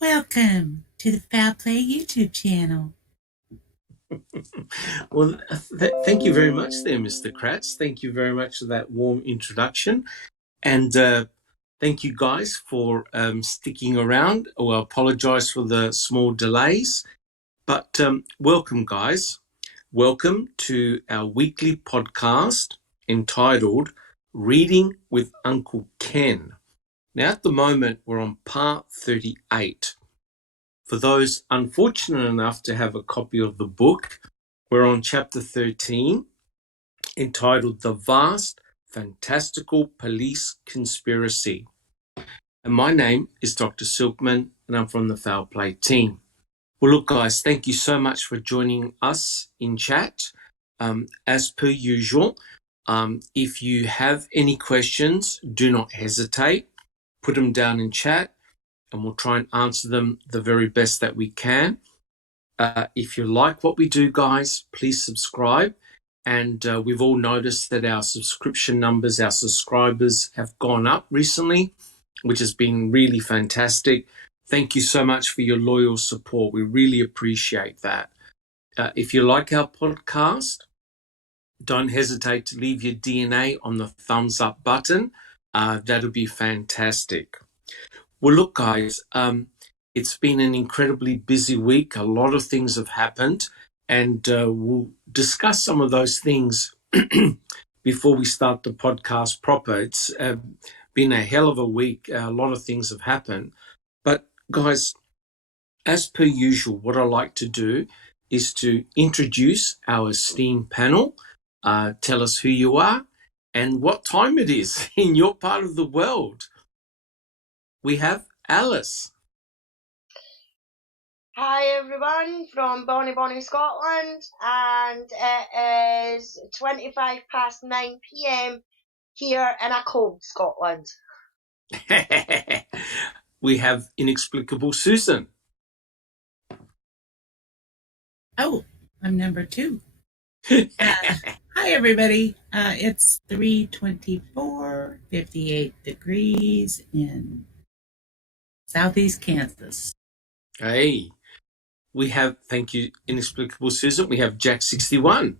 Welcome to the Foul Play YouTube channel. Well, thank you very much there, Mr. Kratz. Thank you very much for that warm introduction. And thank you guys for sticking around. Well, I apologize for the small delays, but welcome, guys. Welcome to our weekly podcast entitled Reading with Uncle Ken. Now, at the moment, we're on part 38. For those unfortunate enough to have a copy of the book, we're on chapter 13, entitled The Vast, Fantastical Police Conspiracy. And my name is Dr. Silkman, and I'm from the Foul Play team. Well, look, guys, thank you so much for joining us in chat. As per usual, if you have any questions, do not hesitate. Put them down in chat, and we'll try and answer them the very best that we can. If you like what we do, guys, please subscribe. And we've all noticed that our subscription numbers, our subscribers have gone up recently, which has been really fantastic. Thank you so much for your loyal support. We really appreciate that. If you like our podcast, don't hesitate to leave your DNA on the thumbs up button. That'll be fantastic. Well, look, guys, it's been an incredibly busy week. A lot of things have happened, and we'll discuss some of those things before we start the podcast proper. It's been a hell of a week. A lot of things have happened. But, guys, as per usual, what I like to do is to introduce our esteemed panel, tell us who you are and what time it is in your part of the world. We have Alice. Hi everyone from Bonnie, Scotland, and it is 9 p.m. here in a cold Scotland. We have Inexplicable Susan. Oh, I'm number 2. Hi, everybody. It's 3:24, 58 degrees in southeast Kansas. Hey, we have, thank you, Inexplicable Susan. We have Jack 61.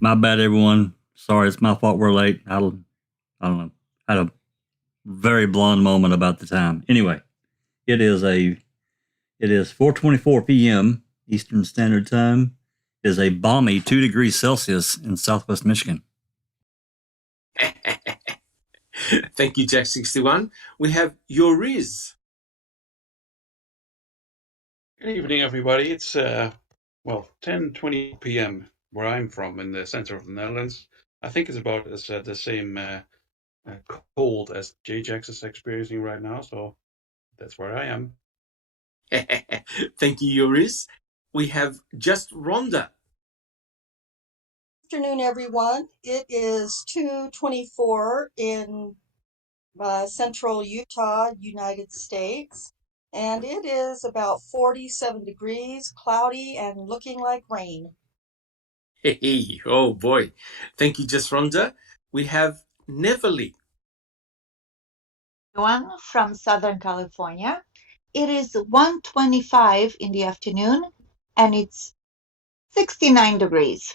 My bad, everyone. Sorry, it's my fault we're late. I don't know. Had a very blonde moment about the time. Anyway, it is 4:24 p.m. Eastern Standard Time. It is a balmy 2 degrees Celsius in Southwest Michigan. Thank you, Jack 61. We have Yoriz. Good evening, everybody. It's 10:20 p.m. where I'm from in the center of the Netherlands. I think it's about the same cold as J-Jax is experiencing right now, so that's where I am. Thank you, Yoriz. We have just Rhonda. Good afternoon, everyone. It is 2:24 in central Utah, United States, and it is about 47 degrees, cloudy, and looking like rain. Hey, oh boy. Thank you, just Rhonda. We have Neverly. One from Southern California. It is 1:25 in the afternoon, and it's 69 degrees.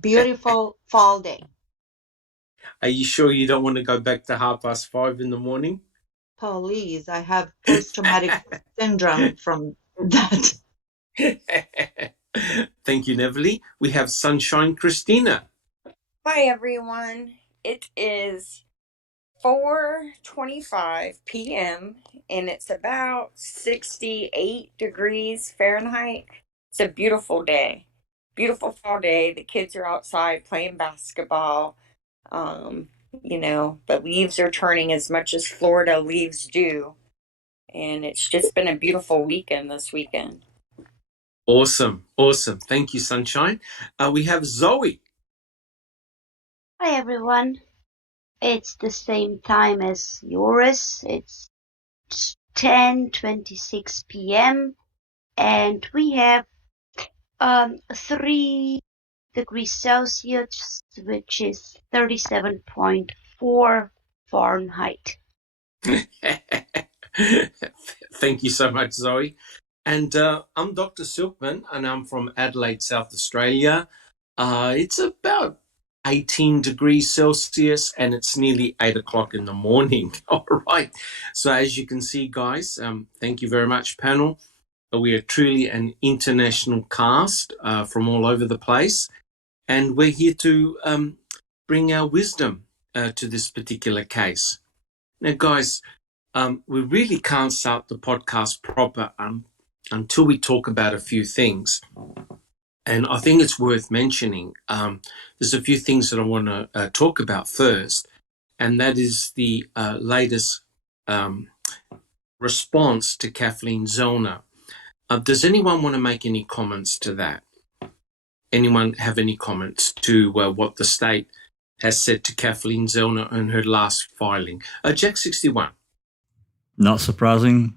Beautiful fall day. Are you sure you don't want to go back to 5:30 in the morning? Please, I have post-traumatic syndrome from that. Thank you, Neverly. We have Sunshine Christina. Hi, everyone. It is 4:25 p.m. and it's about 68 degrees Fahrenheit. It's a beautiful day. Beautiful fall day. The kids are outside playing basketball. The leaves are turning as much as Florida leaves do. And it's just been a beautiful weekend this weekend. Awesome. Thank you, Sunshine. We have Zoe. Hi, everyone. It's the same time as yours. It's 10:26 p.m. and we have 3 degrees Celsius, which is 37.4 Fahrenheit. Thank you so much, Zoe. And I'm Dr. Silkman, and I'm from Adelaide, South Australia. It's about 18 degrees Celsius, and it's nearly 8 o'clock in the morning. All right. So as you can see, guys, thank you very much, panel. We are truly an international cast from all over the place, and we're here to bring our wisdom to this particular case. Now, guys, we really can't start the podcast proper until we talk about a few things. And I think it's worth mentioning. There's a few things that I want to talk about first, and that is the latest response to Kathleen Zellner. Does anyone want to make any comments to that? Anyone have any comments to what the state has said to Kathleen Zellner in her last filing? Jack 61. Not surprising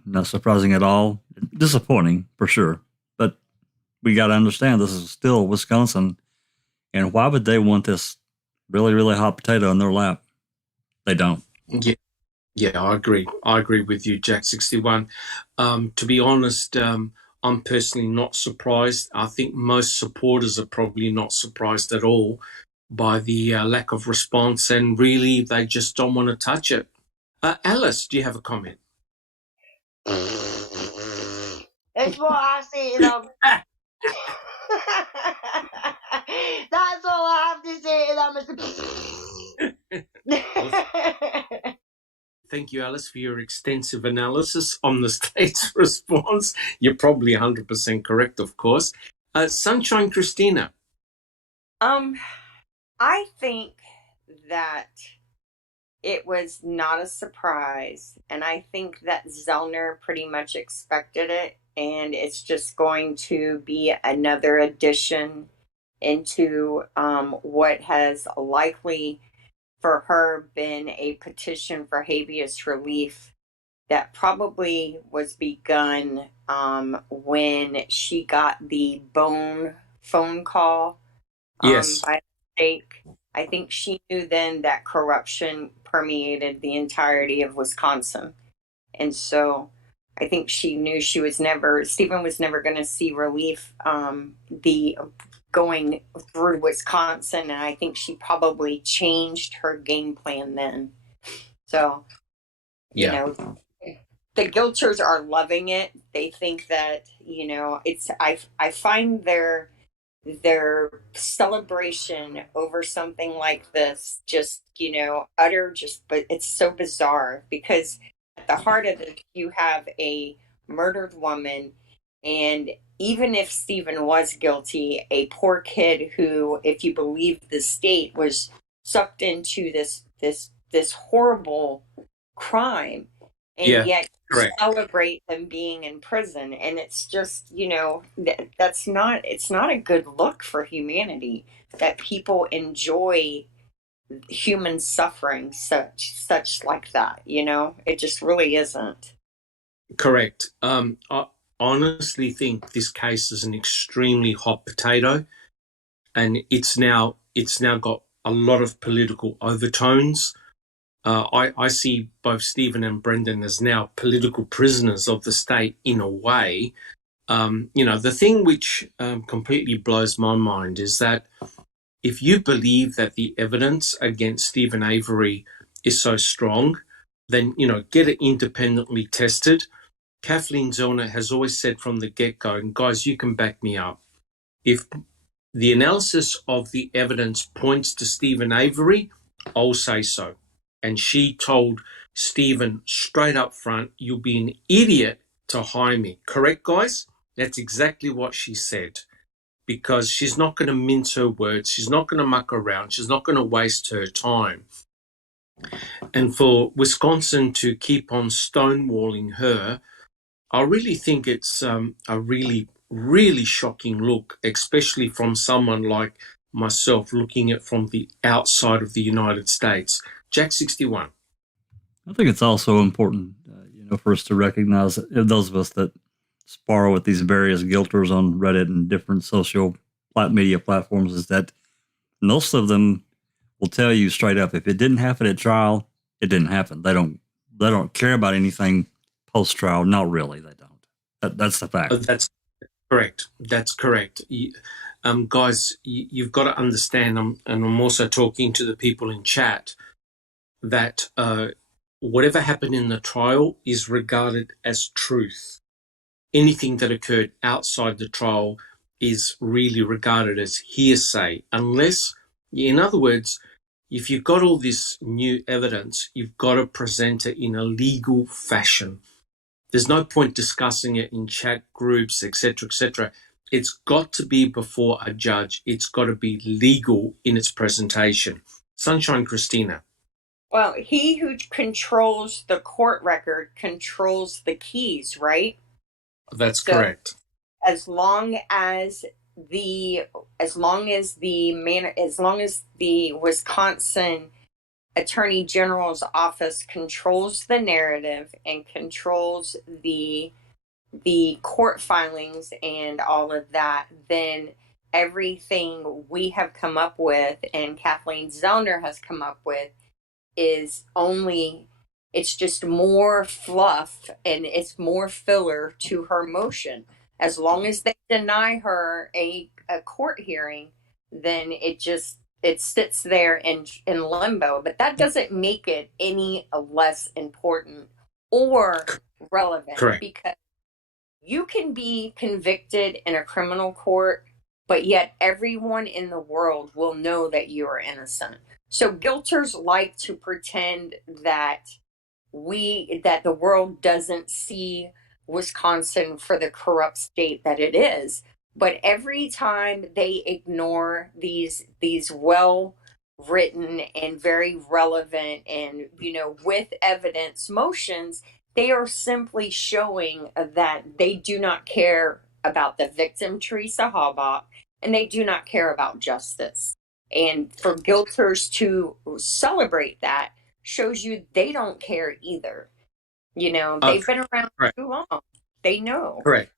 at all. Disappointing for sure. But we got to understand this is still Wisconsin. And why would they want this really, really hot potato in their lap? They don't. Yeah, I agree. I agree with you, Jack 61. To be honest, I'm personally not surprised. I think most supporters are probably not surprised at all by the lack of response, and really they just don't want to touch it. Alice, do you have a comment? It's what I say to them. That's all I have to say to them. Thank you, Alice, for your extensive analysis on the state's response. You're probably 100% correct, of course. Sunshine Christina. I think that it was not a surprise, and I think that Zellner pretty much expected it, and it's just going to be another addition into what has likely for her been a petition for habeas relief that probably was begun when she got the phone call Yes. by mistake. I think she knew then that corruption permeated the entirety of Wisconsin. And so I think she knew Stephen was never going to see relief going through Wisconsin. And I think she probably changed her game plan then. So, you know, the guilters are loving it. They think that, I find their celebration over something like this just, but it's so bizarre, because at the heart of it, you have a murdered woman, and even if Stephen was guilty, a poor kid who, if you believe the state, was sucked into this horrible crime, and yet celebrate them being in prison. And it's just, it's not a good look for humanity that people enjoy human suffering such like that. It just really isn't. Correct. I honestly think this case is an extremely hot potato, and it's now got a lot of political overtones. I see both Stephen and Brendan as now political prisoners of the state in a way. The thing which completely blows my mind is that if you believe that the evidence against Stephen Avery is so strong, then, get it independently tested. Kathleen Zellner has always said from the get-go, and guys, you can back me up, if the analysis of the evidence points to Stephen Avery, I'll say so. And she told Stephen straight up front, you'll be an idiot to hire me. Correct, guys? That's exactly what she said, because she's not going to mince her words. She's not going to muck around. She's not going to waste her time. And for Wisconsin to keep on stonewalling her, I really think it's a really, really shocking look, especially from someone like myself looking at from the outside of the United States. Jack 61. I think it's also important, for us to recognize that those of us that spar with these various guilters on Reddit and different social media platforms is that most of them will tell you straight up, if it didn't happen at trial, it didn't happen. They don't care about anything post trial. Not really, they don't. That's the fact. That's correct. That's correct. Guys, you've got to understand, and I'm also talking to the people in chat, that whatever happened in the trial is regarded as truth. Anything that occurred outside the trial is really regarded as hearsay, unless, in other words, if you've got all this new evidence, you've got to present it in a legal fashion. There's no point discussing it in chat groups, etc., etc. It's got to be before a judge. It's got to be legal in its presentation. Sunshine Christina. Well, he who controls the court record controls the keys, right? That's So correct. as long as the Wisconsin Attorney General's office controls the narrative and controls the court filings and all of that, then everything we have come up with and Kathleen Zellner has come up with is only, it's just more fluff and it's more filler to her motion. As long as they deny her a court hearing, then it sits there in limbo. But that doesn't make it any less important or relevant. Correct. Because you can be convicted in a criminal court, but yet everyone in the world will know that you are innocent. So guilters like to pretend that the world doesn't see Wisconsin for the corrupt state that it is. But every time they ignore these well written and very relevant and, with evidence motions, they are simply showing that they do not care about the victim, Teresa Halbach, and they do not care about justice. And for guilters to celebrate that shows you they don't care either. They've been around too long. They know. Correct.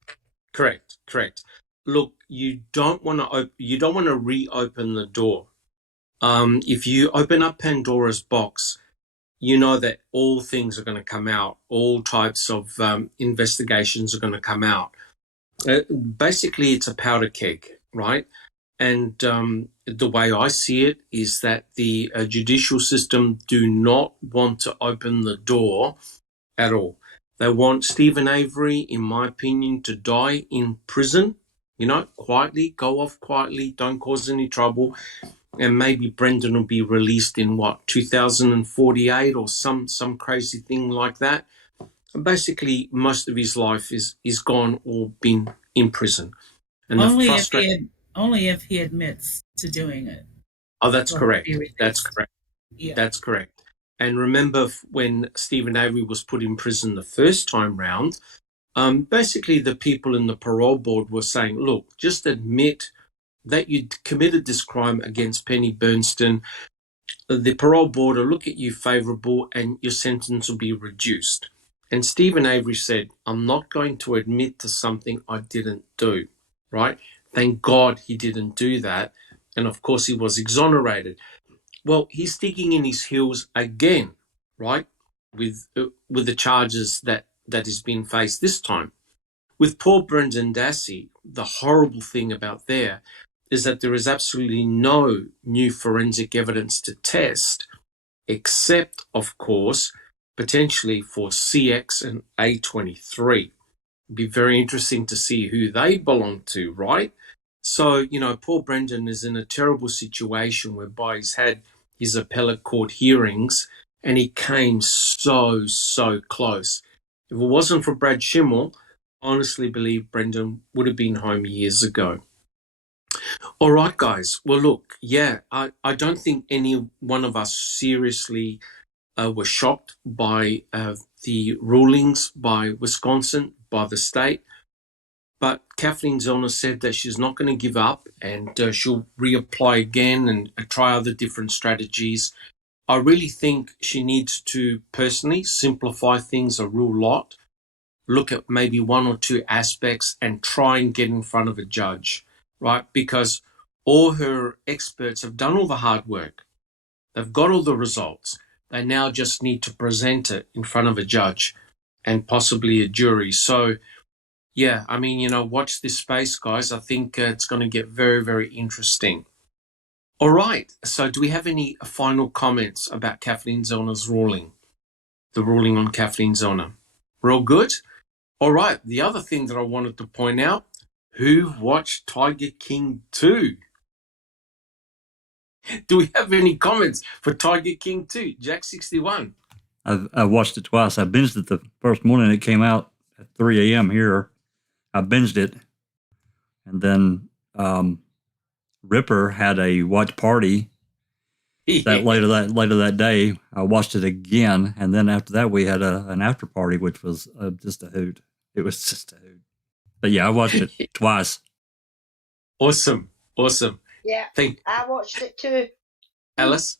Look, you don't want to reopen the door. If you open up Pandora's box, you know that all things are going to come out. All types of investigations are going to come out. Basically, it's a powder keg, right? And the way I see it is that the judicial system do not want to open the door at all. They want Stephen Avery, in my opinion, to die in prison, quietly, go off quietly, don't cause any trouble. And maybe Brendan will be released in 2048 or some crazy thing like that. And basically, most of his life is gone or been in prison. And only if he admits to doing it. Oh, that's correct. That's correct. Yeah. That's correct. And remember when Stephen Avery was put in prison the first time round, basically the people in the parole board were saying, look, just admit that you committed this crime against Penny Bernstein. The parole board will look at you favourable and your sentence will be reduced. And Stephen Avery said, I'm not going to admit to something I didn't do, right? Thank God he didn't do that. And of course, he was exonerated. Well, he's digging in his heels again, right? With the charges that is being faced this time. With poor Brendan Dassey, the horrible thing about there is that there is absolutely no new forensic evidence to test, except, of course, potentially for CX and A23. It'd be very interesting to see who they belong to, right? So, poor Brendan is in a terrible situation whereby he's had his appellate court hearings and he came so close. If it wasn't for Brad Schimmel, I honestly believe Brendan would have been home years ago. All right, guys. Well, look, I don't think any one of us seriously were shocked by the rulings by Wisconsin, by the state. But Kathleen Zellner said that she's not going to give up and she'll reapply again and try other different strategies. I really think she needs to personally simplify things a real lot, look at maybe one or two aspects and try and get in front of a judge, right? Because all her experts have done all the hard work. They've got all the results. They now just need to present it in front of a judge. and possibly a jury. So, yeah, I mean, watch this space, guys. I think it's going to get very, very interesting. All right. So, do we have any final comments about Kathleen Zellner's ruling? The ruling on Kathleen Zellner. We're all good? All right. The other thing that I wanted to point out, who watched Tiger King 2? Do we have any comments for Tiger King 2? Jack 61. I watched it twice. I binged it the first morning it came out at 3 a.m. here. I binged it. And then Ripper had a watch party that later that day. I watched it again. And then after that, we had an after party, which was just a hoot. It was just a hoot. But yeah, I watched it twice. Awesome. Yeah, I watched it too. Alice?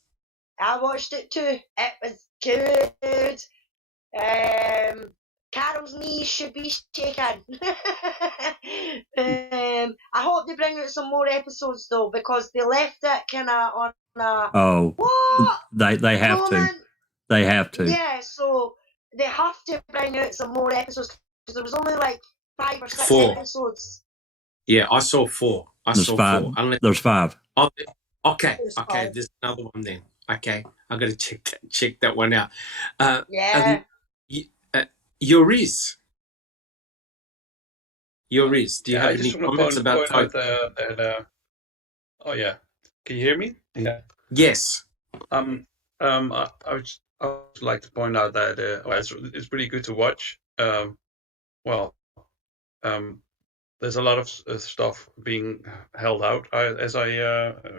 I watched it too. It was good. Carol's knees should be shaken. I hope they bring out some more episodes though, because they left it kind of on a what? They have to. They have to. Yeah, so they have to bring out some more episodes because there was only like 5 or 6 4 episodes. Yeah, I saw 4. There's 5. There's 5. Oh, okay. There's Okay, 5. there's another one then. Okay, I got to check that one out. Yeah. Yoris. Do you have any just want comments to about point out that? Oh yeah, can you hear me? Yeah. Yes. I would like to point out that it's pretty good to watch. There's a lot of stuff being held out, as I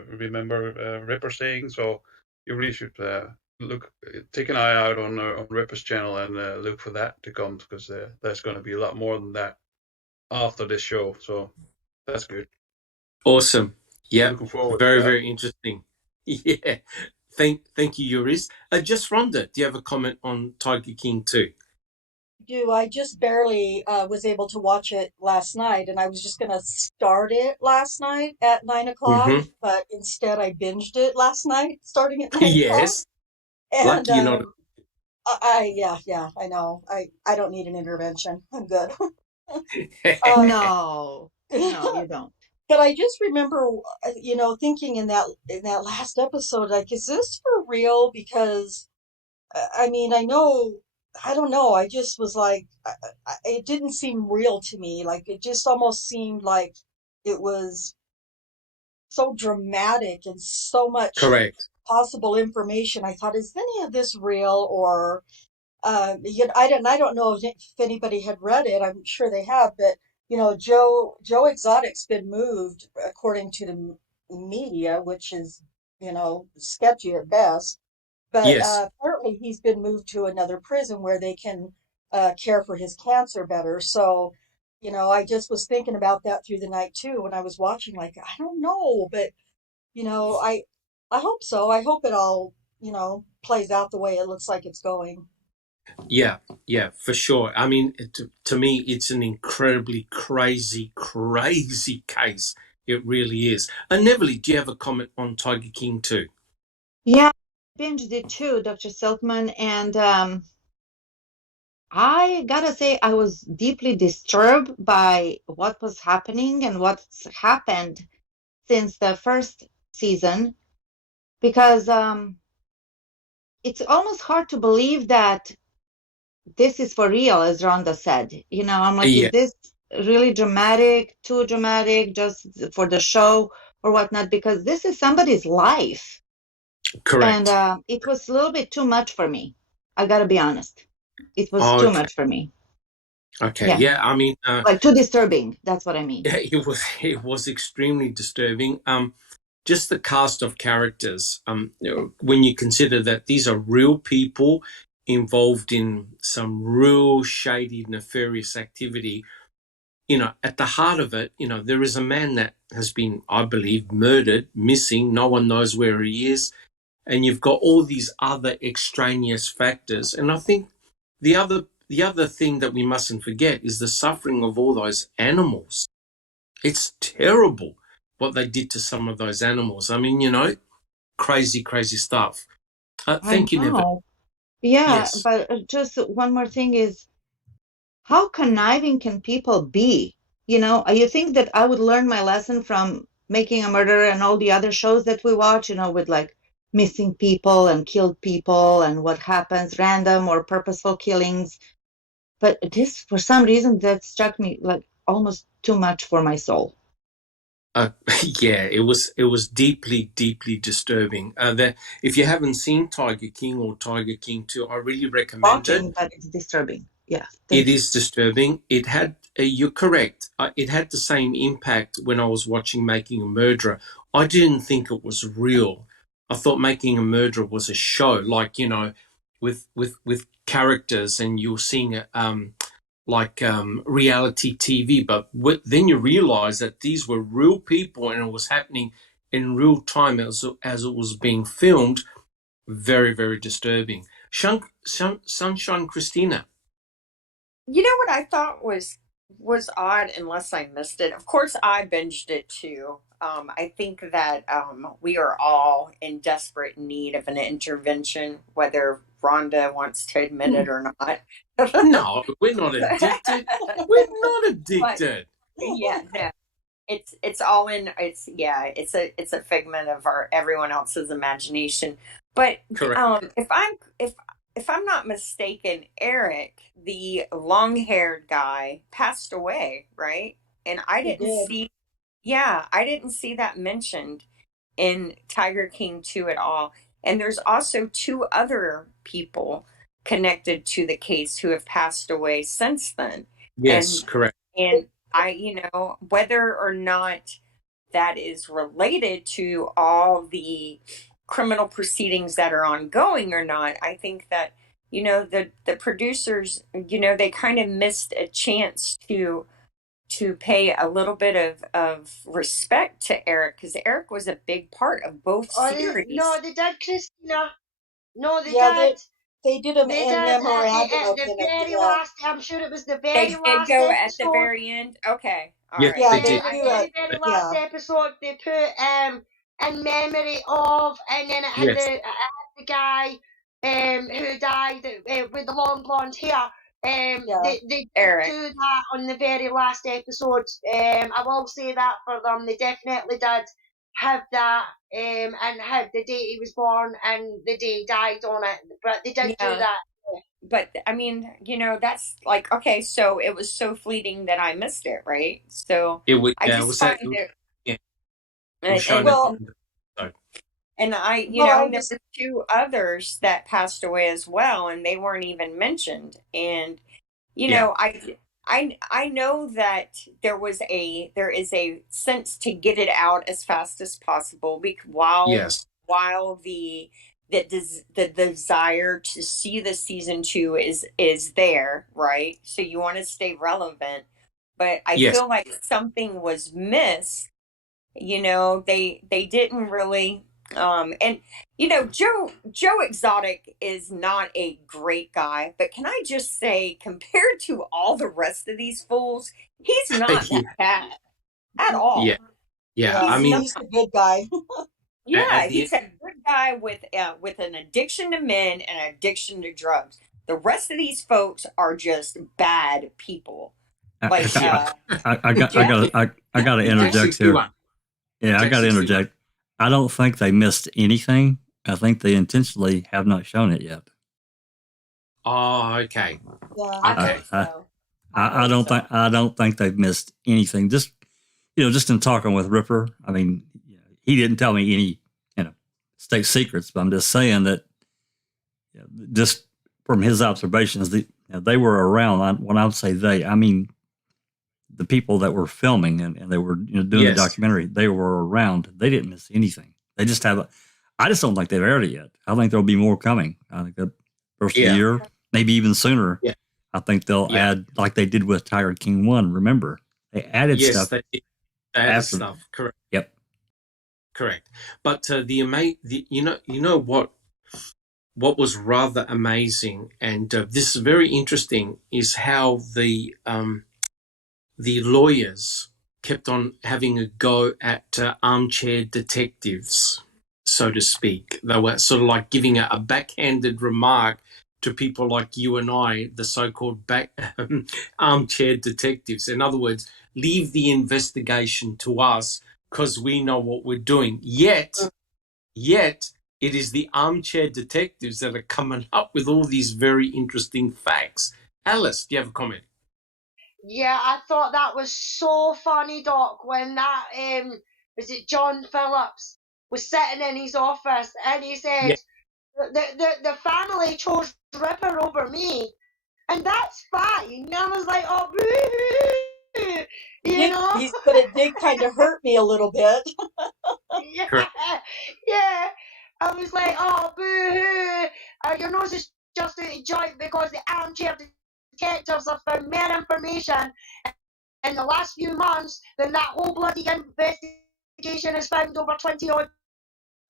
remember Ripper saying. So you really should take an eye out on Ripper's channel and look for that to come, because there's going to be a lot more than that after this show. So that's good. Awesome. Yeah. Looking forward. Very, very interesting. Yeah. Thank you, Yoris. Just Rhonda, do you have a comment on Tiger King 2? I just barely was able to watch it last night, and I was just going to start it last night at 9 o'clock, but instead I binged it last night, starting at 9 yes. o'clock. And lucky you're not. I know. I don't need an intervention. I'm good. No, you don't. But I just remember, thinking in that last episode, like, is this for real? Because, I mean, I don't know. I just was like, it didn't seem real to me. Like, it just almost seemed like it was so dramatic and so much Correct. possible information. I thought, is any of this real? Or, I don't know if anybody had read it. I'm sure they have, but Joe Exotic's been moved, according to the media, which is, sketchy at best. But Yes. apparently he's been moved to another prison where they can care for his cancer better. So, I just was thinking about that through the night too when I was watching. Like, I don't know, but I hope so. I hope it all plays out the way it looks like it's going. Yeah, for sure. I mean, to me, it's an incredibly crazy case. It really is. And Neverly, do you have a comment on Tiger King 2? Yeah, I binged it too, Dr. Silkman, and I gotta say I was deeply disturbed by what was happening and what's happened since the first season, because it's almost hard to believe that this is for real, as Rhonda said. I'm like, Yeah. is this really dramatic, too dramatic, just for the show or whatnot? Because this is somebody's life. Correct. And it was a little bit too much for me. I gotta be honest. It was too much for me. Okay. Yeah. I mean, like too disturbing. That's what I mean. Yeah, it was extremely disturbing. Just the cast of characters. When you consider that these are real people involved in some real shady, nefarious activity, at the heart of it, there is a man that has been, I believe, murdered, missing. No one knows where he is. And you've got all these other extraneous factors. And I think the other thing that we mustn't forget is the suffering of all those animals. It's terrible what they did to some of those animals. I mean, crazy, crazy stuff. Thank you, Never. Yeah, Yes. but just one more thing is, how conniving can people be? You know, you think that I would learn my lesson from Making a Murderer and all the other shows that we watch, you know, with like missing people and killed people and what happens, random or purposeful killings. But this, for some reason, that struck me like almost too much for my soul. Yeah, it was deeply, deeply disturbing. If you haven't seen Tiger King or Tiger King 2, I really recommend it. Shocking, but it's disturbing. Yeah, It thank you. is disturbing. It had, you're correct. It had the same impact when I was watching Making a Murderer. I didn't think it was real. I thought Making a Murderer was a show, like, with characters, and you're seeing it like reality TV. But then you realize that these were real people and it was happening in real time as it was being filmed. Very, very disturbing. Sunshine Christina. You know what I thought was odd, unless I missed it. Of course, I binged it too. I think that we are all in desperate need of an intervention, whether Rhonda wants to admit it or not. No, we're not addicted. We're not addicted. Yeah, no. It's all in it's a figment of everyone else's imagination. But Correct. if I'm not mistaken, Eric, the long-haired guy, passed away, right? And I He didn't did. see I didn't see that mentioned in Tiger King 2 at all. And there's also two other people connected to the case who have passed away since then. Yes, And correct. whether or not that is related to all the criminal proceedings that are ongoing or not, I think that, the producers, they kind of missed a chance to pay a little bit of respect to Eric, because Eric was a big part of both series. No, they did, Christina. No, they Yeah, did. they did a They did memorandum at of the it. very Yeah. last. I'm sure it was the They very did last go at the episode. very end. Okay, all Yes, right. Yeah, they they did. The do very, it. very Yeah. last episode they put in memory of, and then it had Yes. the guy who died with the long blonde hair. Yeah. They did Eric. do that on the very last episode. I will say that for them. They definitely did have that and had the date he was born and the day he died on it. But they did do Yeah. that. But I mean, that's like, okay, so it was so fleeting that I missed it, right? So It was. I Yeah, it just was. find it, It was shown Well- at the episode. and I, Well, there were two others that passed away as well, and they weren't even mentioned. And Yeah. I know that there is a sense to get it out as fast as possible, while Yes. the desire to see the season 2 is there, right? So you want to stay relevant, but I Yes. feel like something was missed. They didn't really, and Joe Exotic is not a great guy, but can I just say, compared to all the rest of these fools, he's not Yeah. that bad at all. Yeah. Yeah. Yeah, I mean, he's a good guy. Yeah, At the he's a good guy with an addiction to men and an addiction to drugs. The rest of these folks are just bad people. Like, I got to interject here. 61. Yeah, I got to 61. interject. I don't think they missed anything. I think they intentionally have not shown it yet. Oh, okay. Yeah. I Okay. hope so. I don't think they've missed anything. Just in talking with Ripper, I mean, he didn't tell me any state secrets, but I'm just saying that just from his observations, they were around. When I would say they, I mean the people that were filming and they were doing the Yes. documentary. They were around. They didn't miss anything. They just have. I just don't think they've aired it yet. I think there'll be more coming. I think the first of Yeah. the year, maybe even sooner. Yeah. I think they'll Yeah. add like they did with Tiger King 1. Remember, they added Yes, stuff. they did. They added after- stuff. Correct. Yep. Correct. But what was rather amazing, and this is very interesting, is how the lawyers kept on having a go at armchair detectives, so to speak. They were sort of like giving a backhanded remark to people like you and I, the so-called armchair detectives. In other words, leave the investigation to us because we know what we're doing. Yet, it is the armchair detectives that are coming up with all these very interesting facts. Alice, do you have a comment? Yeah, I thought that was so funny, Doc, when that was it John Phillips was sitting in his office and he said the family chose Ripper over me, and that's fine. And I was like, oh, boo-hoo, you know? He said it did kind of hurt me a little bit. Yeah, Correct. yeah. I was like, oh, boo-hoo. Your nose is just out of joint because the armchair detectives have found more information in the last few months than that whole bloody investigation has found over 20 odd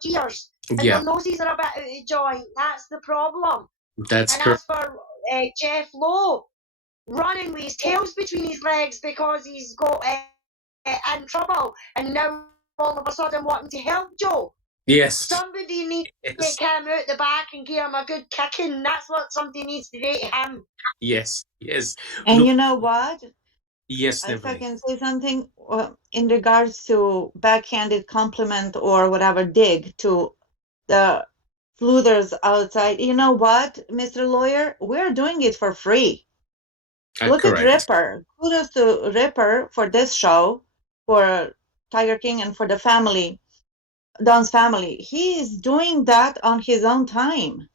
years. And Yeah, your noses are a bit out of joint. That's the problem. that's And correct. as for Jeff Lowe, running with his tails between his legs because he's got in trouble and now all of a sudden wanting to help Joe. Yes. Somebody needs to take him out the back and give him a good kicking. That's what somebody needs to do to him. Yes. And Look, you know what? yes, If I Beverly. can say something in regards to backhanded compliment or whatever dig to the flooders outside, you know what, Mr. Lawyer? We're doing it for free. Look at Correct. Ripper. Kudos to Ripper for this show, for Tiger King and for the family, Don's family. He is doing that on his own time.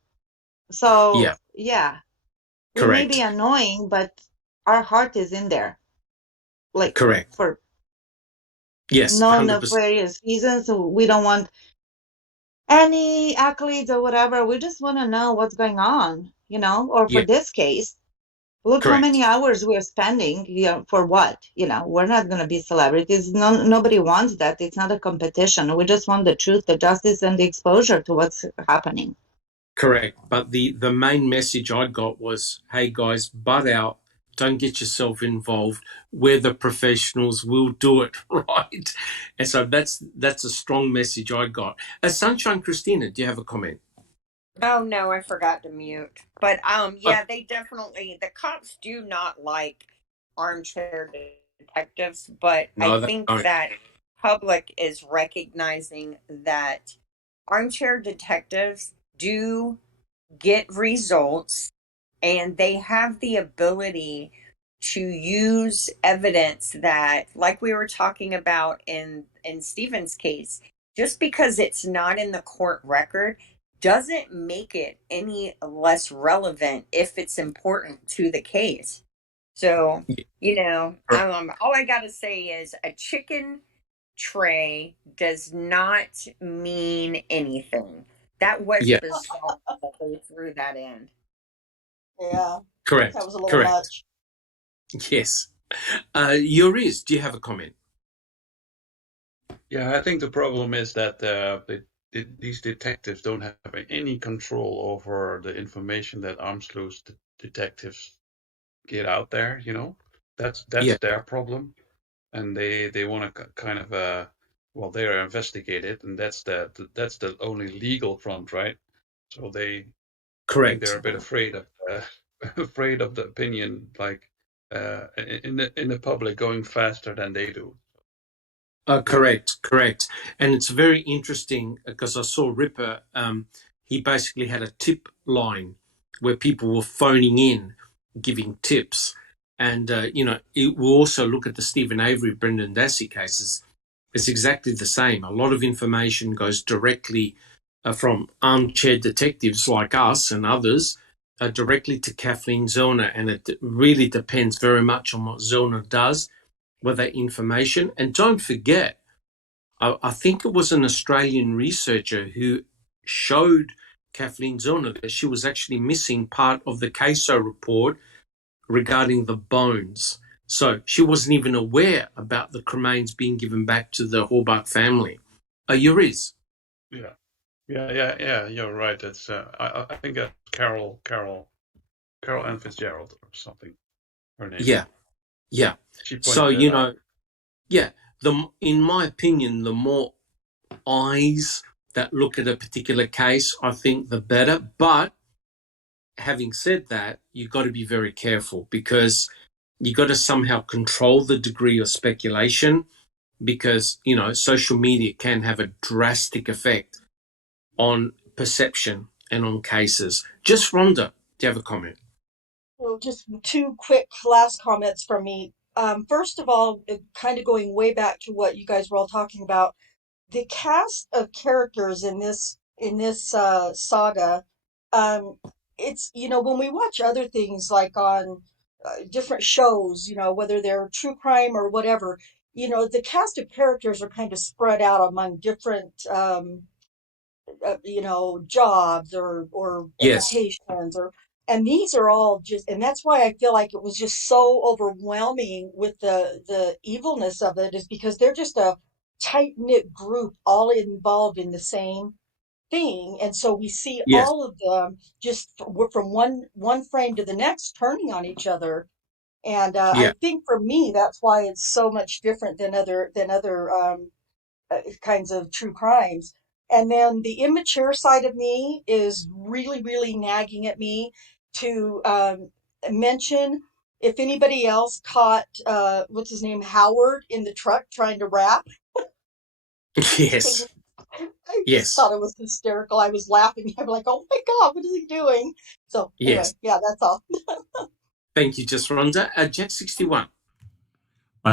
So, yeah, we may be Correct. annoying, but our heart is in there. Like, Correct. for Yes, no 100%. nefarious reasons. We don't want any accolades or whatever. We just want to know what's going on, you know, or for Yeah, this case. Look how many correct. hours we're spending, you know, for what? You know, we're not going to be celebrities. No, nobody wants that. It's not a competition. We just want the truth, the justice, and the exposure to what's happening. Correct. But the main message I got was, hey guys, butt out. Don't get yourself involved. We're the professionals. We'll do it, right? And so that's a strong message I got. Sunshine Christina, do you have a comment? Oh no, I forgot to mute. But yeah, they definitely, the cops do not like armchair detectives, but I No, they think don't. that public is recognizing that armchair detectives do get results and they have the ability to use evidence that, like we were talking about in Stephen's case, just because it's not in the court record doesn't make it any less relevant if it's important to the case. So, you know, all I gotta say is a chicken tray does not mean anything. That was Yeah, bizarre that they threw that in. Yeah, correct. that was a little Correct. much. Yes. Yuriz, do you have a comment? Yeah, I think the problem is that these detectives don't have any control over the information that arms loose detectives get out there. You know, that's Yeah, their problem, and they want to kind of well, they are investigated, and that's the only legal front, right? So they I think they're correct. a bit afraid of afraid of the opinion, like in the public going faster than they do. Correct. And it's very interesting because I saw Ripper, he basically had a tip line where people were phoning in, giving tips. And, we'll also look at the Stephen Avery, Brendan Dassey cases. It's exactly the same. A lot of information goes directly from armchair detectives like us and others directly to Kathleen Zellner. And it really depends very much on what Zellner does with that information. And don't forget, I think it was an Australian researcher who showed Kathleen Zellner that she was actually missing part of the CASO report regarding the bones. So she wasn't even aware about the cremains being given back to the Horbach family. Yuriz. Yeah. You're right. It's I think Carol Ann Fitzgerald or something. Her name. Yeah. She So, pointed it out. in my opinion, the more eyes that look at a particular case, I think the better. But having said that, you've got to be very careful because you've got to somehow control the degree of speculation because, social media can have a drastic effect on perception and on cases. Just Rhonda, do you have a comment? Well, just two quick last comments from me. First of all, kind of going way back to what you guys were all talking about, the cast of characters in this saga. It's when we watch other things like on different shows, whether they're true crime or whatever, the cast of characters are kind of spread out among different jobs or Yes. occupations and these are all just, and that's why I feel like it was just so overwhelming with the evilness of it, is because they're just a tight knit group all involved in the same thing. And so we see Yes. all of them just from one frame to the next turning on each other. And Yeah. I think for me, that's why it's so much different than other kinds of true crimes. And then the immature side of me is really, really nagging at me to mention if anybody else caught what's his name, Howard, in the truck trying to rap. Yes. I just Yes. thought it was hysterical. I was laughing. I'm like, oh my God, what is he doing? So anyway, Yes. yeah, that's all. Thank you, just Rhonda. Jack 61. I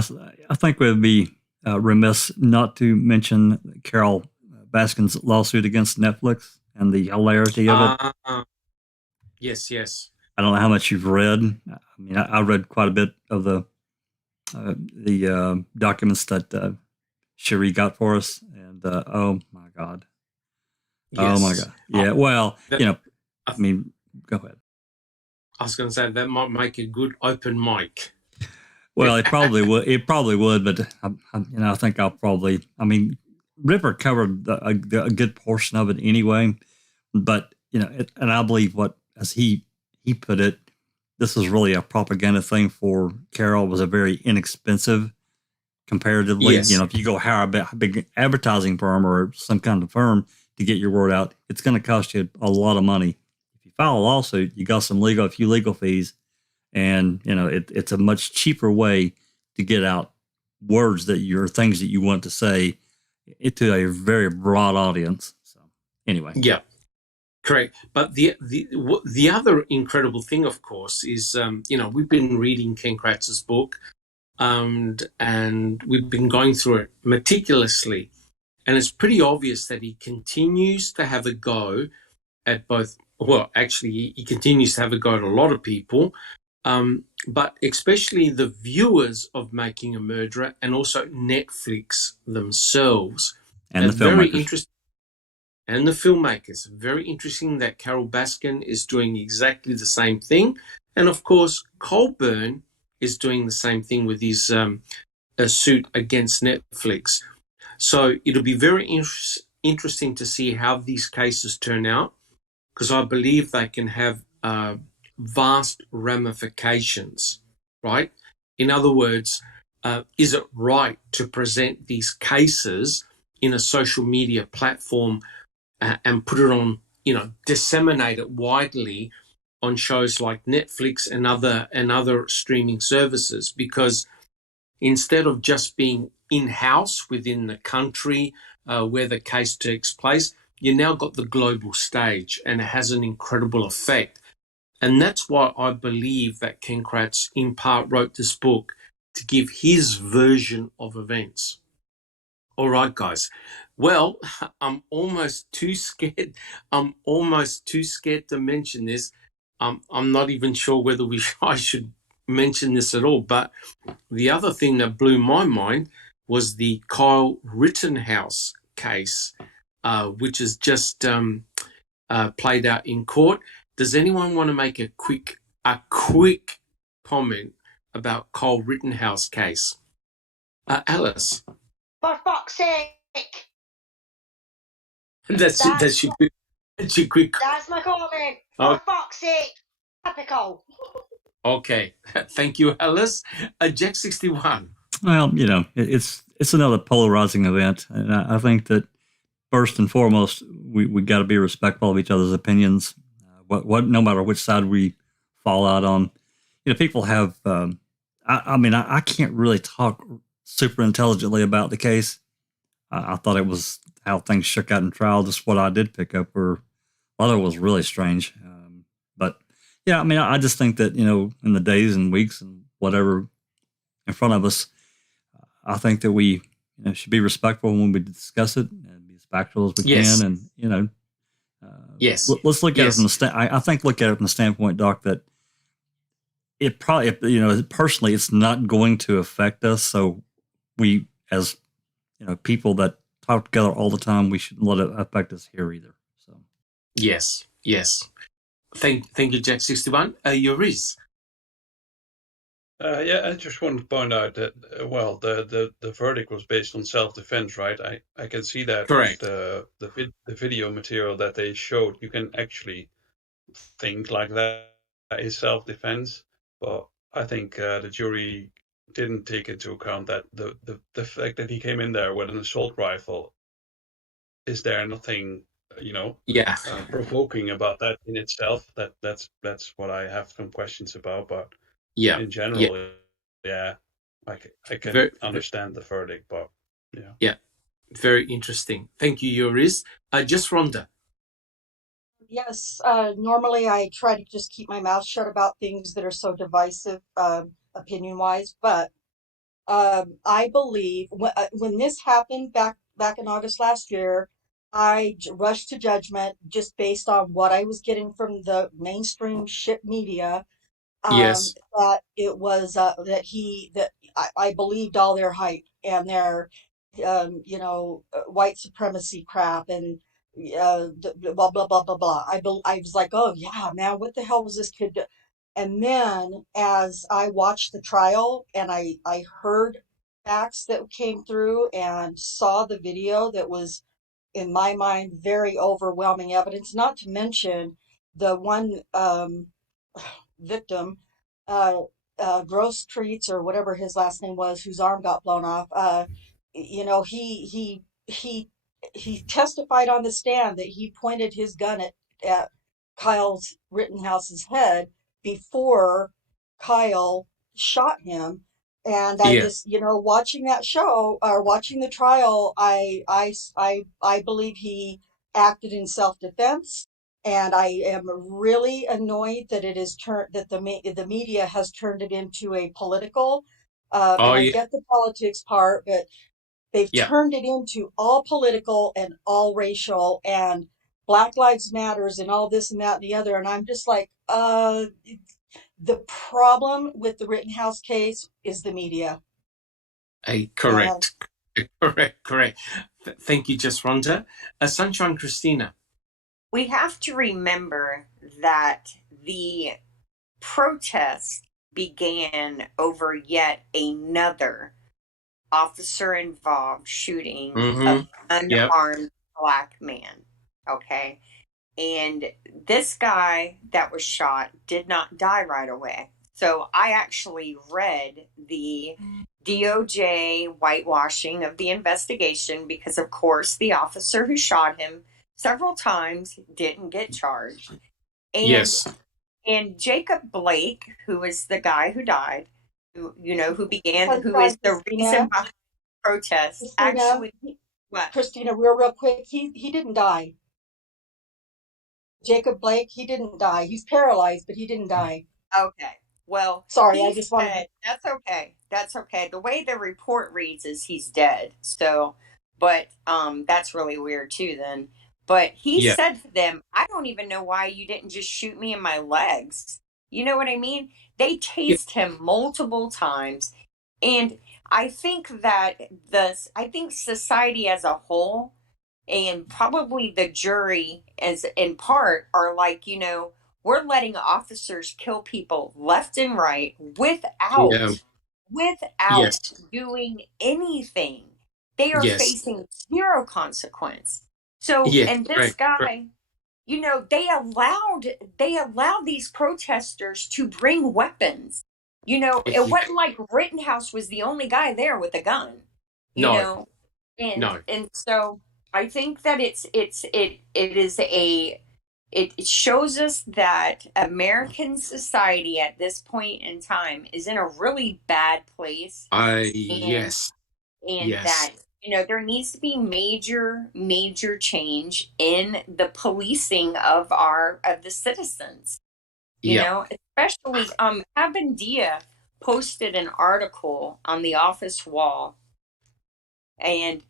think we'd be remiss not to mention Carol Baskin's lawsuit against Netflix and the hilarity of it. Yes, yes. I don't know how much you've read. I mean, I read quite a bit of the documents that Cherie got for us, and oh my God. Yes. Oh my God. Yeah. Well, I mean, go ahead. I was going to say that might make a good open mic. Well, it probably would. It probably would, but I think I'll probably. I mean, Ripper covered a good portion of it anyway, but and I believe as he put it, this was really a propaganda thing for Carol. It was a very inexpensive comparatively. Yes. If you go hire a big advertising firm or some kind of firm to get your word out, it's going to cost you a lot of money. If you file a lawsuit, you got a few legal fees, and it's a much cheaper way to get out words things that you want to say to a very broad audience. So anyway, yeah, correct. But the other incredible thing, of course, is we've been reading Ken Kratz's book, and we've been going through it meticulously. And it's pretty obvious that he continues to have a go at both. Well, actually, he continues to have a go at a lot of people, but especially the viewers of Making a Murderer and also Netflix themselves. And the filmmakers. Very interesting. And the filmmakers. Very interesting that Carol Baskin is doing exactly the same thing. And, of course, Colburn is doing the same thing with his suit against Netflix. So it'll be very interesting to see how these cases turn out, because I believe they can have vast ramifications, right? In other words, is it right to present these cases in a social media platform and put it on, disseminate it widely on shows like Netflix and other streaming services? Because instead of just being in-house within the country where the case takes place, you now got the global stage, and it has an incredible effect. And that's why I believe that Ken Kratz in part wrote this book, to give his version of events. All right, guys. Well, I'm almost too scared. To mention this. I'm not even sure whether I should mention this at all. But the other thing that blew my mind was the Kyle Rittenhouse case, which is just played out in court. Does anyone want to make a quick comment about Kyle Rittenhouse case? Alice. For fuck's sake. That's your quick. That's my comment. Oh. For fuck's sake. Typical. Okay. Thank you, Alice. Jack 61. Well, it's another polarizing event, and I think that first and foremost, we got to be respectful of each other's opinions. what no matter which side we fall out on. People have. I can't really talk super intelligently about the case. I thought it was how things shook out in trial. Just what I did pick up were a lot of it was really strange. But yeah, I just think that in the days and weeks and whatever in front of us, I think that we should be respectful when we discuss it and be as factual as we Yes. can. And Yes. let's look at Yes. it from I think look at it from the standpoint, Doc, that it probably personally it's not going to affect us. So we, as people that talk together all the time, we shouldn't let it affect us here either. So Yes. Thank you, Jack 61. Yoris. Yeah, I just want to point out that the verdict was based on self-defense, right? I can see that. Correct. The video material that they showed, you can actually think like that is self-defense, but I think the jury didn't take into account that the fact that he came in there with an assault rifle. Is there nothing Yeah. provoking about that in itself? That's what I have some questions about, but. Yeah. In general, yeah, I can understand the verdict, but yeah. Yeah, very interesting. Thank you, Yoris. Just Rhonda. Yes, normally I try to just keep my mouth shut about things that are so divisive, opinion-wise, but I believe when this happened back in August last year, I rushed to judgment just based on what I was getting from the mainstream shit media. Yes. That it was that I believed all their hype and their white supremacy crap and blah blah blah blah blah. I was like, oh yeah, man, what the hell was this kid do? And then as I watched the trial and I heard facts that came through and saw the video that was in my mind very overwhelming evidence, not to mention the one victim, Gross Treats or whatever his last name was, whose arm got blown off. He testified on the stand that he pointed his gun at Kyle Rittenhouse's head before Kyle shot him. And I just, watching that show or watching the trial, I believe he acted in self-defense. And I am really annoyed that the media has turned it into a political. And I get the politics part, but they've turned it into all political and all racial and Black Lives Matters and all this and that and the other. And I'm just like, the problem with the Rittenhouse case is the media. Correct. Correct. Thank you, Just Rhonda. Sunshine Christina. We have to remember that the protest began over yet another officer-involved shooting of an unarmed Black man. Okay? And this guy that was shot did not die right away. So I actually read the DOJ whitewashing of the investigation because, of course, the officer who shot him several times didn't get charged. And Jacob Blake, who is the guy who died, who is the reason behind the protest, Christina, real quick, he didn't die. Jacob Blake, he didn't die. He's paralyzed, but he didn't die. Okay. Well, sorry, I just wanted. That's okay. That's okay. The way the report reads is he's dead. So, but that's really weird too. Then, but he said to them, "I don't even know why you didn't just shoot me in my legs." You know what I mean? They tased him multiple times, and I think that I think society as a whole, and probably the jury as in part, are like, we're letting officers kill people left and right without doing anything. They are facing zero consequence. So, and this guy, they allowed these protesters to bring weapons. It wasn't like Rittenhouse was the only guy there with a gun. And so I think that it is a it shows us that American society at this point in time is in a really bad place, and Yes. that there needs to be major change in the policing of the citizens. Yeah. Especially Abendia posted an article on the office wall, and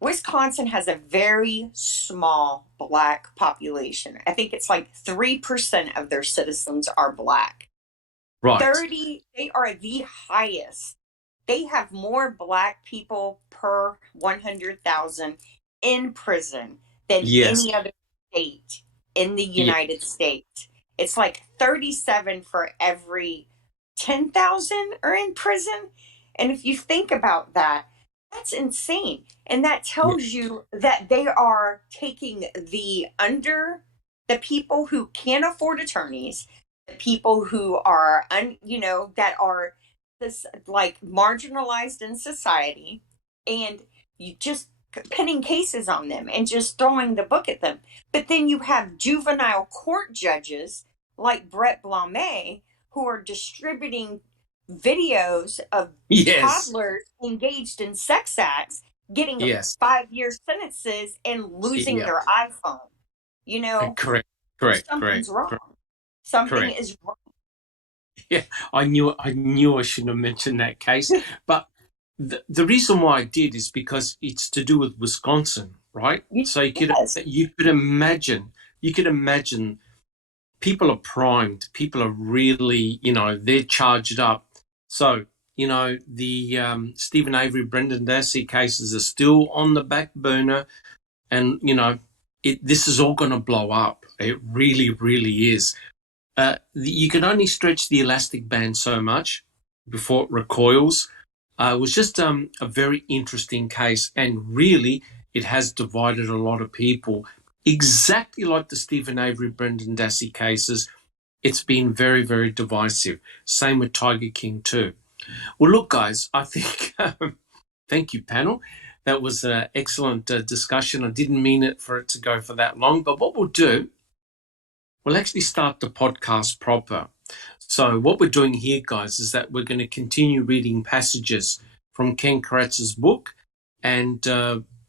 Wisconsin has a very small Black population. I think it's like 3% of their citizens are Black. Right. They are the highest. They have more Black people per 100,000 in prison than any other state in the United States. It's like 37 for every 10,000 are in prison. And if you think about that, that's insane. And that tells you that they are taking the people who can't afford attorneys, the people who are, that are this like marginalized in society, and you just pinning cases on them and just throwing the book at them. But then you have juvenile court judges like Brett Blame who are distributing videos of toddlers engaged in sex acts, getting 5-year sentences and losing their iPhone. Correct. Something's wrong. Something is wrong. Yeah, I knew I shouldn't have mentioned that case, but the reason why I did is because it's to do with Wisconsin, right? So you could imagine people are primed, people are really, they're charged up. So the Stephen Avery, Brendan Dassey cases are still on the back burner, and this is all going to blow up. It really, really is. You can only stretch the elastic band so much before it recoils. It was just a very interesting case, and really it has divided a lot of people. Exactly like the Stephen Avery, Brendan Dassey cases, it's been very, very divisive. Same with Tiger King too. Well, look, guys, I think thank you, panel. That was an excellent discussion. I didn't mean for it to go for that long, but what we'll do, we'll actually start the podcast proper. So what we're doing here, guys, is that we're going to continue reading passages from Ken Karatz's book, and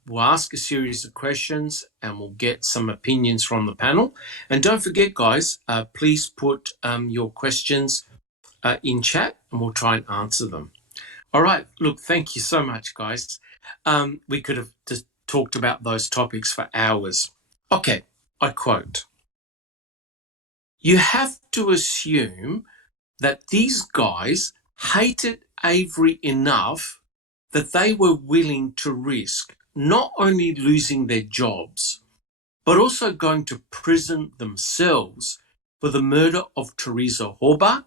we'll ask a series of questions and we'll get some opinions from the panel. And don't forget, guys, please put your questions in chat and we'll try and answer them. All right. Look, thank you so much, guys. We could have just talked about those topics for hours. Okay, I quote. You have to assume that these guys hated Avery enough that they were willing to risk not only losing their jobs, but also going to prison themselves for the murder of Teresa Horbach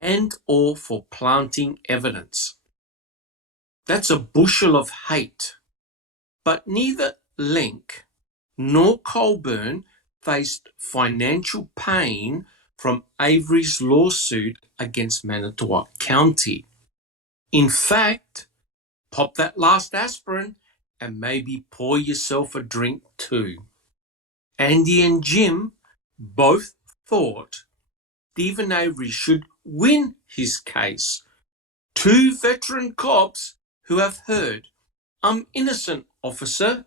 and or for planting evidence. That's a bushel of hate. But neither Lenk nor Colburn faced financial pain from Avery's lawsuit against Manitowoc County. In fact, pop that last aspirin and maybe pour yourself a drink too. Andy and Jim both thought Stephen Avery should win his case. Two veteran cops who have heard, "I'm innocent, officer,"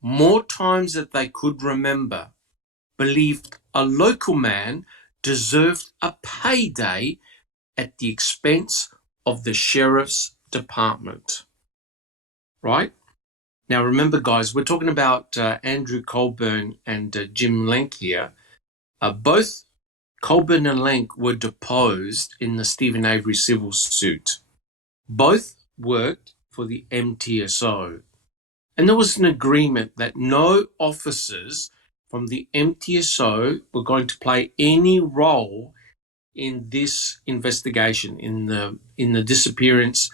more times than they could remember, believed a local man deserved a payday at the expense of the sheriff's department. Right? Now, remember, guys, we're talking about Andrew Colburn and Jim Lenk here. Both Colburn and Lenk were deposed in the Stephen Avery civil suit. Both worked for the MTSO. And there was an agreement that no officers from the MTSO were going to play any role in this investigation, in the disappearance,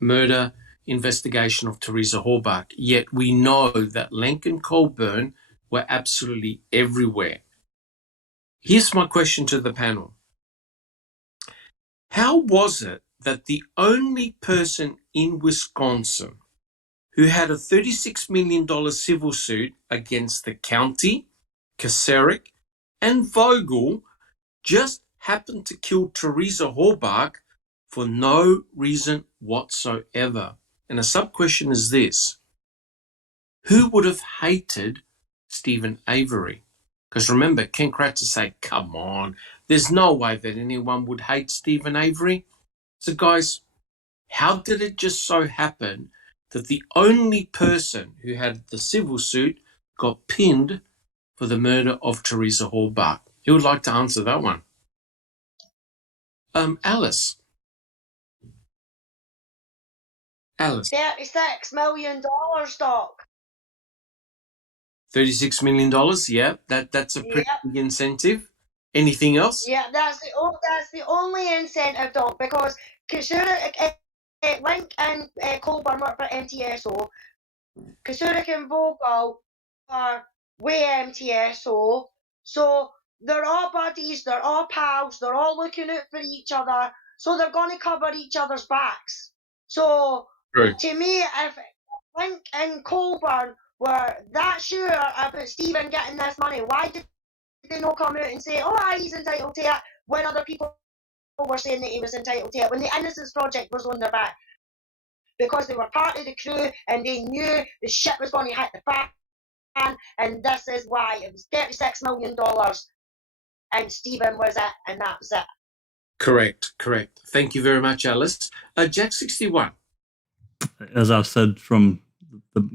murder investigation of Teresa Horbach. Yet we know that Lenk and Colburn were absolutely everywhere. Here's my question to the panel. How was it that the only person in Wisconsin who had a $36 million civil suit against the county, Kasserich, and Vogel just happened to kill Teresa Horbach for no reason whatsoever. And a sub-question is this: who would have hated Stephen Avery? Because remember, Ken Kratzer say, come on, there's no way that anyone would hate Stephen Avery. So guys, how did it just so happen that the only person who had the civil suit got pinned for the murder of Teresa Horbach? Who would like to answer that one? Alice. Alice. $36 million, Doc. $36 million, yeah, that's a pretty big incentive. Anything else? Yeah, that's the only incentive, Doc, because Link and Colburn work for MTSO, Kasurik and Vogel are way MTSO, so they're all buddies, they're all pals, they're all looking out for each other, so they're going to cover each other's backs. So, True. to me, if Link and Colburn were that sure about Stephen getting this money, why did they not come out and say, oh, he's entitled to it, when other people were saying that he was entitled to it, when the Innocence Project was on their back? Because they were part of the crew and they knew the shit was going to hit the fan, and this is why it was $36 million, and Stephen was it, and that was it. Correct. Thank you very much, Alice. Jack 61. As I've said from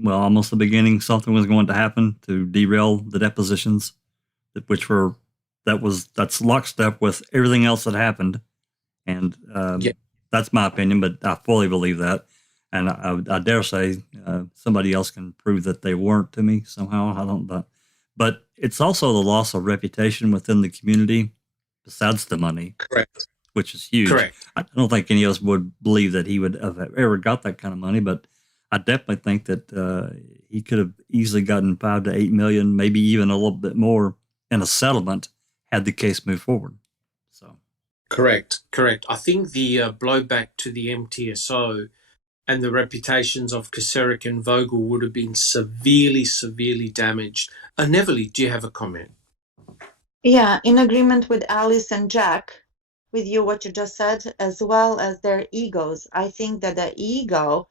almost the beginning, something was going to happen to derail the depositions, that's lockstep with everything else that happened, and that's my opinion, but I fully believe that, and I dare say somebody else can prove that they weren't to me somehow. I don't know, but it's also the loss of reputation within the community, besides the money. Correct. Which is huge. Correct. I don't think any of us would believe that he would have ever got that kind of money, but I definitely think that he could have easily gotten 5 to 8 million, maybe even a little bit more in a settlement had the case moved forward. So, correct. I think the blowback to the MTSO and the reputations of Kacerik and Vogel would have been severely damaged. Neville, do you have a comment? Yeah, in agreement with Alice and Jack, with you, what you just said, as well as their egos. I think that the ego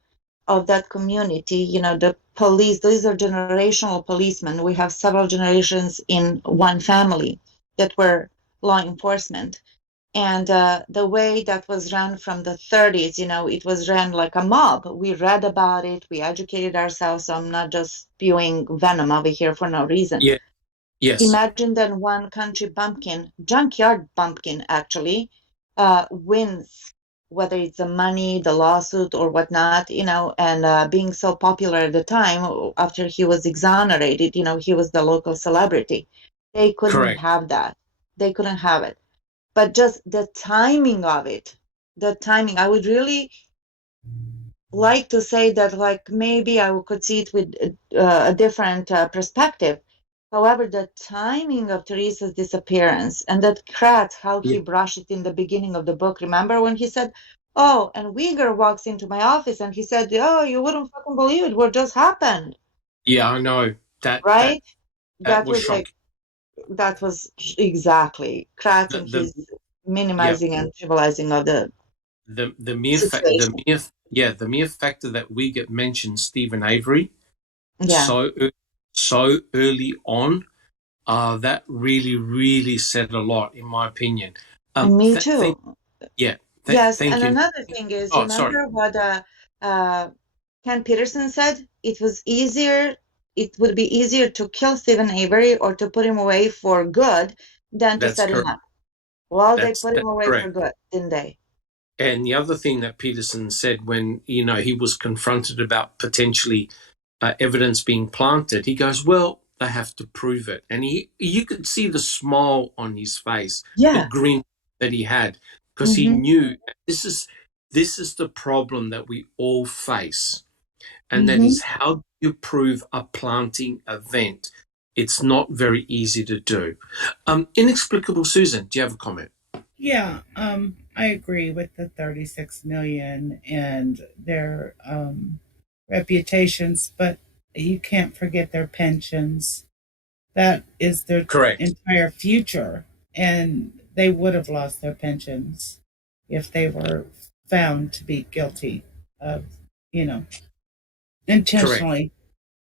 of that community, the police, these are generational policemen. We have several generations in one family that were law enforcement. And the way that was run from the 30s, it was ran like a mob. We read about it, we educated ourselves. So I'm not just spewing venom over here for no reason. Yeah. Yes. Imagine that one country bumpkin, junkyard bumpkin actually, wins, whether it's the money, the lawsuit, or whatnot, and being so popular at the time after he was exonerated, he was the local celebrity. They couldn't have that. They couldn't have it. But just the timing of it, I would really like to say that, like, maybe I could see it with a different perspective. However, the timing of Teresa's disappearance and that Kratz, how he brushed it in the beginning of the book. Remember when he said, oh, and Uyghur walks into my office and he said, oh, you wouldn't fucking believe it, what just happened. Yeah, I know. Right? That was shocking. That was exactly Kratz and his minimizing and trivializing of the mere factor that we get mentioned Stephen Avery so early on, that really said a lot, in my opinion. Me too. Yes, and another thing is, remember what Ken Peterson said? It would be easier to kill Stephen Avery or to put him away for good than to set him up. Well, they put him away for good, didn't they? And the other thing that Peterson said when, he was confronted about potentially evidence being planted, he goes, well, they have to prove it. And you could see the smile on his face, the grin that he had, because he knew this is the problem that we all face. And that is, how do you prove a planting event? It's not very easy to do. Inexplicable Susan, do you have a comment? Yeah, I agree with the 36 million and their reputations, but you can't forget their pensions. That is their Correct. entire future. And they would have lost their pensions if they were found to be guilty of, you know, Correct. intentionally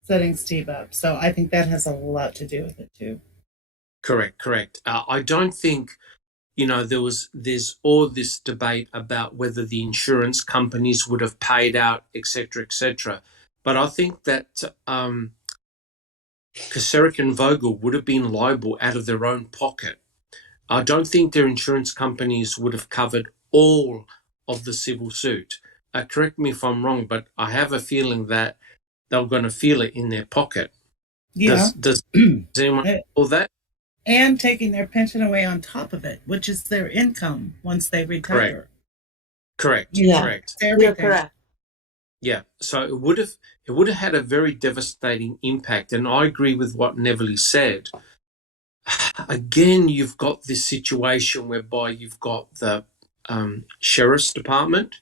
setting Steve up. So I think that has a lot to do with it too. Correct. I don't think, there's all this debate about whether the insurance companies would have paid out, etc., etc. But I think that Kacerik and Vogel would have been liable out of their own pocket. I don't think their insurance companies would have covered all of the civil suit. Correct me if I'm wrong, but I have a feeling that they're going to feel it in their pocket. Yeah. Does anyone feel that? And taking their pension away on top of it, which is their income once they retire. Correct. Yeah. Correct. You're correct. Yeah. So it would have had a very devastating impact. And I agree with what Neville said. Again, you've got this situation whereby you've got the sheriff's department,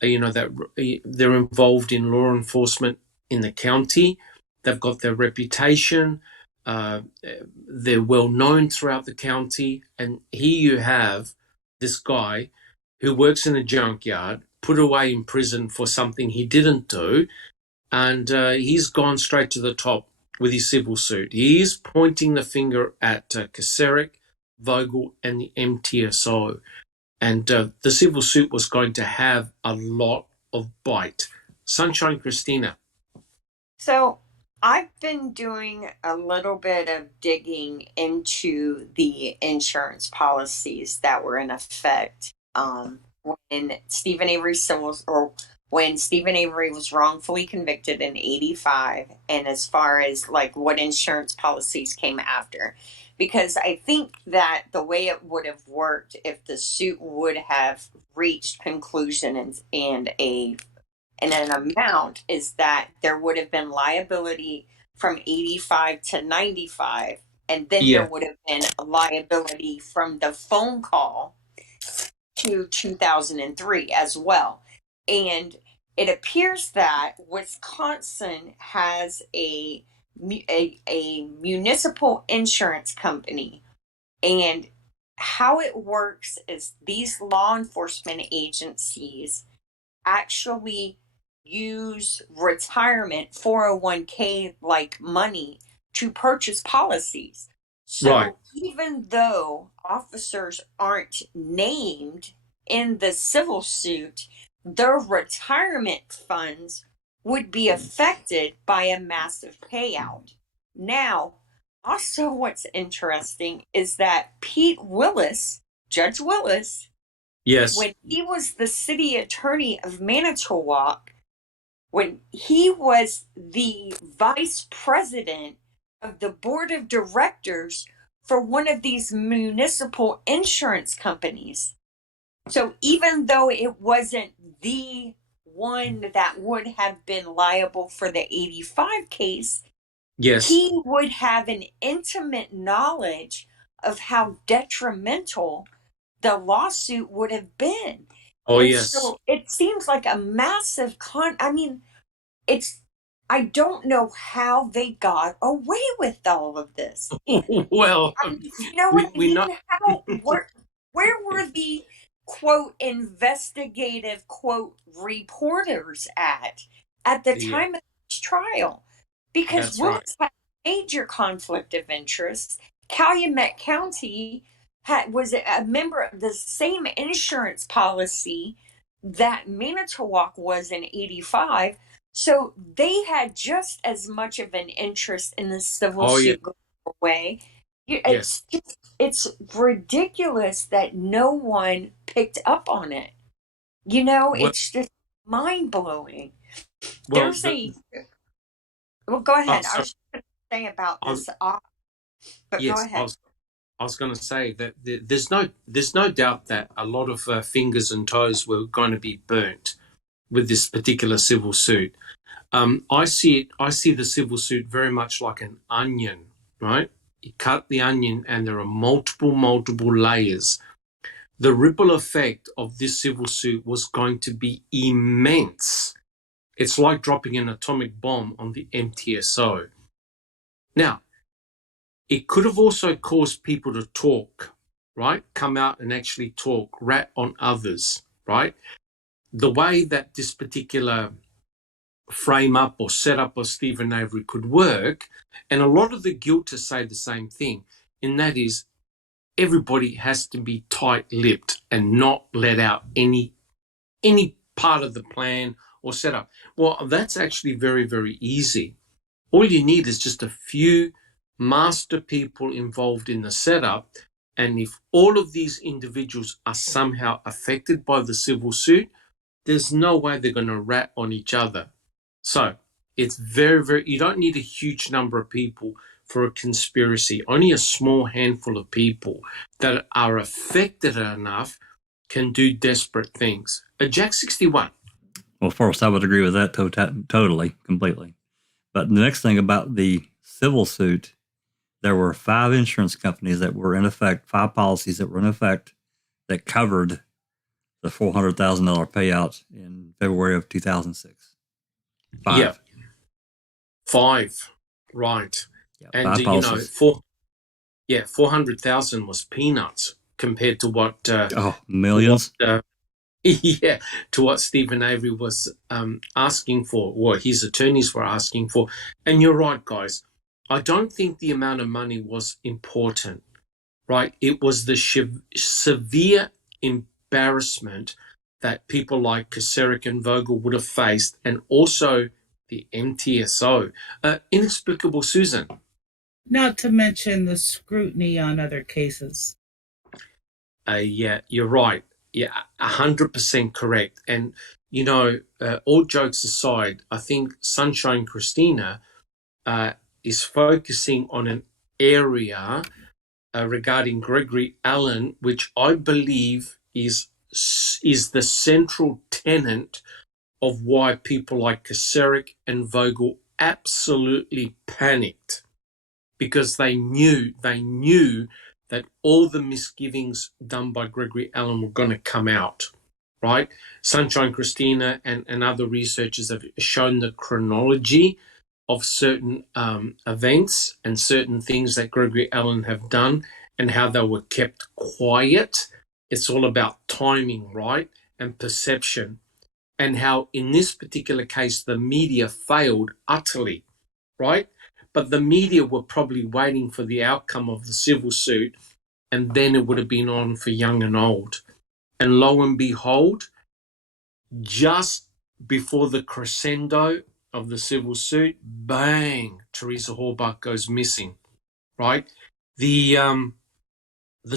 that they're involved in law enforcement in the county. They've got their reputation. They're well known throughout the county. And here you have this guy who works in a junkyard, put away in prison for something he didn't do, and he's gone straight to the top with his civil suit. He is pointing the finger at Kacerik, Vogel, and the MTSO. And the civil suit was going to have a lot of bite. Sunshine Christina. So I've been doing a little bit of digging into the insurance policies that were in effect when Stephen Avery when Stephen Avery was wrongfully convicted in 85, and as far as like what insurance policies came after. Because I think that the way it would have worked if the suit would have reached conclusion and an amount is that there would have been liability from 85 to 95, and then there would have been liability from the phone call to 2003 as well. And it appears that Wisconsin has a municipal insurance company, and how it works is these law enforcement agencies actually use retirement 401k like money to purchase policies. So even though officers aren't named in the civil suit, their retirement funds would be affected by a massive payout. Now, also what's interesting is that Pete Willis, Judge Willis, yes, when he was the city attorney of Manitowoc, when he was the vice president of the board of directors for one of these municipal insurance companies. So even though it wasn't the one that would have been liable for the 85 case, yes, he would have an intimate knowledge of how detrimental the lawsuit would have been. Oh, and yes. So it seems like a massive I don't know how they got away with all of this. Well, you know what I mean? How, where were the quote investigative quote reporters at the time of this trial? Because Willis had a major conflict of interest. Calumet County was a member of the same insurance policy that Manitowoc was in 85. So they had just as much of an interest in the civil suit going away. It's ridiculous that no one picked up on it. It's just mind-blowing. Well, go ahead. I was going to say about this, but go ahead. I was going to say that there's no doubt that a lot of fingers and toes were going to be burnt with this particular civil suit. I see the civil suit very much like an onion, right? You cut the onion and there are multiple layers. The ripple effect of this civil suit was going to be immense. It's like dropping an atomic bomb on the MTSO. Now, it could have also caused people to talk, right? Come out and actually talk, rat on others, right? The way that this particular frame up or setup of Stephen Avery could work, and a lot of the guilters say the same thing, and that is everybody has to be tight-lipped and not let out any part of the plan or setup. Well, that's actually very, very easy. All you need is just a few master people involved in the setup, and if all of these individuals are somehow affected by the civil suit, there's no way they're going to rat on each other. So it's very, very, you don't need a huge number of people for a conspiracy. Only a small handful of people that are affected enough can do desperate things. Jack 61. Well, first, I would agree with that totally, completely. But the next thing about the civil suit, there were 5 insurance companies that were in effect, 5 policies that were in effect that covered the $400,000 payout in February of 2006. 5. Yeah. 5. Right. Yeah, And, 5 policies. 400,000 was peanuts compared to what... millions? To what Stephen Avery was asking for, or his attorneys were asking for. And you're right, guys. I don't think the amount of money was important, right? It was the severe embarrassment that people like Kaseric and Vogel would have faced, and also the MTSO. Inexplicable Susan. Not to mention the scrutiny on other cases. Yeah, you're right. Yeah, 100% correct. And, all jokes aside, I think Sunshine Christina is focusing on an area regarding Gregory Allen, which I believe is the central tenet of why people like Kaseric and Vogel absolutely panicked, because they knew that all the misgivings done by Gregory Allen were going to come out, right? Sunshine Christina and other researchers have shown the chronology of certain events and certain things that Gregory Allen have done and how they were kept quiet. It's all about timing, right? And perception. And how in this particular case, the media failed utterly, right? But the media were probably waiting for the outcome of the civil suit, and then it would have been on for young and old. And lo and behold, just before the crescendo of the civil suit, bang, Teresa Halbach goes missing, right? The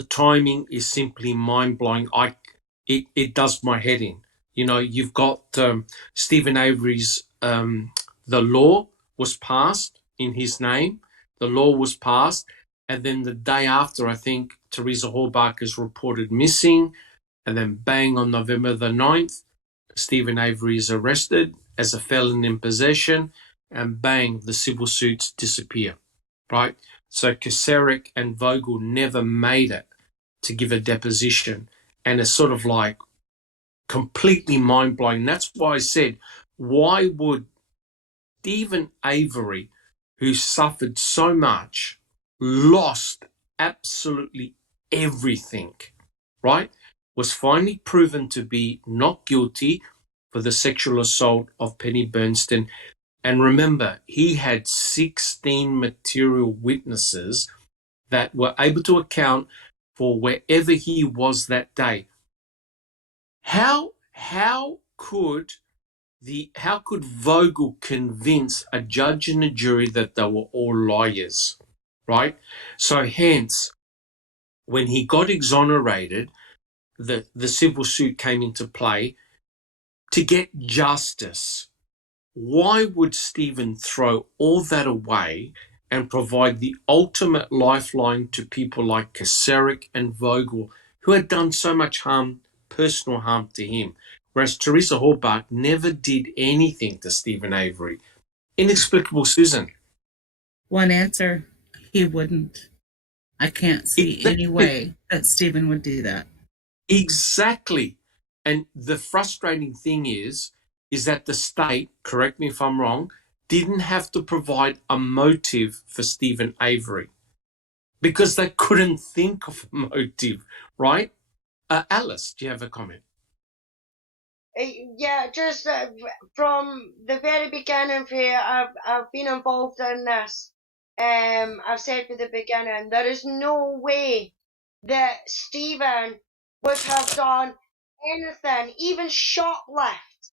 timing is simply mind-blowing. It does my head in. You've got Stephen Avery's, the law was passed in his name. The law was passed. And then the day after, I think Teresa Halbach is reported missing. And then bang, on November the 9th, Stephen Avery is arrested as a felon in possession. And bang, the civil suits disappear, right? So Kaseric and Vogel never made it to give a deposition. And it's sort of like completely mind-blowing. That's why I said, why would Stephen Avery, who suffered so much, lost absolutely everything, right, was finally proven to be not guilty for the sexual assault of Penny Bernstein. And remember, he had 16 material witnesses that were able to account for wherever he was that day. How could Vogel convince a judge and a jury that they were all liars, right? So hence, when he got exonerated, the civil suit came into play to get justice. Why would Stephen throw all that away and provide the ultimate lifeline to people like Kaseric and Vogel, who had done so much harm, personal harm to him? Whereas Teresa Halbach never did anything to Stephen Avery. Inexplicable, Susan. One answer, he wouldn't. I can't see any way that Stephen would do that. Exactly. And the frustrating thing is that the state, correct me if I'm wrong, didn't have to provide a motive for Stephen Avery. because they couldn't think of a motive, right? Alice, do you have a comment? Yeah, just from the very beginning, where I've been involved in this, I've said from the beginning, there is no way that Stephen would have done anything, even shoplift,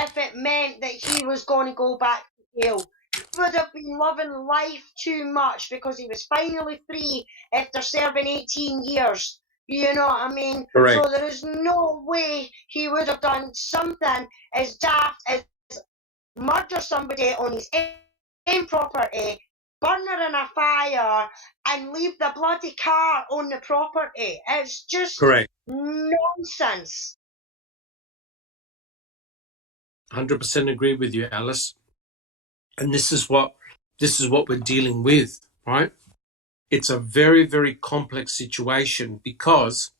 if it meant that he was going to go back to jail. He would have been loving life too much because he was finally free after serving 18 years. You know what I mean? Correct. So there is no way he would have done something as daft as murder somebody on his own property, burn her in a fire, and leave the bloody car on the property. It's just Correct. nonsense. 100% agree with you, Alice. And this is what we're dealing with, right? It's a very, very complex situation because,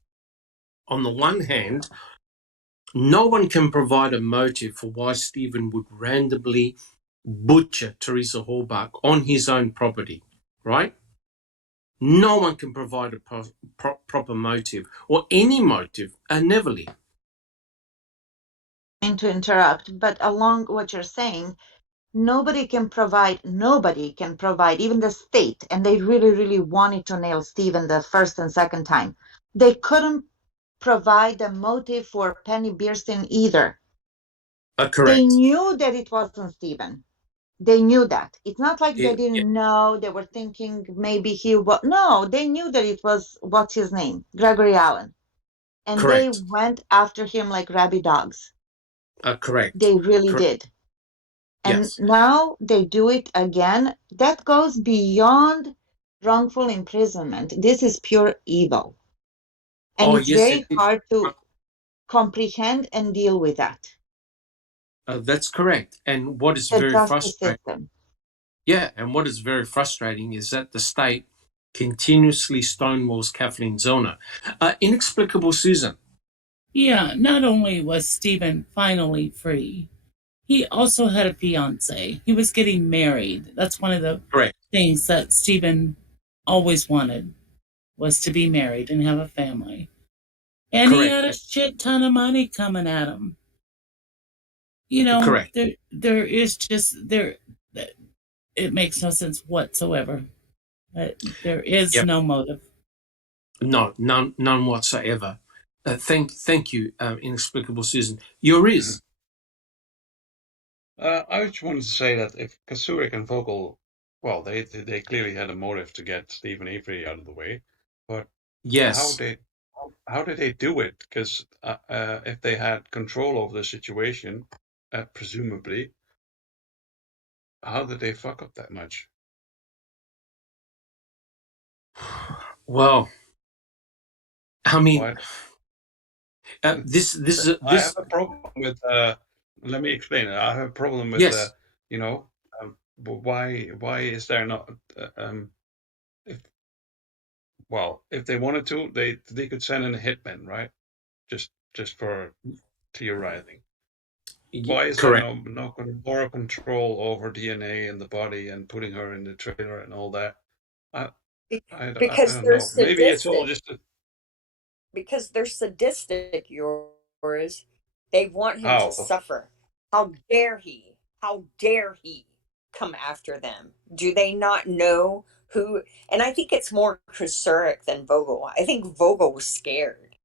on the one hand, no one can provide a motive for why Stephen would randomly butcher Teresa Hallbach on his own property, right? No one can provide a proper motive or any motive, Neverly. To interrupt, but along what you're saying, nobody can provide, even the state, and they really, really wanted to nail Stephen the first and second time. They couldn't provide a motive for Penny Beerstein either. They Correct. knew that it wasn't Stephen. They knew that. It's not like they didn't Yeah. know. They were thinking maybe he was. No, they knew that it was, what's his name? Gregory Allen. And Correct. they went after him like rabid dogs. Correct. They really Correct. did. And Yes. now they do it again. That goes beyond wrongful imprisonment. This is pure evil. And it's yes, very hard to comprehend and deal with that. That's correct. And what is The very justice frustrating, system. yeah, and what is very frustrating is that the state continuously stonewalls Kathleen Zellner. Inexplicable Susan. Yeah, not only was Stephen finally free, he also had a fiance. He was getting married. That's one of the Correct. things that Stephen always wanted, was to be married and have a family. And Correct. he had a shit ton of money coming at him. You know, correct. There is just it makes no sense whatsoever. There is Yep. no motive. No, none whatsoever. Thank you, Inexplicable Susan. Yours. I just wanted to say that if Kasurik and Vogel, well, they clearly had a motive to get Stephen Avery out of the way, but Yes. how did they do it? Because if they had control over the situation, presumably, how did they fuck up that much? Well, I mean, What? this. I have a problem with. Let me explain it. I have a problem with. Yes. Why is there not? If they wanted to, they could send in a hitman, right? Just for theorizing. Why is correct. there no more control over DNA in the body and putting her in the trailer and all that? I Because don't they're know. Maybe it's all sadistic. just. Because they're sadistic, yours. They want him to suffer. How dare he? How dare he come after them? Do they not know who? And I think it's more Kasurik than Vogel. I think Vogel was scared.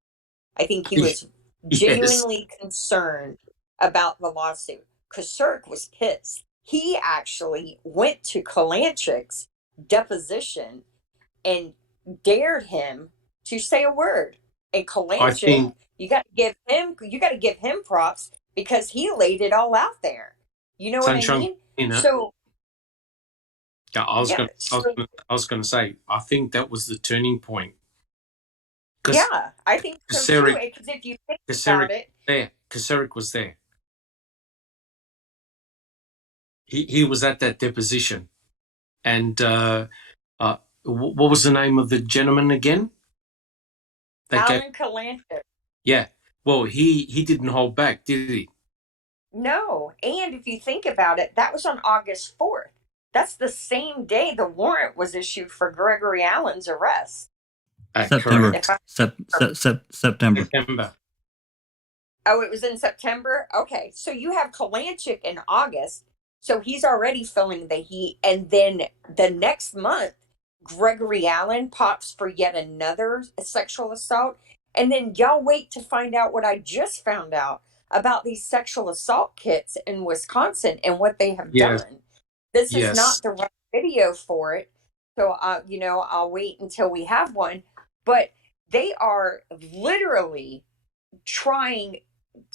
I think he was genuinely concerned about the lawsuit. Kasurik was pissed. He actually went to Kalanchik's deposition and dared him to say a word. And Kalanchik, you got to give him props because he laid it all out there. You know what I mean? So yeah, I was going to say, I think that was the turning point. Yeah, I think so too. Because if you think about it, Kasurik was there. He was at that deposition, and what was the name of the gentleman again? Alan Kalanchik. Yeah. Well, he didn't hold back, did he? No. And if you think about it, that was on August 4th. That's the same day the warrant was issued for Gregory Allen's arrest. September. Correct. September. September. Oh, it was in September? Okay. So you have Kalanchik in August. So he's already feeling the heat. And then the next month, Gregory Allen pops for yet another sexual assault. And then y'all wait to find out what I just found out about these sexual assault kits in Wisconsin and what they have Yes. done. This is Yes. not the right video for it. So, I'll wait until we have one. But they are literally trying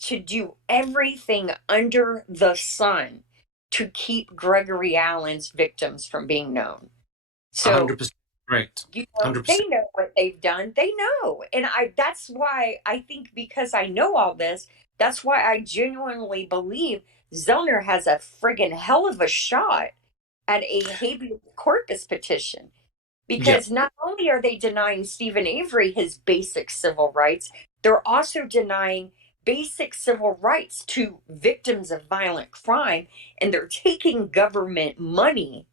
to do everything under the sun to keep Gregory Allen's victims from being known. So 100% correct. you know, 100%. they know what they've done. They know. And that's why I think, because I know all this, that's why I genuinely believe Zellner has a friggin' hell of a shot at a habeas corpus petition. Because not only are they denying Stephen Avery his basic civil rights, they're also denying basic civil rights to victims of violent crime. And they're taking government money,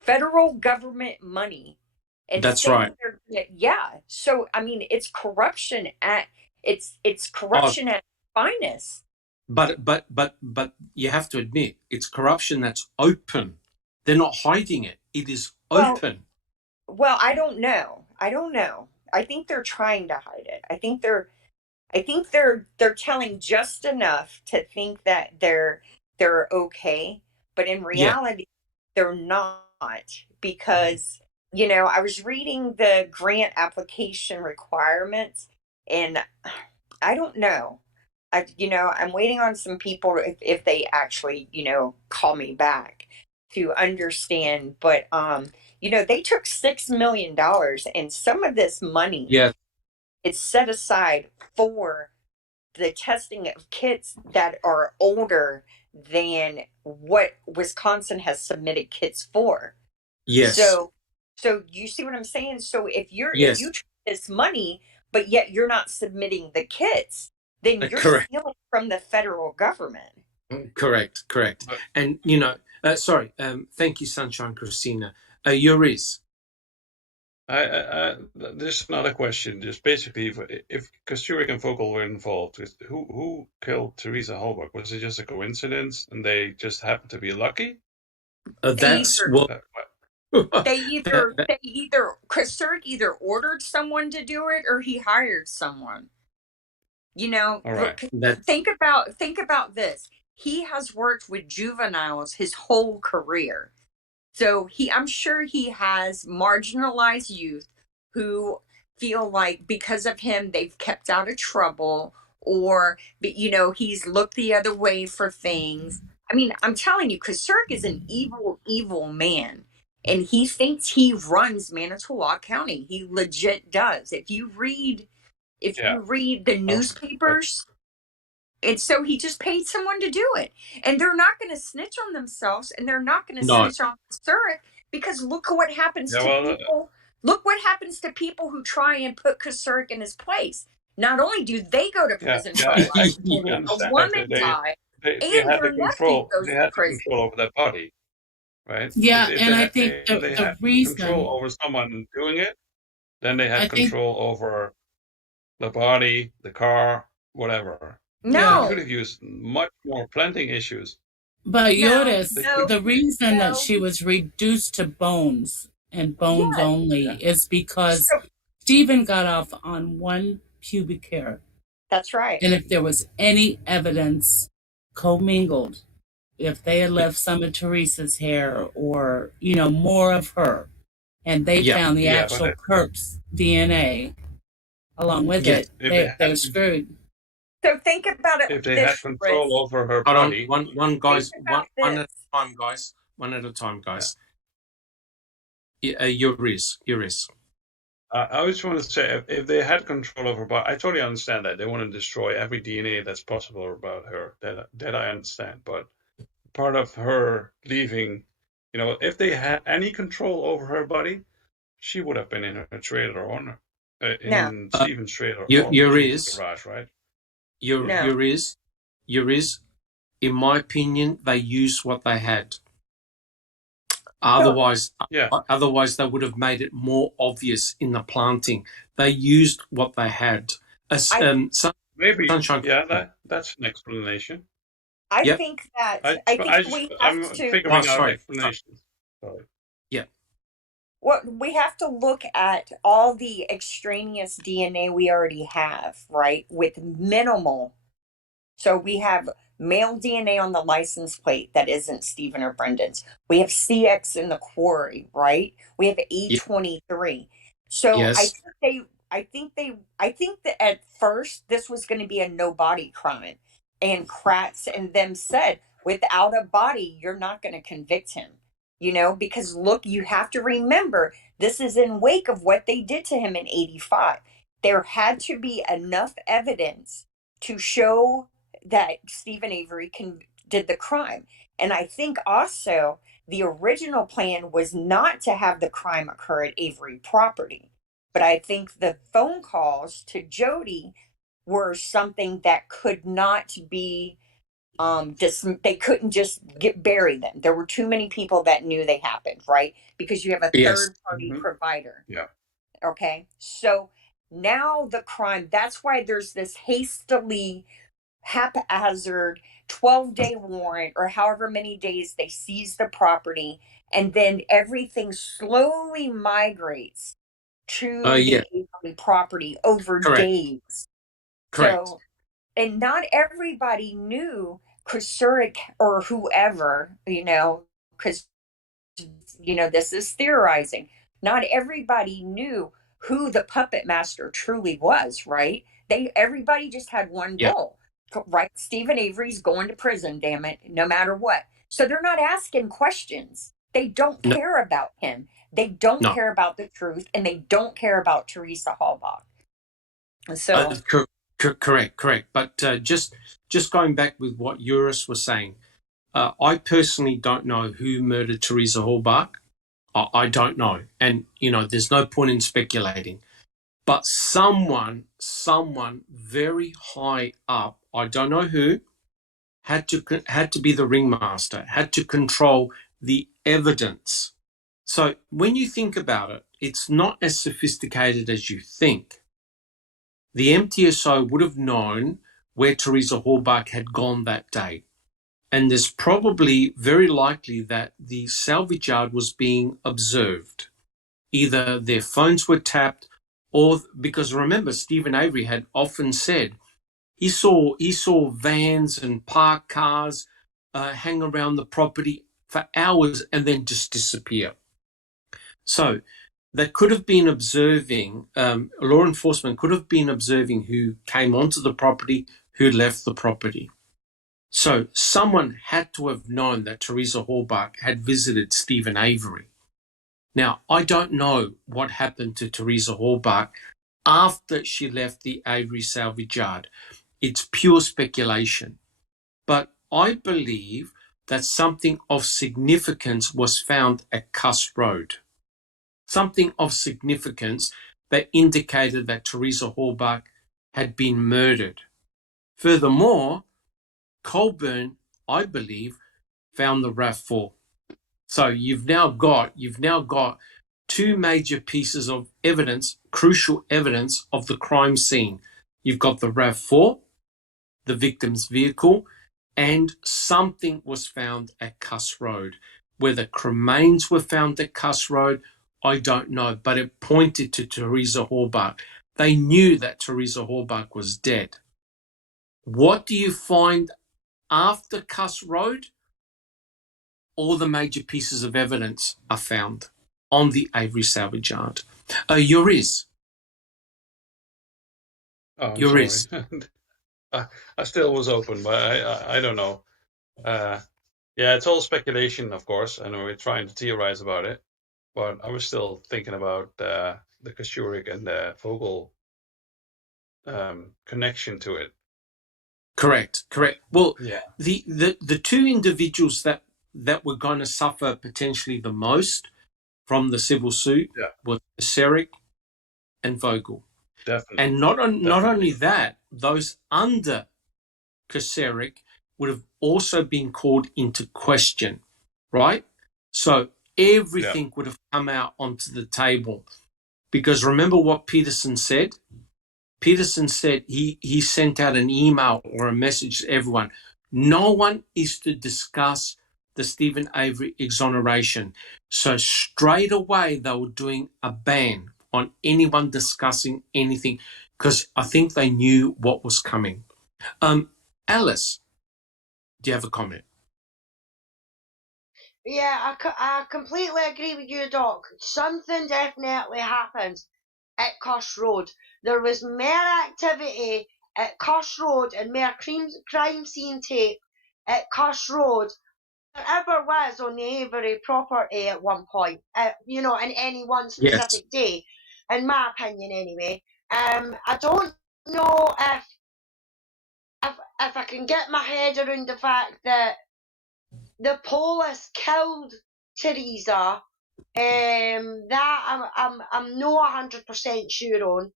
federal government money, and That's saying right. yeah. So I mean, it's corruption at its corruption at finest. But you have to admit, it's corruption that's open. They're not hiding it. It is open. Well, I don't know. I think they're trying to hide it. I think they're telling just enough to think that they're okay, but in reality, they're not, because I was reading the grant application requirements, and I don't know. I'm waiting on some people if they actually call me back to understand, but they took $6 million, and some of this money is set aside for the testing of kits that are older than what Wisconsin has submitted kits for. Yes. So you see what I'm saying? So if you take this money, but yet you're not submitting the kits, then you're stealing from the federal government. Correct. And sorry. Thank you, Sunshine Christina. Yoris. This is another question. Just basically, if Kosturik and Vogel were involved, who killed Teresa Halbach? Was it just a coincidence, and they just happened to be lucky? That's what. They either Kosturik either ordered someone to do it, or he hired someone. All right. Think about this. He has worked with juveniles his whole career. So I'm sure he has marginalized youth who feel like because of him, they've kept out of trouble, or, he's looked the other way for things. I mean, I'm telling you, Kosturik is an evil, evil man. And he thinks he runs Manitowoc County. He legit does. If you read the newspapers, and so he just paid someone to do it. And they're not going to snitch on themselves, and they're not going to snitch on Kosturik, because look what happens to people. Look what happens to people who try and put Kosturik in his place. Not only do they go to prison for life, a woman died, and their nephew goes to prison. Control over that body, right? Yeah, If and they I think they the had reason control over someone doing it, then they had control over the body, the car, whatever. No, They could have used much more planting issues. But Yoris, the reason that she was reduced to bones and bones only is because Stephen got off on one pubic hair. That's right. And if there was any evidence commingled, if they had left some of Teresa's hair or, more of her, and they found the actual corpse DNA along with it, they're screwed. So think about it. If they had control over her body. One at a time, guys. Yoris. I just want to say, if they had control over her body, I totally understand that. They want to destroy every DNA that's possible about her. That I understand. But part of her leaving, if they had any control over her body, she would have been in her trailer or in Stephen's trailer. Yoris. Garage, right? Yoris, in my opinion, they used what they had. Otherwise, otherwise they would have made it more obvious in the planting. They used what they had. Maybe, sunshine. that's an explanation. I think I'm to. figuring out explanations. Sorry. Yeah. Well, we have to look at all the extraneous DNA we already have, right? With minimal. So we have male DNA on the license plate that isn't Stephen or Brendan's. We have CX in the quarry, right? We have A23. So Yes. I think that at first this was going to be a no body crime. And Kratz and them said, without a body, you're not going to convict him. Because look, you have to remember, this is in wake of what they did to him in 85. There had to be enough evidence to show that Stephen Avery did the crime. And I think also the original plan was not to have the crime occur at Avery property. But I think the phone calls to Jody were something that could not be they couldn't just bury them. There were too many people that knew they happened, right? Because you have a third party provider. Yeah. Okay. So now the crime, that's why there's this hastily haphazard 12-day warrant, or however many days they seize the property, and then everything slowly migrates to the Avery property over days. Correct. So, and not everybody knew Kusurik or whoever, because, this is theorizing. Not everybody knew who the puppet master truly was, right? Everybody just had one goal, right? Stephen Avery's going to prison, damn it, no matter what. So they're not asking questions. They don't care about him. They don't care about the truth, and they don't care about Teresa Halbach. So correct. But just going back with what Eurus was saying, I personally don't know who murdered Teresa Halbach. I don't know, and there's no point in speculating. But someone very high up, I don't know who, had to be the ringmaster, had to control the evidence. So when you think about it, it's not as sophisticated as you think. The MTSO would have known where Teresa Halbach had gone that day. And there's probably very likely that the salvage yard was being observed. Either their phones were tapped, or because remember, Stephen Avery had often said he saw vans and parked cars hang around the property for hours and then just disappear. So they could have been observing, law enforcement could have been observing who came onto the property, who left the property. So someone had to have known that Teresa Halbach had visited Stephen Avery. Now, I don't know what happened to Teresa Halbach after she left the Avery salvage yard. It's pure speculation. But I believe that something of significance was found at Cuss Road. Something of significance that indicated that Teresa Halbach had been murdered. Furthermore, Colburn, I believe, found the RAV4. So you've now got two major pieces of evidence, crucial evidence of the crime scene. You've got the RAV4, the victim's vehicle, and something was found at Cuss Road. Whether cremains were found at Cuss Road, I don't know, but it pointed to Teresa Halbach. They knew that Teresa Halbach was dead. What do you find after Cuss Road? All the major pieces of evidence are found on the Avery salvage yard. Yuris. Oh, Yuris. I still was open, but I don't know. It's all speculation, of course, and we're trying to theorize about it. But I was still thinking about the Kusurik and the Vogel connection to it. Correct. Well, the two individuals that were going to suffer potentially the most from the civil suit were Kusurik and Vogel. Definitely. And not only that, those under Kusurik would have also been called into question, right? So everything would have come out onto the table. Because remember what Peterson said? Peterson said he sent out an email or a message to everyone. No one is to discuss the Stephen Avery exoneration. So straight away, they were doing a ban on anyone discussing anything because I think they knew what was coming. Alice, do you have a comment? Yeah, I completely agree with you, Doc. Something definitely happened at Cuss Road. There was more activity at Cuss Road and more crime scene tape at Cuss Road than ever was on the Avery property at one point, in any one specific day, in my opinion anyway. I don't know if I can get my head around the fact that the police killed Teresa. That I'm not 100% sure on.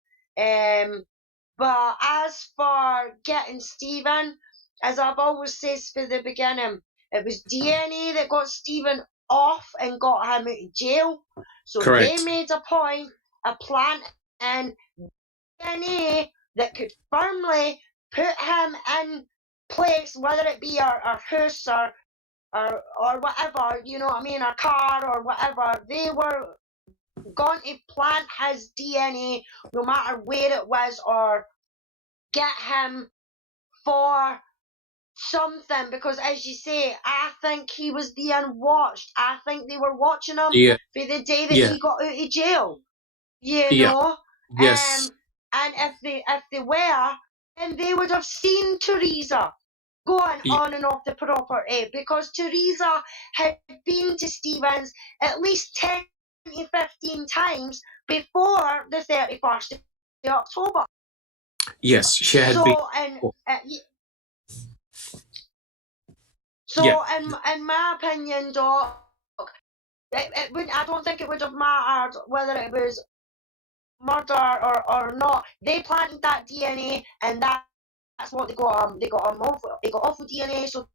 But as for getting Stephen, as I've always said from the beginning, it was DNA that got Stephen off and got him out of jail. So Correct. They made a point of planting DNA that could firmly put him in place, whether it be our house or whatever, you know what I mean, a car or whatever. They were going to plant his DNA no matter where it was, or get him for something, because as you say, I think he was being watched. I think they were watching him for the day that he got out of jail, you know. Yes. And if they were, then they would have seen Teresa going on and off the property, because Teresa had been to Stevens at least 10 to 15 times before the 31st of October. Yes, she had so, been. In my opinion, Doc, I don't think it would have mattered whether it was murder or not. They planted that DNA, and that's what they got. They got him off. They got off with DNA, so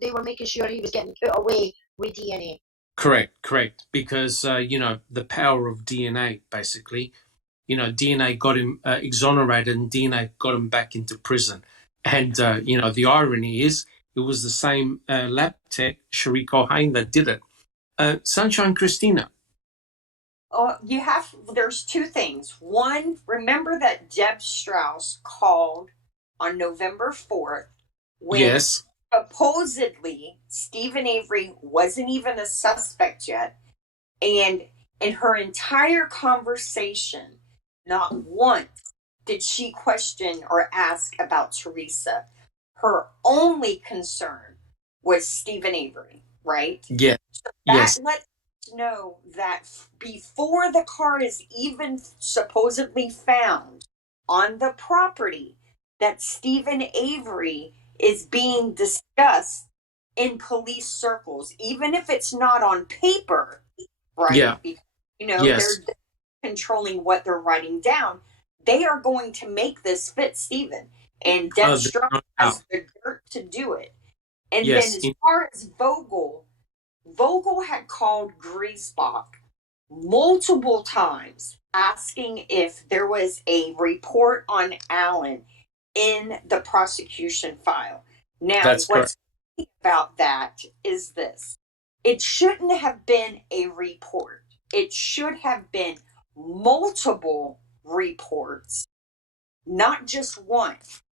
they were making sure he was getting put away with DNA. Correct. Because the power of DNA, basically. DNA got him exonerated, and DNA got him back into prison. And the irony is, it was the same lab tech, Cherie Cohen, that did it. Sunshine Christina. There's two things. One, remember that Deb Strauss called on November 4th when supposedly Stephen Avery wasn't even a suspect yet. And in her entire conversation, not once did she question or ask about Teresa. Her only concern was Stephen Avery, right? Yeah. So that lets us know that before the car is even supposedly found on the property, that Stephen Avery is being discussed in police circles, even if it's not on paper, right? Yeah. Because, they're controlling what they're writing down. They are going to make this fit Stephen. And Deb Strauss has the dirt to do it. And then as far as Vogel had called Griesbach multiple times asking if there was a report on Allen in the prosecution file. Now, what's key about that is this. It shouldn't have been a report. It should have been multiple reports, not just one.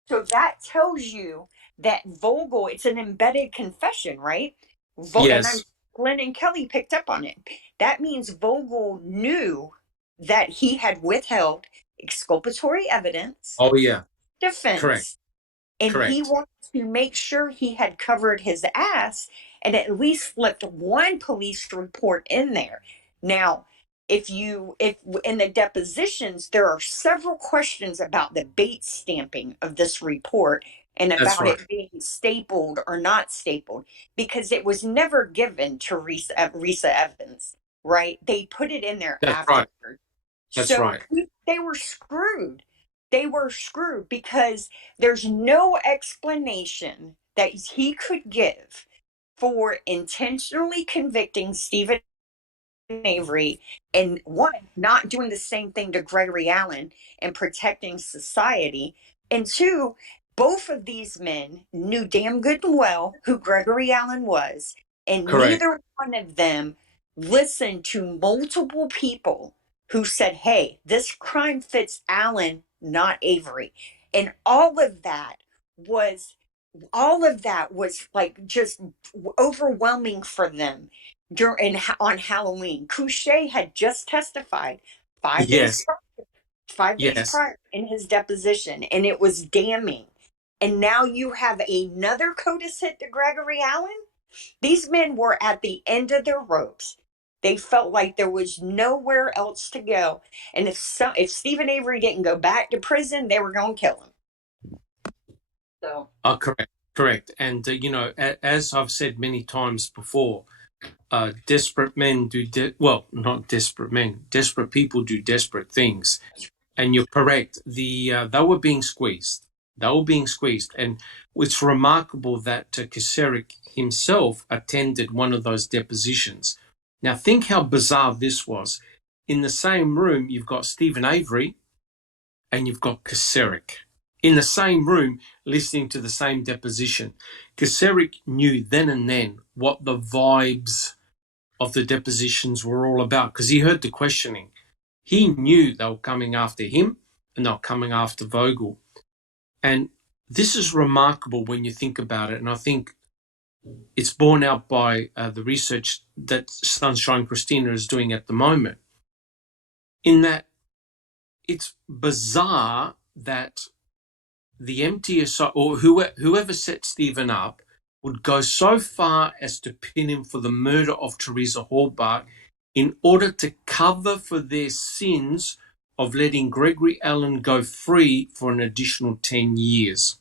So that tells you that Vogel, it's an embedded confession, right? And Glenn and Kelly picked up on it. That means Vogel knew that he had withheld exculpatory evidence. Oh, yeah. Defense. Correct. And he wanted to make sure he had covered his ass and at least slipped one police report in there. Now, if in the depositions, there are several questions about the bait stamping of this report and about it being stapled or not stapled, because it was never given to Risa Evans, right? They put it in there afterward. They were screwed. They were screwed because there's no explanation that he could give for intentionally convicting Stephen Avery, and one, not doing the same thing to Gregory Allen and protecting society, and two, both of these men knew damn good and well who Gregory Allen was, and Correct. neither one of them listened to multiple people who said, hey, this crime fits Allen, not Avery. And all of that was like just overwhelming for them during on Halloween. Couchet had just testified 5 days Yes. prior, 5 days Yes. prior in his deposition, and it was damning. And now you have another CODIS hit to Gregory Allen. These men were at the end of their ropes. They felt like there was nowhere else to go, and if Stephen Avery didn't go back to prison, they were going to kill him. So. Oh, correct. And as I've said many times before, desperate men do not desperate men. Desperate people do desperate things. And you're correct. They were being squeezed. And it's remarkable that Kacerik himself attended one of those depositions. Now, think how bizarre this was. In the same room, you've got Stephen Avery and you've got Kacerik in the same room listening to the same deposition. Kacerik knew then and then what the vibes of the depositions were all about because he heard the questioning. He knew they were coming after him and they were coming after Vogel. And this is remarkable when you think about it. And I think it's borne out by the research that Sunshine Christina is doing at the moment, in that it's bizarre that the MTSO or whoever set Stephen up would go so far as to pin him for the murder of Teresa Halbach in order to cover for their sins of letting Gregory Allen go free for an additional 10 years.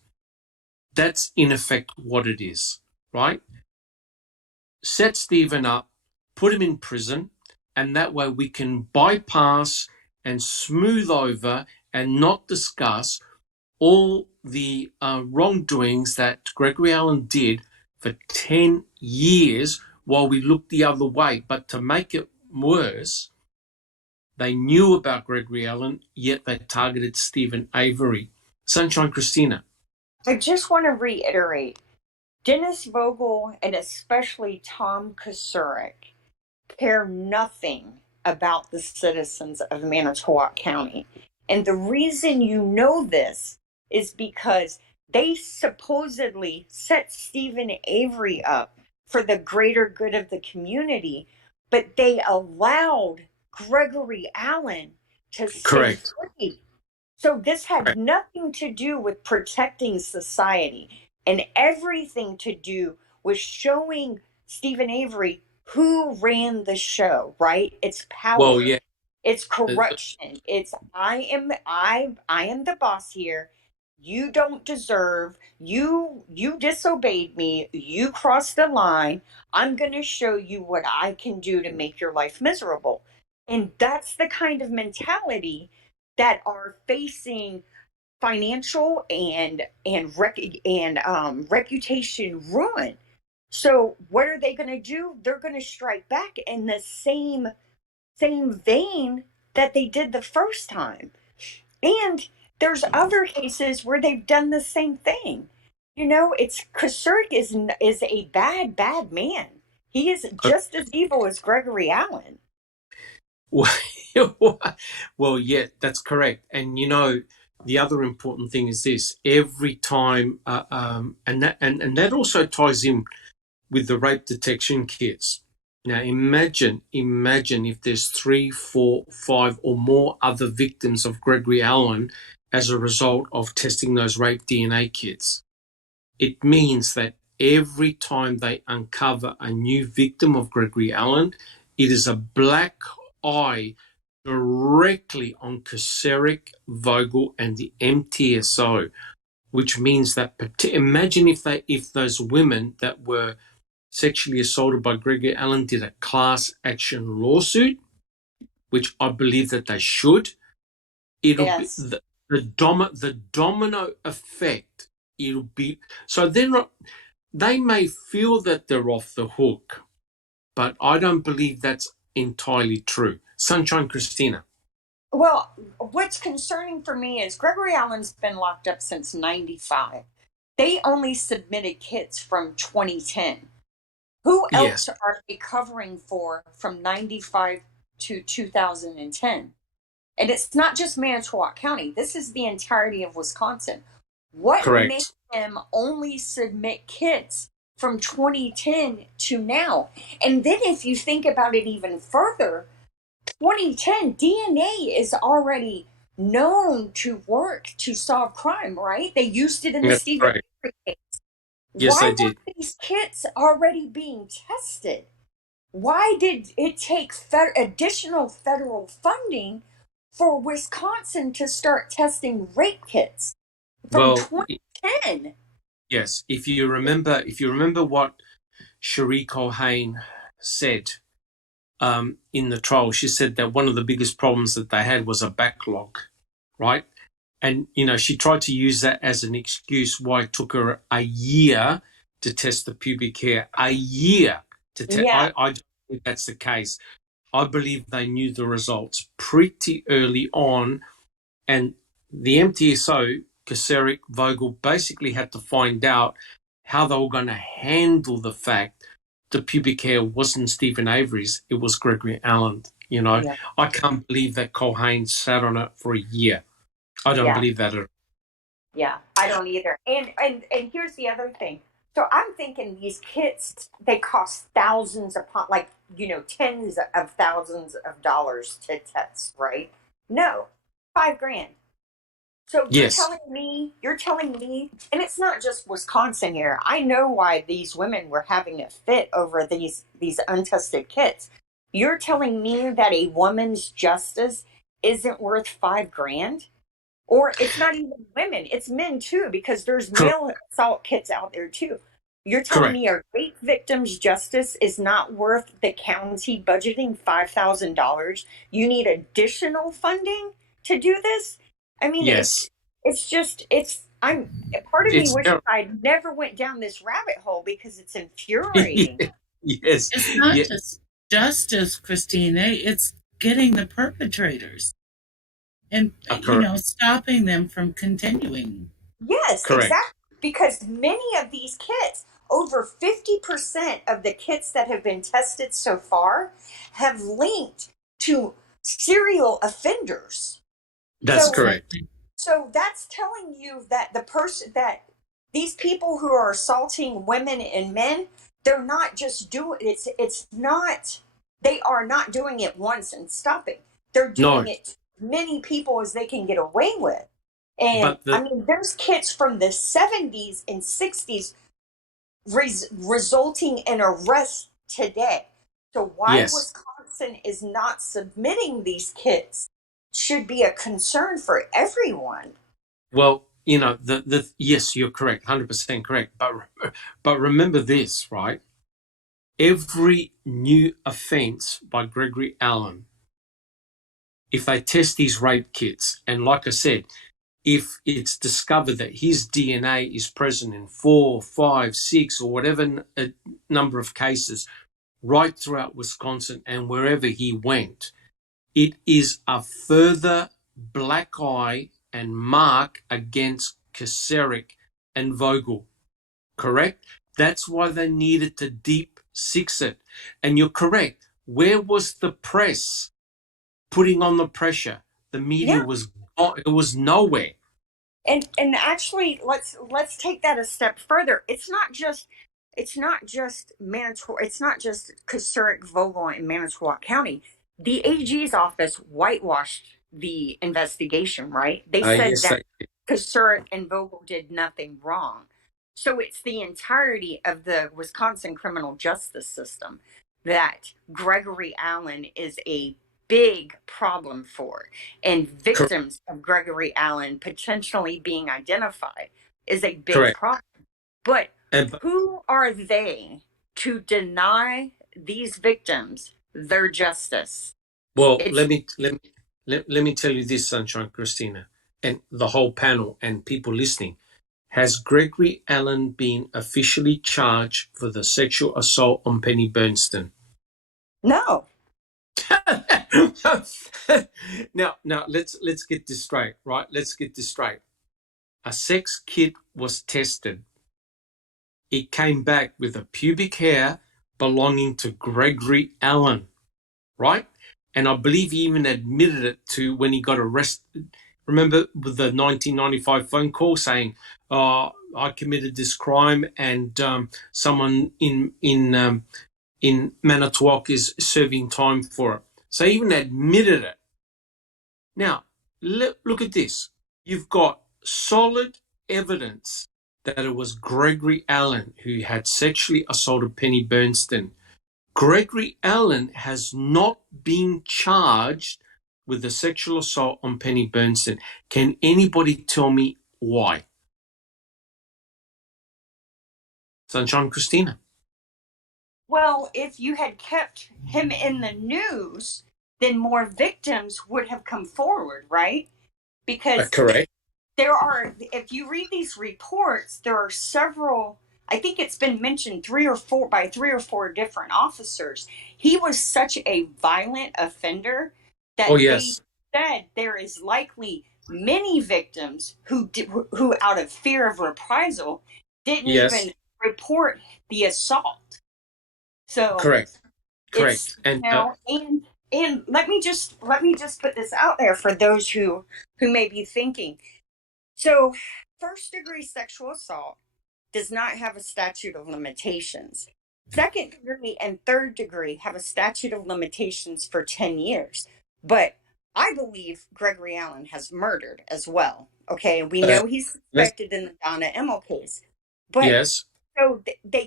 That's in effect what it is, right? Set Stephen up, put him in prison, and that way we can bypass and smooth over and not discuss all the wrongdoings that Gregory Allen did for 10 years while we looked the other way. But to make it worse, they knew about Gregory Allen, yet they targeted Stephen Avery. Sunshine Christina. I just want to reiterate, Dennis Vogel and especially Tom Kacerik care nothing about the citizens of Manitowoc County. And the reason you know this is because they supposedly set Stephen Avery up for the greater good of the community, but they allowed Gregory Allen to stay free. So this had nothing to do with protecting society and everything to do with showing Stephen Avery who ran the show, right? It's power. Well, yeah. It's corruption. It's I am the boss here. You don't deserve. You disobeyed me. You crossed the line. I'm going to show you what I can do to make your life miserable. And that's the kind of mentality that are facing financial and reputation ruin. So what are they going to do? They're going to strike back in the same vein that they did the first time. And there's other cases where they've done the same thing. It's Kacerik is a bad man. He is just as evil as Gregory Allen. Well, yeah, that's correct. And the other important thing is this: every time, and that also ties in with the rape detection kits. Now, imagine if there's 3, 4, 5, or more other victims of Gregory Allen as a result of testing those rape DNA kits. It means that every time they uncover a new victim of Gregory Allen, it is a black eye directly on Kacerik, Vogel, and the MTSO, which means that imagine if those women that were sexually assaulted by Gregory Allen did a class action lawsuit, which I believe that they should. It'll be the domino effect. It'll be so they may feel that they're off the hook, but I don't believe that's entirely true. Sunshine Christina. Well, what's concerning for me is Gregory Allen's been locked up since 95. They only submitted kits from 2010. Who Yes, else are they covering for from 95 to 2010? And it's not just Manitowoc County. This is the entirety of Wisconsin. What made correct. them only submit kits from 2010 to now? And then if you think about it even further, 2010 DNA is already known to work to solve crime, right? They used it in the That's Stephen right. Avery case. Yes, I Why did. weren't these kits already being tested? Why did it take additional federal funding for Wisconsin to start testing rape kits from Well, 2010? yes. If you remember what Cherie Colhane said in the trial, she said that one of the biggest problems that they had was a backlog, right? And she tried to use that as an excuse why it took her a year to test the pubic hair. A year to test. Yeah, I don't think that's the case. I believe they knew the results pretty early on, and the MTSO, Kaseric, Vogel, basically had to find out how they were going to handle the fact the pubic hair wasn't Stephen Avery's, it was Gregory Allen. yeah, I can't believe that Colhane sat on it for a year. I don't yeah. believe that at all. Yeah, I don't either. And here's the other thing. So I'm thinking these kits, they cost thousands upon, like, tens of thousands of dollars to test, right? No, $5,000. So Yes, you're telling me, and it's not just Wisconsin here. I know why these women were having a fit over these untested kits. You're telling me that a woman's justice isn't worth $5,000? Or it's not even women, it's men too, because there's correct. male assault kits out there too. You're telling Correct. me a rape victim's justice is not worth the county budgeting $5,000? You need additional funding to do this? I mean, Yes. I'm part of me It's wishes terrible. I never went down this rabbit hole because it's infuriating. Yes. It's not Yeah. just justice, Christina. It's getting the perpetrators and, Correct. stopping them from continuing. Yes, Correct. exactly. Because many of these kits, over 50% of the kits that have been tested so far, have linked to serial offenders. That's So, correct. so that's telling you that that these people who are assaulting women and men, they're not just doing it's not they are not doing it once and stopping. They're No, doing it to many people as they can get away with. And but I mean, there's kits from the 70s and 60s resulting in arrests today. So why yes. Wisconsin is not submitting these kits should be a concern for everyone. Well, yes, you're correct, 100% correct. But remember this, right? Every new offense by Gregory Allen, if they test these rape kits, and like I said, if it's discovered that his DNA is present in 4, 5, 6, or whatever number of cases right throughout Wisconsin and wherever he went, it is a further black eye and mark against Kaseric and Vogel, correct? That's why they needed to deep six it. And you're correct. Where was the press putting on the pressure? The media Yeah. was it was nowhere. And actually, let's take that a step further. It's not just Manitowoc. It's not just Kaseric, Vogel, and Manitowoc County. The AG's office whitewashed the investigation. Right? They said Yes, that Kaseric and Vogel did nothing wrong. So it's the entirety of the Wisconsin criminal justice system that Gregory Allen is a big problem for, and victims of Gregory Allen potentially being identified is a big correct. problem. But And, who are they to deny these victims their justice? well, It's let me tell you this, Sunshine Christina, and the whole panel and people listening. Has Gregory Allen been officially charged for the sexual assault on Penny Bernstein? no. Now let's get this straight, right? Let's get this straight. A sex kit was tested. It came back with a pubic hair belonging to Gregory Allen, right? And I believe he even admitted it to when he got arrested. Remember with the 1995 phone call saying, I committed this crime and someone in Manitowoc is serving time for it. So he even admitted it. Now, look at this. You've got solid evidence that it was Gregory Allen who had sexually assaulted Penny Bernstein. Gregory Allen has not been charged with the sexual assault on Penny Bernstein. Can anybody tell me why? Sunshine Christina. Well, if you had kept him in the news, then more victims would have come forward, right? Because correct. There are, if you read these reports, there are several, I think it's been mentioned 3 or 4 by 3 or 4 different officers. He was such a violent offender that they said there is likely many victims who out of fear of reprisal didn't even report the assault. So correct. And and let me just put this out there for those who may be thinking. So, first-degree sexual assault does not have a statute of limitations. Second degree and third degree have a statute of limitations for 10 years. But I believe Gregory Allen has murdered as well. Okay, we know he's suspected in the Donna Emmel case. But so they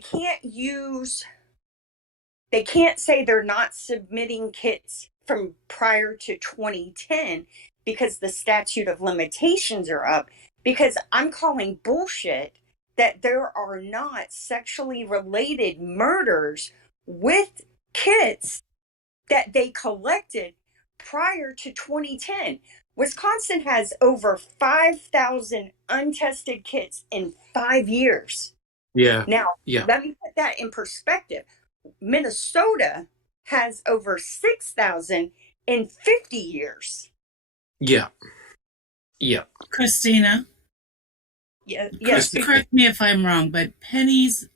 can't say they're not submitting kits from prior to 2010 because the statute of limitations are up, because I'm calling bullshit that there are not sexually related murders with kits that they collected prior to 2010. Wisconsin has over 5,000 untested kits in 5 years. Now, let me put that in perspective. Minnesota has over 6,000 in 50 years. Yeah. Christina? Yes. Correct me if I'm wrong, but Penny's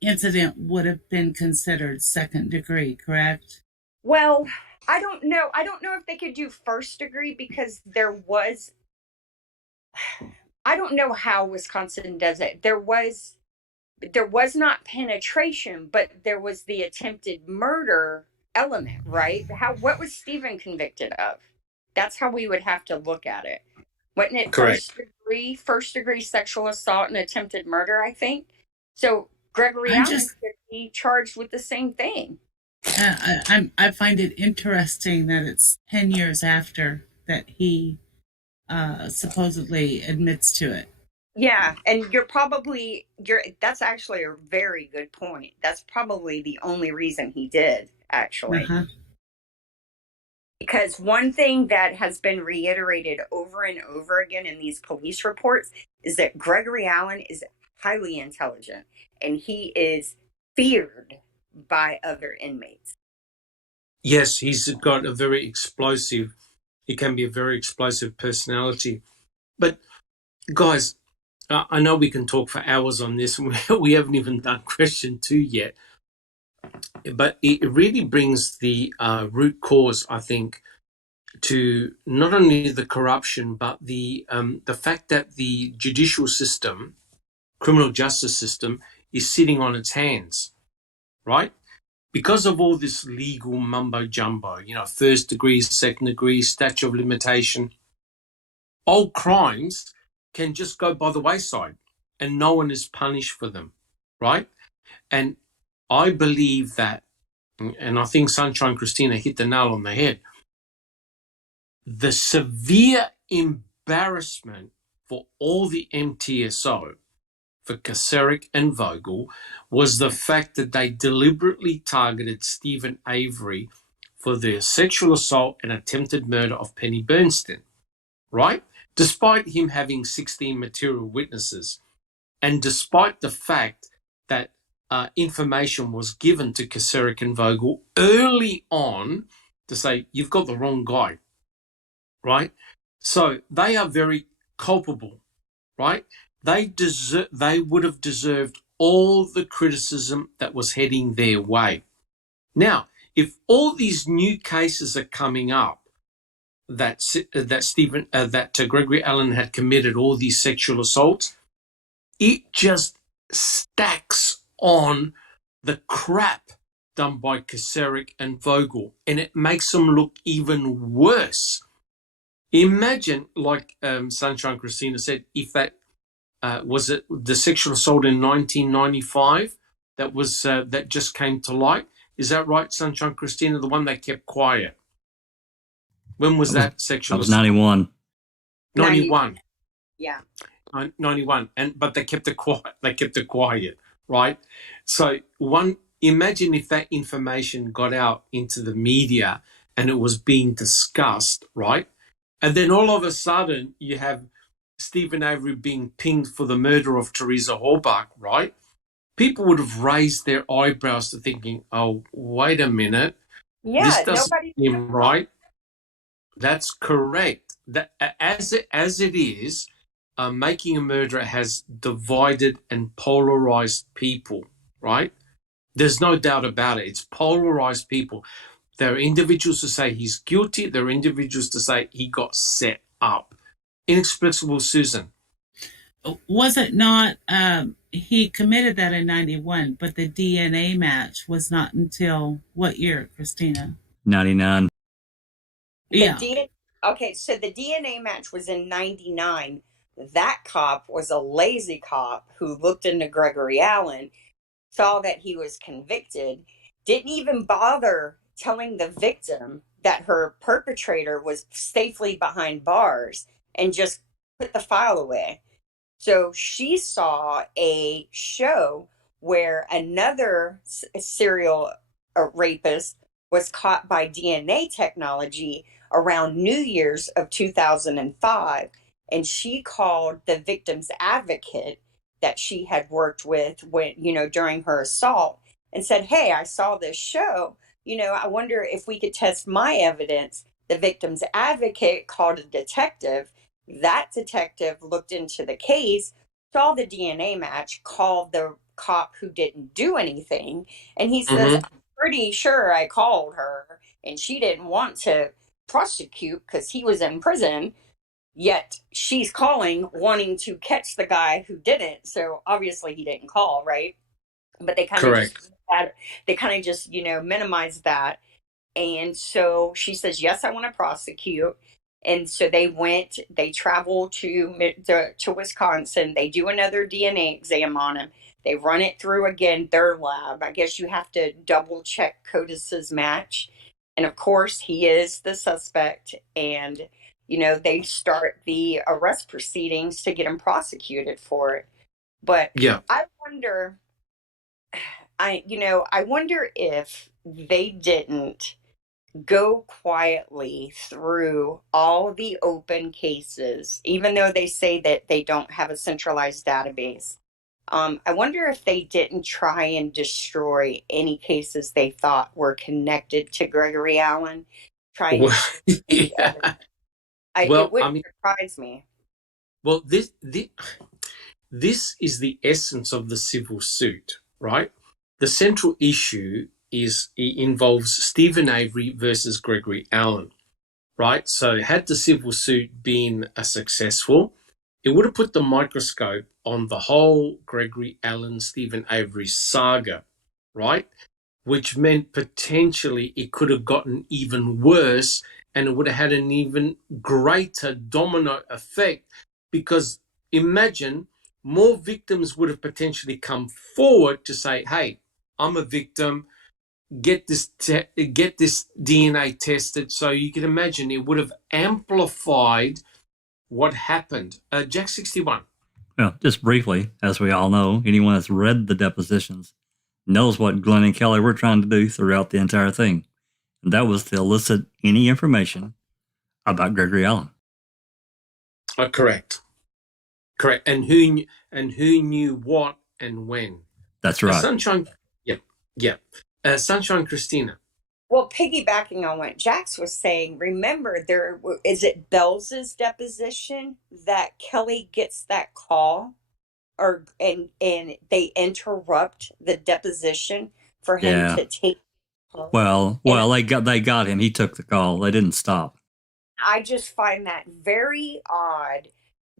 incident would have been considered second degree, correct? Well, I don't know. I don't know if they could do first degree because I don't know how Wisconsin does it. There was not penetration, but there was the attempted murder element, right? What was Stephen convicted of? That's how we would have to look at it. Wasn't it first degree sexual assault and attempted murder, I think? So Gregory Allen could be charged with the same thing. I find it interesting that it's 10 years after that he supposedly admits to it. Yeah, and that's actually a very good point. That's probably the only reason he did, actually. Because one thing that has been reiterated over and over again in these police reports is that Gregory Allen is highly intelligent and he is feared by other inmates. Yes, he's got he can be a very explosive personality. But guys, I know we can talk for hours on this, and we haven't even done question 2 yet. But it really brings the root cause, I think, to not only the corruption, but the fact that the judicial system, criminal justice system, is sitting on its hands, right? Because of all this legal mumbo jumbo, first degree, second degree, statute of limitation, old crimes can just go by the wayside and no one is punished for them, right? And I believe that, and I think Sunshine Christina hit the nail on the head, the severe embarrassment for all the MTSO, for Kacerik and Vogel, was the fact that they deliberately targeted Stephen Avery for the sexual assault and attempted murder of Penny Bernstein, right? Despite him having 16 material witnesses, and despite the fact that information was given to Kaseric and Vogel early on to say, you've got the wrong guy, right? So they are very culpable, right? They would have deserved all the criticism that was heading their way. Now, if all these new cases are coming up that Gregory Allen had committed all these sexual assaults, it just stacks on the crap done by Kaseric and Vogel, and it makes them look even worse. Imagine, like Sunshine Christina said, if that was it the sexual assault in 1995 that just came to light. Is that right, Sunshine Christina? The one that kept quiet. When was that sexual assault? That was 91. 91. Yeah. 91. But they kept it quiet. They kept it quiet, right? So imagine if that information got out into the media and it was being discussed, right? And then all of a sudden you have Stephen Avery being pinged for the murder of Teresa Horbach, right? People would have raised their eyebrows to thinking, oh, wait a minute. Yeah, this doesn't seem right. That's correct. That as it is, making a murderer has divided and polarized people, right? There's no doubt about it. It's polarized people. There are individuals who say he's guilty. There are individuals to say he got set up. Inexplicable, Susan. Was it not, he committed that in 91, but the DNA match was not until what year, Christina? 99. Yeah. Okay, so the DNA match was in 99. That cop was a lazy cop who looked into Gregory Allen, saw that he was convicted, didn't even bother telling the victim that her perpetrator was safely behind bars and just put the file away. So she saw a show where another serial rapist was caught by DNA technology around New Year's of 2005. And she called the victim's advocate that she had worked with during her assault and said, hey, I saw this show. I wonder if we could test my evidence. The victim's advocate called a detective. That detective looked into the case, saw the DNA match, called the cop who didn't do anything. And he says, I'm pretty sure I called her and she didn't want to prosecute because he was in prison. Yet she's calling, wanting to catch the guy who didn't. So obviously he didn't call, right? But they kind of just minimized that. And so she says, yes, I want to prosecute. And so they travel to Wisconsin. They do another DNA exam on him. They run it through again, their lab. I guess you have to double check CODIS's match. And of course, he is the suspect. And, they start the arrest proceedings to get him prosecuted for it. But yeah. I wonder if they didn't go quietly through all the open cases, even though they say that they don't have a centralized database. I wonder if they didn't try and destroy any cases they thought were connected to Gregory Allen. It wouldn't surprise me. Well, this is the essence of the civil suit, right? The central issue involves Stephen Avery versus Gregory Allen, right? So had the civil suit been successful, it would have put the microscope on the whole Gregory Allen, Stephen Avery saga, right? Which meant potentially it could have gotten even worse and it would have had an even greater domino effect because imagine more victims would have potentially come forward to say, hey, I'm a victim, get this DNA tested. So you can imagine it would have amplified what happened. Jack 61. Well, just briefly, as we all know, anyone that's read the depositions knows what Glenn and Kelly were trying to do throughout the entire thing. And that was to elicit any information about Gregory Allen. Correct. And who knew what and when. That's right. Sunshine, yeah. Sunshine Christina. Well, piggybacking on what Jax was saying, remember is it Bells's deposition that Kelly gets that call, and they interrupt the deposition for him to take the call? Well, they got him. He took the call. They didn't stop. I just find that very odd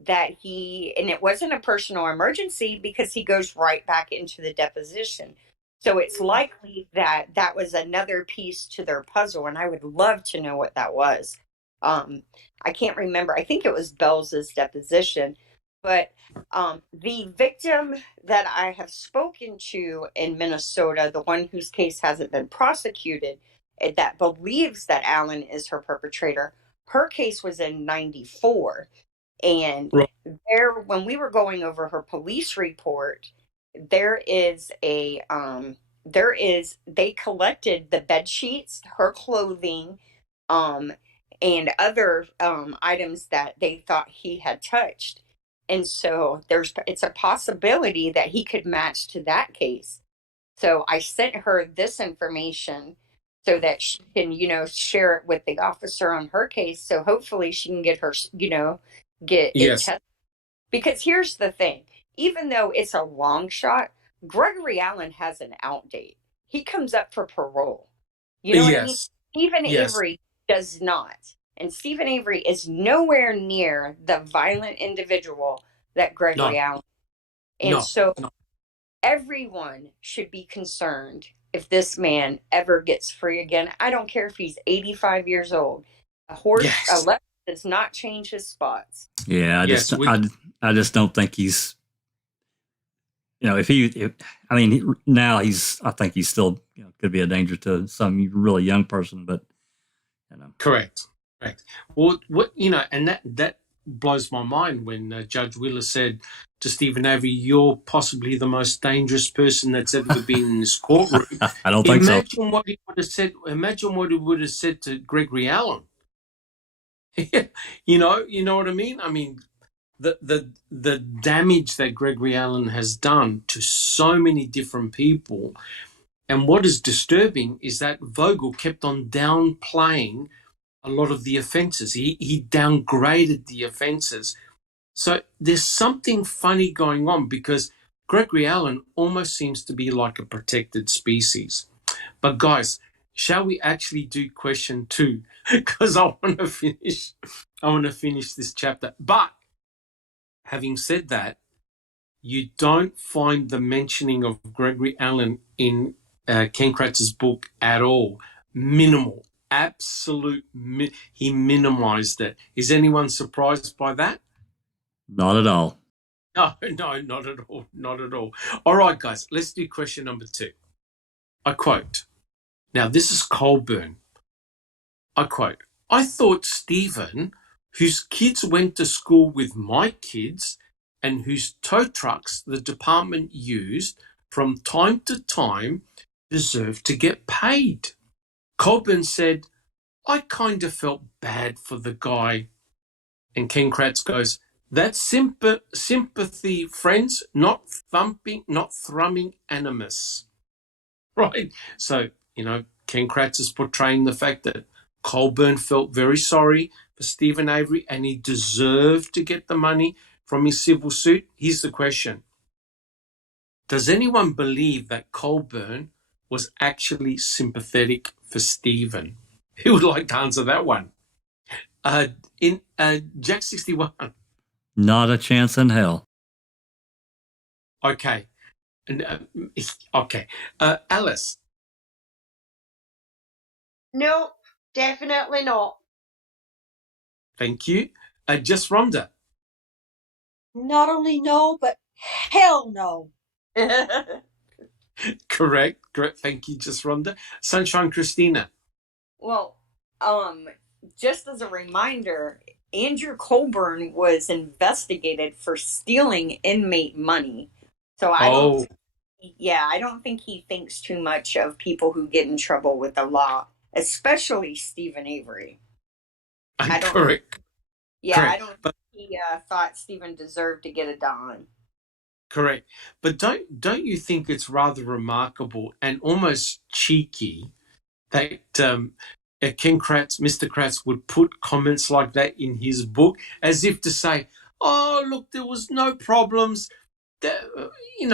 that and it wasn't a personal emergency because he goes right back into the deposition. So it's likely that that was another piece to their puzzle, and I would love to know what that was. I can't remember. I think it was Bells's deposition, but the victim that I have spoken to in Minnesota, the one whose case hasn't been prosecuted, that believes that Alan is her perpetrator, her case was in 94. And when we were going over her police report, they collected the bed sheets, her clothing, and other items that they thought he had touched. And so it's a possibility that he could match to that case. So I sent her this information so that she can, share it with the officer on her case. So hopefully she can get her, get it tested. Because here's the thing, even though it's a long shot, Gregory Allen has an out date. He comes up for parole. You know what I mean? Stephen Avery does not. And Stephen Avery is nowhere near the violent individual that Gregory Allen. And everyone should be concerned if this man ever gets free again. I don't care if he's 85 years old. A left does not change his spots. Yeah, I just don't think he's. I think he's still could be a danger to some really young person, but Correct. Well, and that blows my mind when Judge Wheeler said to Stephen Avery, "You're possibly the most dangerous person that's ever been in this courtroom." I don't think so. Imagine what he would have said. Imagine what he would have said to Gregory Allen. You know what I mean? I mean, the damage that Gregory Allen has done to so many different people, and what is disturbing is that Vogel kept on downplaying a lot of the offences. He downgraded the offences. So there's something funny going on because Gregory Allen almost seems to be like a protected species. But guys, shall we actually do question 2? Because I want to finish this chapter. But having said that, you don't find the mentioning of Gregory Allen in Ken Kratz's book at all. Minimal. Absolute. He minimized it. Is anyone surprised by that? Not at all. No, not at all. Not at all. All right, guys, let's do question number 2. I quote. Now, this is Colburn. I quote, "I thought Stephen, whose kids went to school with my kids and whose tow trucks the department used from time to time, deserved to get paid." Colburn said, "I kind of felt bad for the guy." And Ken Kratz goes, "That's sympathy, friends, not thrumming animus." Right? So, Ken Kratz is portraying the fact that Colburn felt very sorry for Stephen Avery and he deserved to get the money from his civil suit. Here's the question. Does anyone believe that Colburn was actually sympathetic for Stephen? Who would like to answer that one? In Jack 61. Not a chance in hell. Okay. Okay. Alice. No, definitely not. Thank you. Just Rhonda. Not only no, but hell no. Correct. Thank you, just Rhonda. Sunshine Christina. Well, just as a reminder, Andrew Colburn was investigated for stealing inmate money. So I don't think he thinks too much of people who get in trouble with the law, especially Stephen Avery. Correct. Yeah, correct. I don't think he thought Stephen deserved to get a dime. Correct. But don't you think it's rather remarkable and almost cheeky that Ken Kratz, Mr. Kratz, would put comments like that in his book as if to say, oh, look, there was no problems.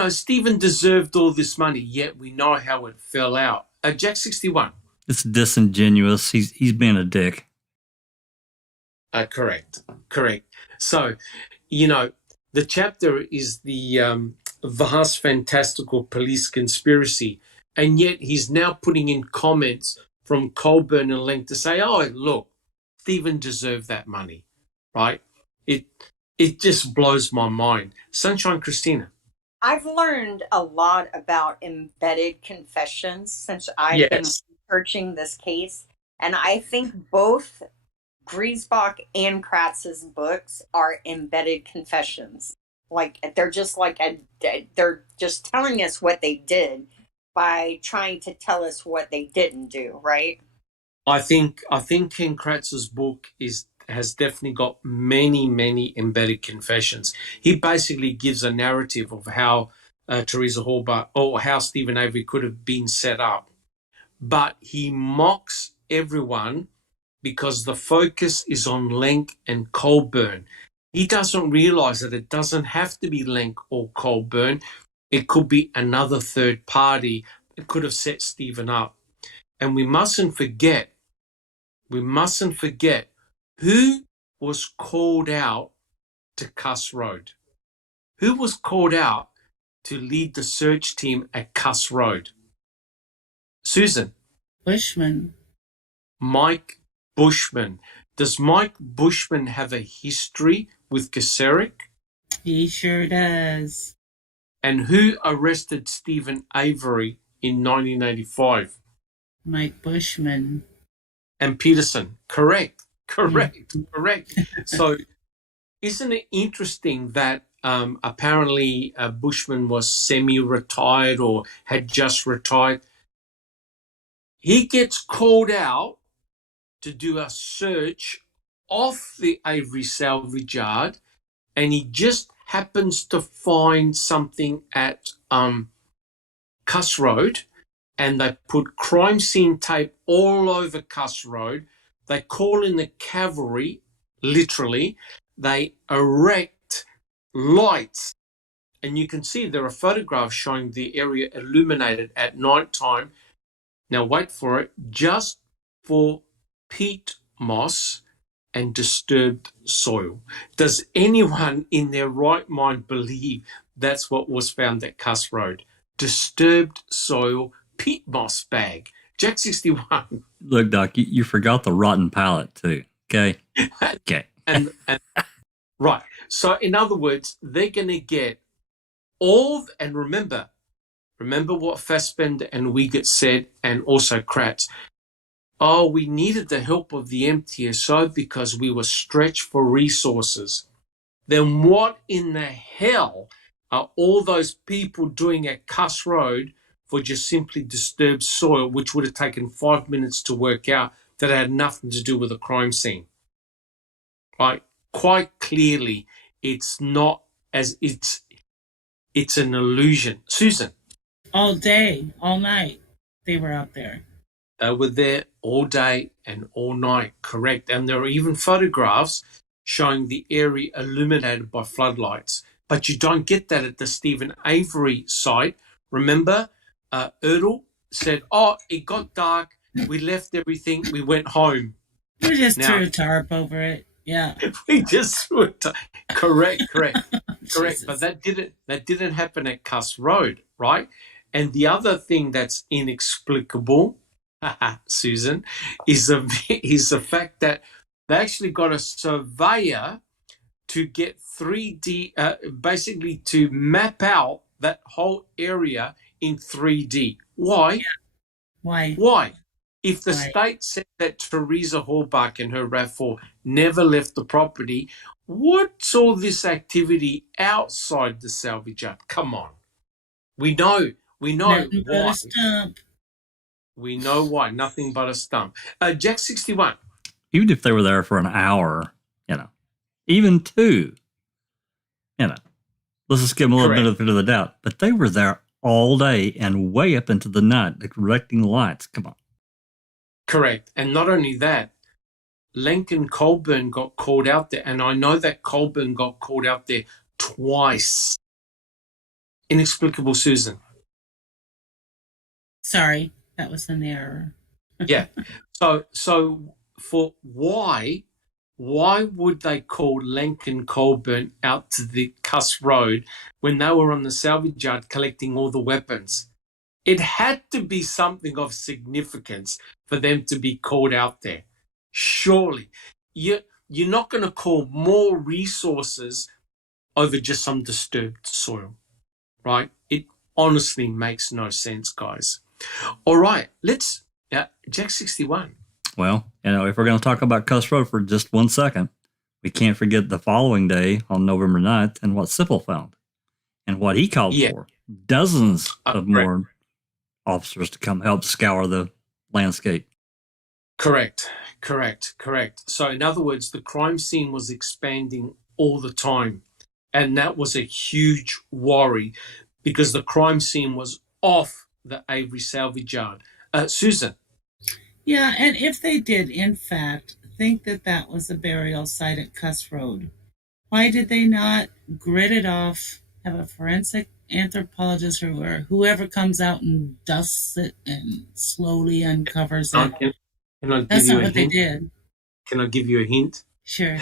Stephen deserved all this money, yet we know how it fell out. Jack 61. It's disingenuous. He's being a dick. Correct. So, the chapter is the vast, fantastical police conspiracy, and yet he's now putting in comments from Colburn and Length to say, oh, look, Stephen deserved that money, right? It just blows my mind. Sunshine Christina. I've learned a lot about embedded confessions since I've been researching this case, and I think both Griesbach and Kratz's books are embedded confessions. Like they're just they're just telling us what they did by trying to tell us what they didn't do, right? I think Ken Kratz's book has definitely got many embedded confessions. He basically gives a narrative of how Teresa Halbach or how Stephen Avery could have been set up, but he mocks everyone because the focus is on Lenk and Colburn. He doesn't realize that it doesn't have to be Lenk or Colburn. It could be another third party that could have set Stephen up. And we mustn't forget who was called out to Cuss Road. Who was called out to lead the search team at Cuss Road? Susan. Bushman. Mike Bushman. Does Mike Bushman have a history with Kaseric? He sure does. And who arrested Stephen Avery in 1985? Mike Bushman. And Peterson. Correct. So isn't it interesting that apparently Bushman was semi-retired or had just retired? He gets called out to do a search off the Avery salvage yard, and he just happens to find something at Cuss Road, and they put crime scene tape all over Cuss Road. They call in the cavalry, literally. They erect lights, and you can see there are photographs showing the area illuminated at night time. Now wait for it, just for peat moss and disturbed soil. Does anyone in their right mind believe that's what was found at Cuss Road? Disturbed soil, peat moss bag. Jack 61. Look, Doc, you forgot the rotten palate too. Okay. and right. So in other words, they're going to get and remember what Fassbender and Wiegert said, and also Kratz. Oh, we needed the help of the MTSO because we were stretched for resources. Then what in the hell are all those people doing at Cuss Road for just simply disturbed soil, which would have taken 5 minutes to work out, that had nothing to do with the crime scene? Right? Quite clearly, it's not as it's an illusion. Susan. All day, all night, they were out there. They were there all day and all night, correct. And there are even photographs showing the area illuminated by floodlights. But you don't get that at the Stephen Avery site. Remember, Erdl said, oh, it got dark. We left everything. We went home. We just threw a tarp over it. Yeah. We just threw a tarp. Correct. But that didn't happen at Cuss Road, right? And the other thing that's inexplicable, Susan, is the fact that they actually got a surveyor to get 3D, basically to map out that whole area in 3D. Why? Yeah. Why? If the state said that Teresa Halbach and her RAV4 never left the property, what's all this activity outside the salvage yard? Come on. We know why. We know why. Nothing but a stump. Jack 61. Even if they were there for an hour, even two, Let's just give them a little Correct. benefit of the doubt. But they were there all day and way up into the night, directing lights. Come on. Correct. And not only that, Lincoln Colburn got called out there, and I know that Colburn got called out there twice. Inexplicable, Susan. Sorry, that was an error. Yeah. So for why would they call Lincoln Colburn out to the Cuss Road when they were on the salvage yard collecting all the weapons? It had to be something of significance for them to be called out there. Surely. You're not going to call more resources over just some disturbed soil, right? It honestly makes no sense, guys. All right, let's, Jack 61. Well, if we're going to talk about Cuss Road for just 1 second, we can't forget the following day on November 9th and what Sipple found and what he called for. Dozens of more officers to come help scour the landscape. Correct. So in other words, the crime scene was expanding all the time. And that was a huge worry because the crime scene was off the Avery salvage yard. Susan. Yeah, and if they did, in fact, think that was a burial site at Cuss Road, why did they not grit it off, have a forensic anthropologist or whoever comes out and dusts it and slowly uncovers it? That's not what they did. Can I give you a hint? Sure.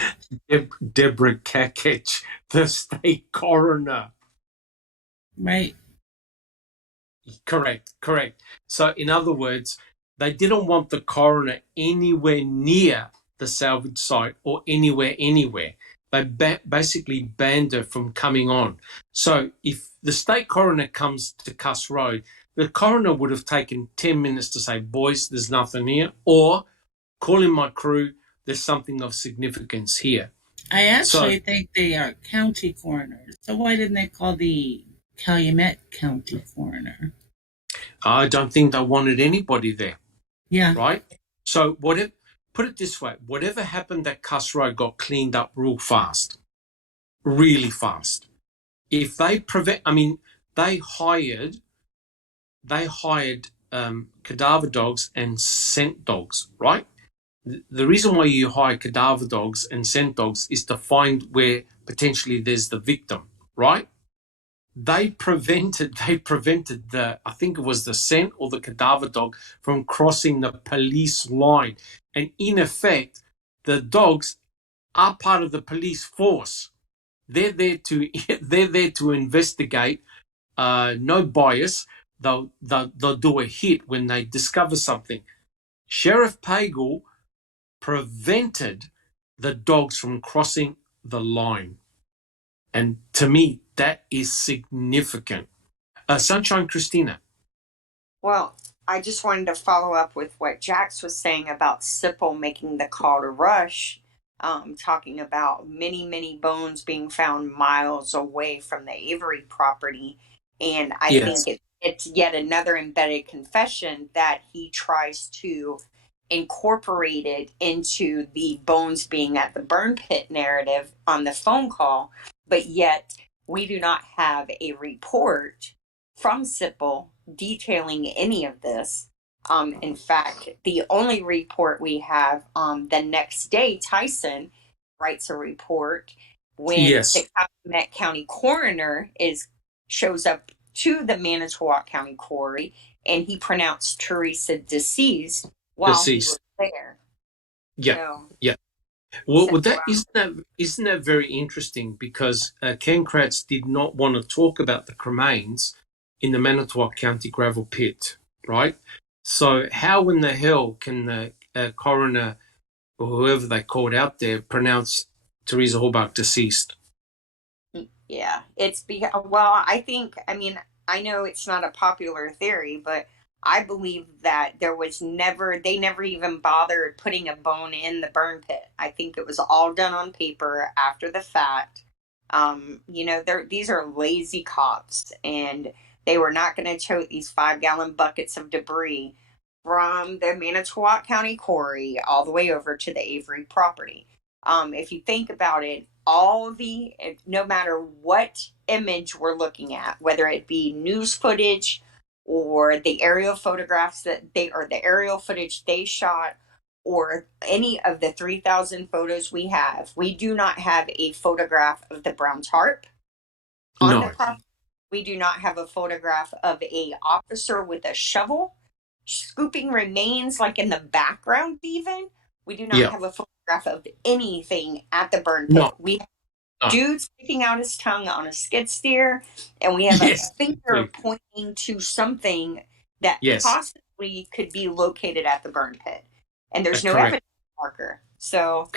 Deborah Kakich, the state coroner. Right. Correct. So in other words, they didn't want the coroner anywhere near the salvage site or anywhere. They basically banned her from coming on. So if the state coroner comes to Cuss Road, the coroner would have taken 10 minutes to say, boys, there's nothing here, or call in my crew, there's something of significance here. I actually think they are county coroners. So why didn't they call the Calumet County coroner? I don't think they wanted anybody there. Yeah. Right? So put it this way, whatever happened at Cuss Road got cleaned up real fast. Really fast. If they they hired cadaver dogs and scent dogs, right? The reason why you hire cadaver dogs and scent dogs is to find where potentially there's the victim, right? They prevented the, I think it was the scent or the cadaver dog from crossing the police line. And in effect, the dogs are part of the police force. They're there to investigate, no bias. They'll do a hit when they discover something. Sheriff Pagel prevented the dogs from crossing the line. And to me, that is significant. Sunshine Christina. Well, I just wanted to follow up with what Jax was saying about Sipple making the call to rush, talking about many bones being found miles away from the Avery property. And I think it's yet another embedded confession that he tries to incorporate it into the bones being at the burn pit narrative on the phone call. But yet we do not have a report from Sipple detailing any of this. In fact, the only report we have, the next day, Tyson writes a report when the Calumet County coroner shows up to the Manitowoc County quarry, and he pronounced Teresa deceased while he was there. Yeah. Well, isn't that very interesting? Because Ken Kratz did not want to talk about the cremains in the Manitowoc County gravel pit, right? So how in the hell can the coroner or whoever they called out there pronounce Teresa Horbach deceased? Yeah, it's because, well, I know it's not a popular theory, but I believe that they never even bothered putting a bone in the burn pit. I think it was all done on paper after the fact. These are lazy cops, and they were not going to tote these 5-gallon buckets of debris from the Manitowoc County quarry all the way over to the Avery property. If you think about it, no matter what image we're looking at, whether it be news footage or the aerial photographs the aerial footage they shot, or any of the 3,000 photos we have, we do not have a photograph of the brown tarp on the property. We do not have a photograph of a officer with a shovel scooping remains like in the background even. We do not have a photograph of anything at the burn pit. We have dude sticking out his tongue on a skid steer, and we have a finger pointing to something that possibly could be located at the burn pit. And there's no evidence marker. So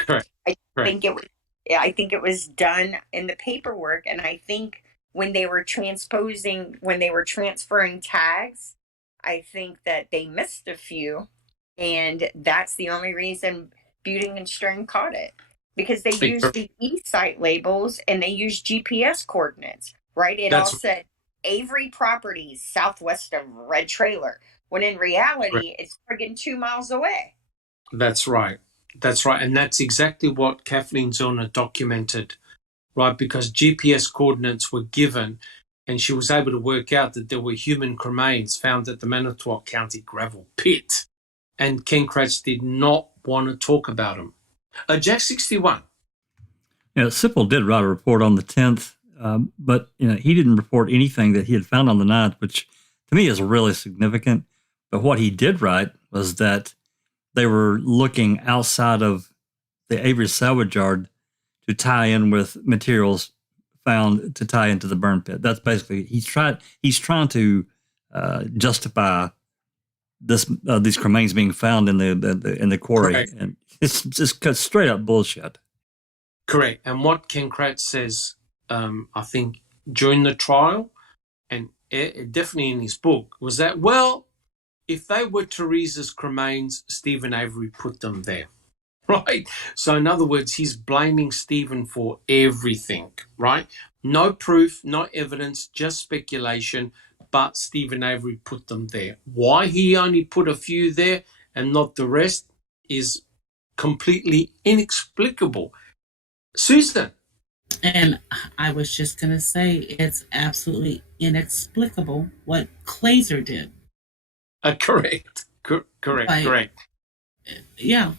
I think it was done in the paperwork, and I think when they were transferring tags, I think that they missed a few, and that's the only reason Buting and String caught it, because they used the e-site labels and they used GPS coordinates, right? It all said Avery Properties southwest of Red Trailer, when in reality it's friggin' 2 miles away. That's right. And that's exactly what Kathleen Zellner documented, right? Because GPS coordinates were given, and she was able to work out that there were human cremains found at the Manitowoc County gravel pit. And Ken Kratz did not want to talk about them. Jack 61. Yeah, Sipple did write a report on the 10th, but he didn't report anything that he had found on the 9th, which to me is really significant. But what he did write was that they were looking outside of the Avery salvage yard to tie in with materials found to tie into the burn pit. That's basically he's trying to justify these cremains being found in the quarry, and it's just straight up bullshit. Correct. And what Ken Kratz says, I think during the trial, and definitely in his book, was that, well, if they were Teresa's cremains, Stephen Avery put them there, right? So in other words, he's blaming Stephen for everything, right? No proof, no evidence, just speculation, but Stephen Avery put them there. Why he only put a few there and not the rest is completely inexplicable. Susan. And I was just going to say, it's absolutely inexplicable what Glazer did. Correct. Correct. Yeah.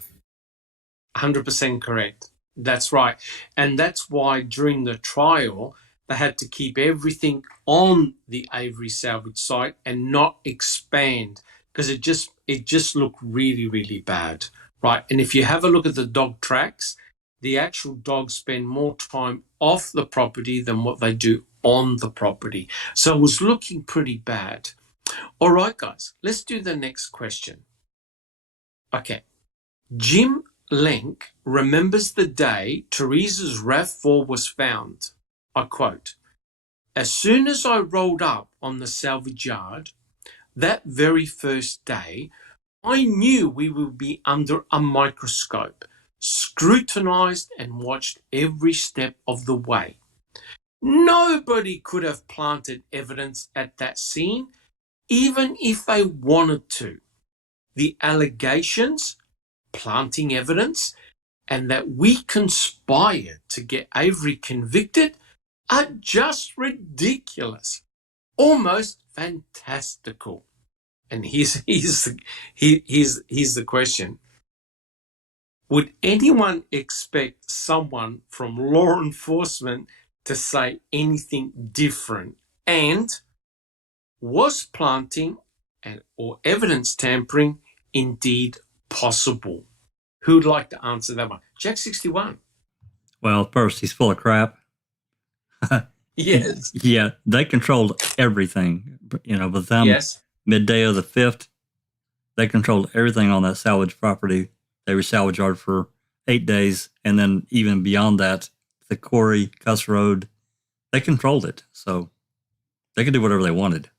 100% correct. That's right. And that's why during the trial, they had to keep everything on the Avery salvage site and not expand, because it just looked really, really bad, right? And if you have a look at the dog tracks, the actual dogs spend more time off the property than what they do on the property. So it was looking pretty bad. All right, guys, let's do the next question. Okay. Jim Lenk remembers the day Teresa's RAV4 was found. I quote, "As soon as I rolled up on the salvage yard, that very first day, I knew we would be under a microscope, scrutinized and watched every step of the way. Nobody could have planted evidence at that scene, even if they wanted to. The allegations, planting evidence, and that we conspired to get Avery convicted are just ridiculous, almost fantastical." And here's the question. Would anyone expect someone from law enforcement to say anything different? And was planting or evidence tampering indeed possible? Who'd like to answer that one? Jack 61. Well, first, he's full of crap. Yes. Yeah, they controlled everything. With them, midday of the 5th, they controlled everything on that salvage property. They were salvage yard for 8 days, and then even beyond that, the quarry, Cuss Road, they controlled it. So they could do whatever they wanted.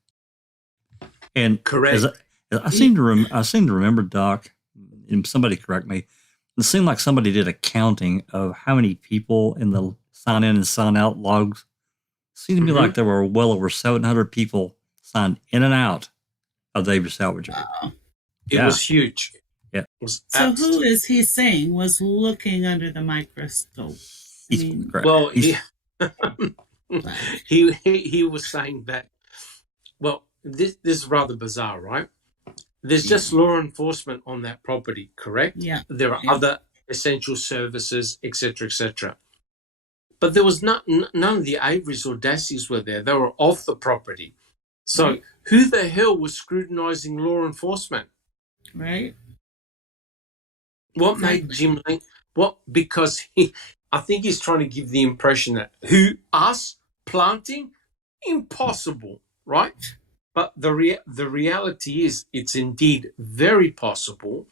And correct. I seem to remember, Doc, and somebody correct me, it seemed like somebody did a counting of how many people in the sign in and sign out logs. It seemed to me like there were well over 700 people signed in and out of the Avery salvage yard. It was huge. Yeah. So who is he saying was looking under the microscope? Well, He's, he was saying that. Well, this is rather bizarre, right? There's just law enforcement on that property, correct? Yeah. There are other essential services, etc., etc. But there was none of the Averys or Dasseys were there. They were off the property. So who the hell was scrutinizing law enforcement? Right. What made Jim Lang? What? Because I think he's trying to give the impression that us planting, impossible, right? But the reality is, it's indeed very possible,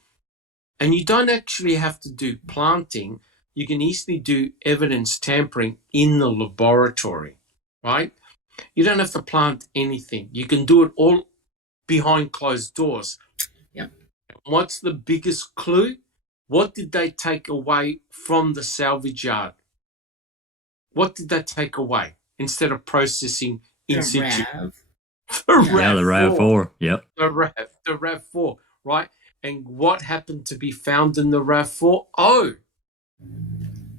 and you don't actually have to do planting. You can easily do evidence tampering in the laboratory, right? You don't have to plant anything. You can do it all behind closed doors. Yep. What's the biggest clue? What did they take away from the salvage yard? What did they take away instead of processing in situ? The RAV4. Yep. The RAV4, right? And what happened to be found in the RAV4? Oh,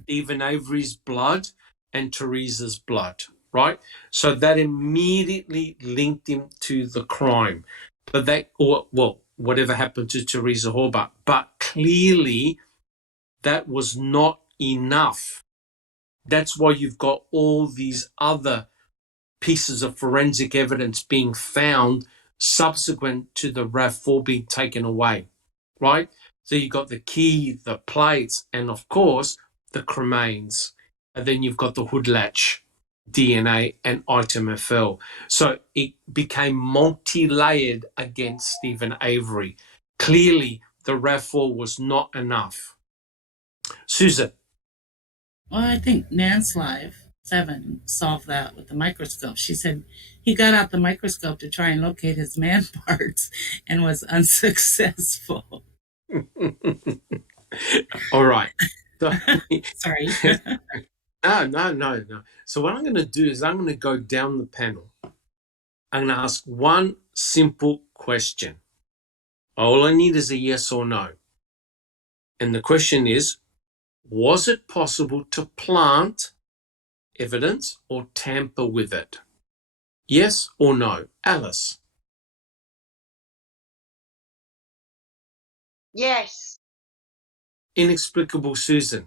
Stephen Avery's blood and Teresa's blood, right? So that immediately linked him to the crime. But whatever happened to Teresa Horbach. But clearly that was not enough. That's why you've got all these other pieces of forensic evidence being found subsequent to the RAV4 being taken away, right? So you've got the key, the plates, and of course, the cremains. And then you've got the hood latch, DNA, and item FL. So it became multi-layered against Stephen Avery. Clearly, the RAV4 was not enough. Susan. Well, I think Nance Live 7 solved that with the microscope. She said he got out the microscope to try and locate his man parts and was unsuccessful. All right. So, sorry. No. So what I'm going to do is I'm going to go down the panel. I'm going to ask one simple question. All I need is a yes or no. And the question is, was it possible to plant evidence or tamper with it? Yes or no? Alice? Yes. Inexplicable Susan?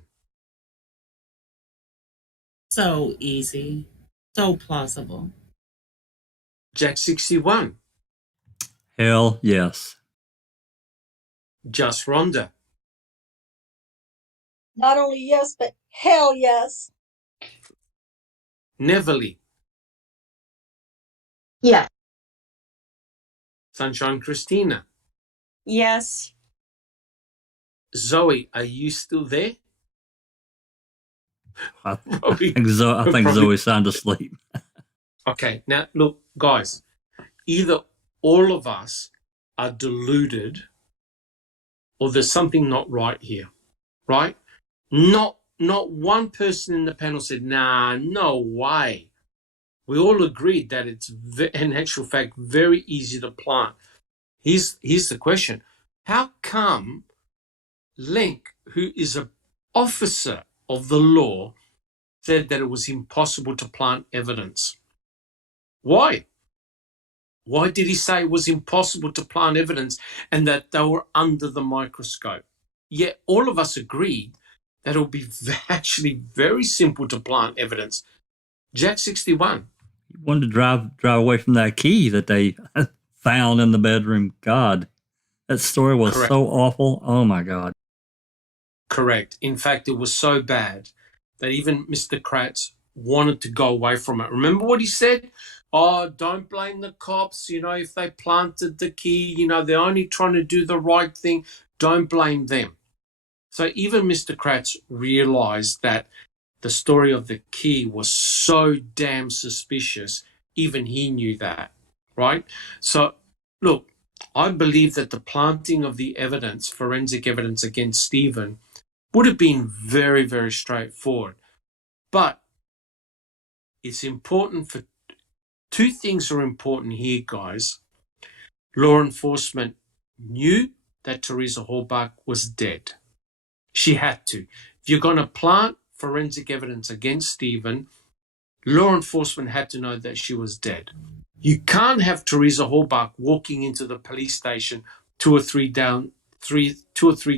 So easy. So plausible. Jack 61? Hell yes. Just Rhonda? Not only yes, but hell yes. Neverly? Yes. Sunshine Christina? Yes. Zoe, are you still there? I think Zoe sound asleep. Okay, now look, guys, either all of us are deluded or there's something not right here, right? Not one person in the panel said, nah, no way. We all agreed that it's, in actual fact, very easy to plant. Here's the question. How come Link, who is an officer of the law, said that it was impossible to plant evidence? Why? Why did he say it was impossible to plant evidence and that they were under the microscope? Yet all of us agreed that it would be actually very simple to plant evidence. Jack 61. He wanted to drive away from that key that they found in the bedroom. God, that story was Correct. So awful. Oh, my God. Correct. In fact, it was so bad that even Mr. Kratz wanted to go away from it. Remember what he said? Oh, don't blame the cops. If they planted the key, they're only trying to do the right thing. Don't blame them. So even Mr. Kratz realized that the story of the key was so damn suspicious. Even he knew that, right? So, look, I believe that the planting of the evidence, forensic evidence against Stephen, would have been very, very straightforward. But it's important for two things are important here, guys. Law enforcement knew that Teresa Horbach was dead. She had to. If you're going to plant forensic evidence against Stephen, law enforcement had to know that she was dead. You can't have Teresa Halbach walking into the police station 2 or 3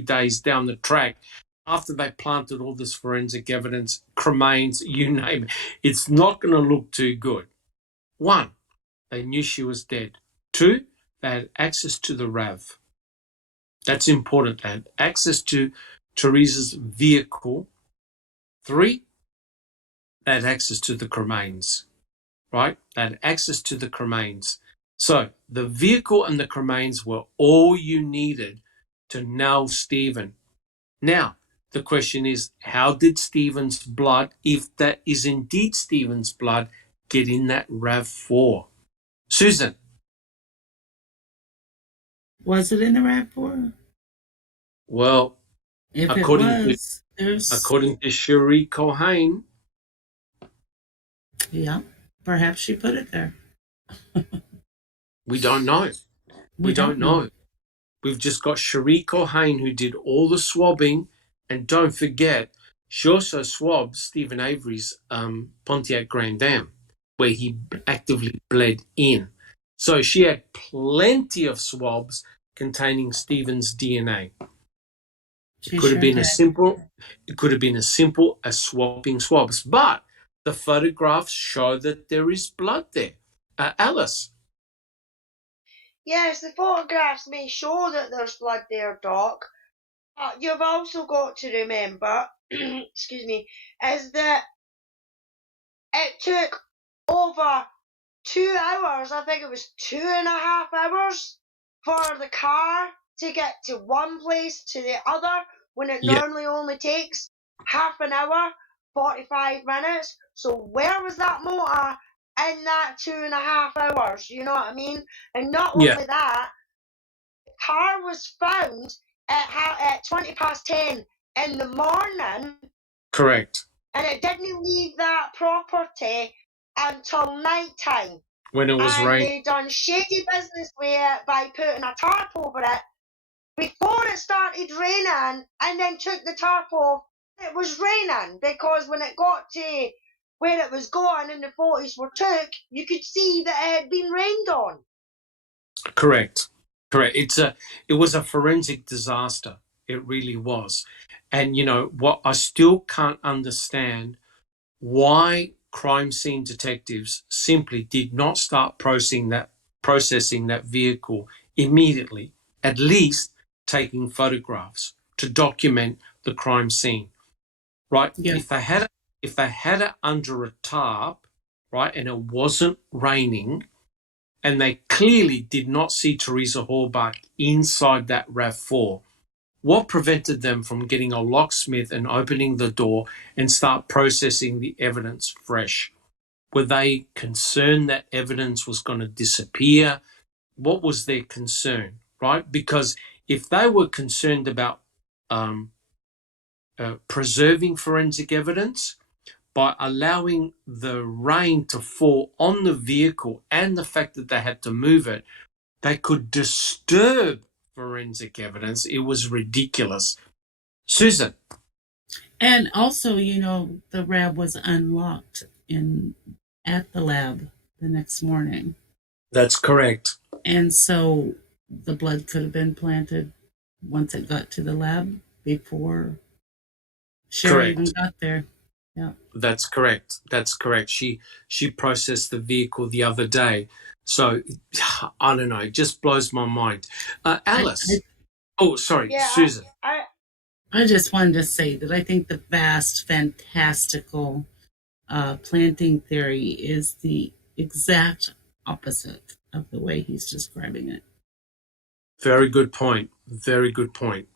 days down the track after they planted all this forensic evidence, cremains, you name it. It's not going to look too good. 1, they knew she was dead. 2, they had access to the RAV. That's important. They had access to Teresa's vehicle. 3, they had access to the cremains, right? They had access to the cremains. So the vehicle and the cremains were all you needed to nail Stephen. Now, the question is, how did Stephen's blood, if that is indeed Stephen's blood, get in that RAV4? Susan? Was it in the RAV4? Well, if according it was, according to Cherie Cohane, yeah, perhaps she put it there. we don't know. We don't know. We've just got Cherie Cohane, who did all the swabbing, and don't forget, she also swabbed Stephen Avery's Pontiac Grand Am, where he actively bled in. So she had plenty of swabs containing Stephen's DNA. It could have been as simple as swapping swabs, but the photographs show that there is blood there. Alice? Yes, the photographs may show that there's blood there, Doc. But you've also got to remember, excuse me, is that it took over 2 hours, I think it was 2.5 hours, for the car to get to one place to the other, when it normally only takes half an hour, 45 minutes. So where was that motor in that 2.5 hours? You know what I mean? And not only that, the car was found at 10:20 in the morning. Correct. And it didn't leave that property until night time. When it was raining. They done shady business with it by putting a tarp over it before it started raining, and then took the tarp off. It was raining, because when it got to where it was going and the photos were took, you could see that it had been rained on. Correct. It was a forensic disaster. It really was. And you know what, I still can't understand why crime scene detectives simply did not start processing that vehicle immediately, at least taking photographs to document the crime scene, right? Yeah. If they had it under a tarp, right, and it wasn't raining, and they clearly did not see Teresa Halbach inside that RAV4, what prevented them from getting a locksmith and opening the door and start processing the evidence fresh? Were they concerned that evidence was going to disappear? What was their concern, right? Because if they were concerned about preserving forensic evidence by allowing the rain to fall on the vehicle and the fact that they had to move it, they could disturb forensic evidence. It was ridiculous. Susan? And also, you know, the RAV was unlocked at the lab the next morning. That's correct. And so the blood could have been planted once it got to the lab before Cherie even got there. Yeah. That's correct. She processed the vehicle the other day. So, I don't know. It just blows my mind. Alice. Susan. I just wanted to say that I think the vast, fantastical planting theory is the exact opposite of the way he's describing it. Very good point. Very good point.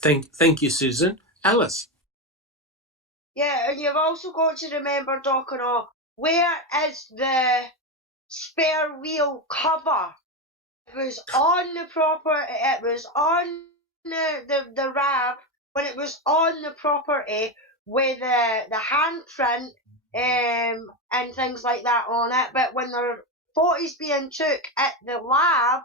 Thank you, Susan. Alice. Yeah, and you've also got to remember, Doc and all, where is the spare wheel cover? It was on the property, it was on the RAV, when it was on the property with the handprint and things like that on it, but when the photos being took at the lab,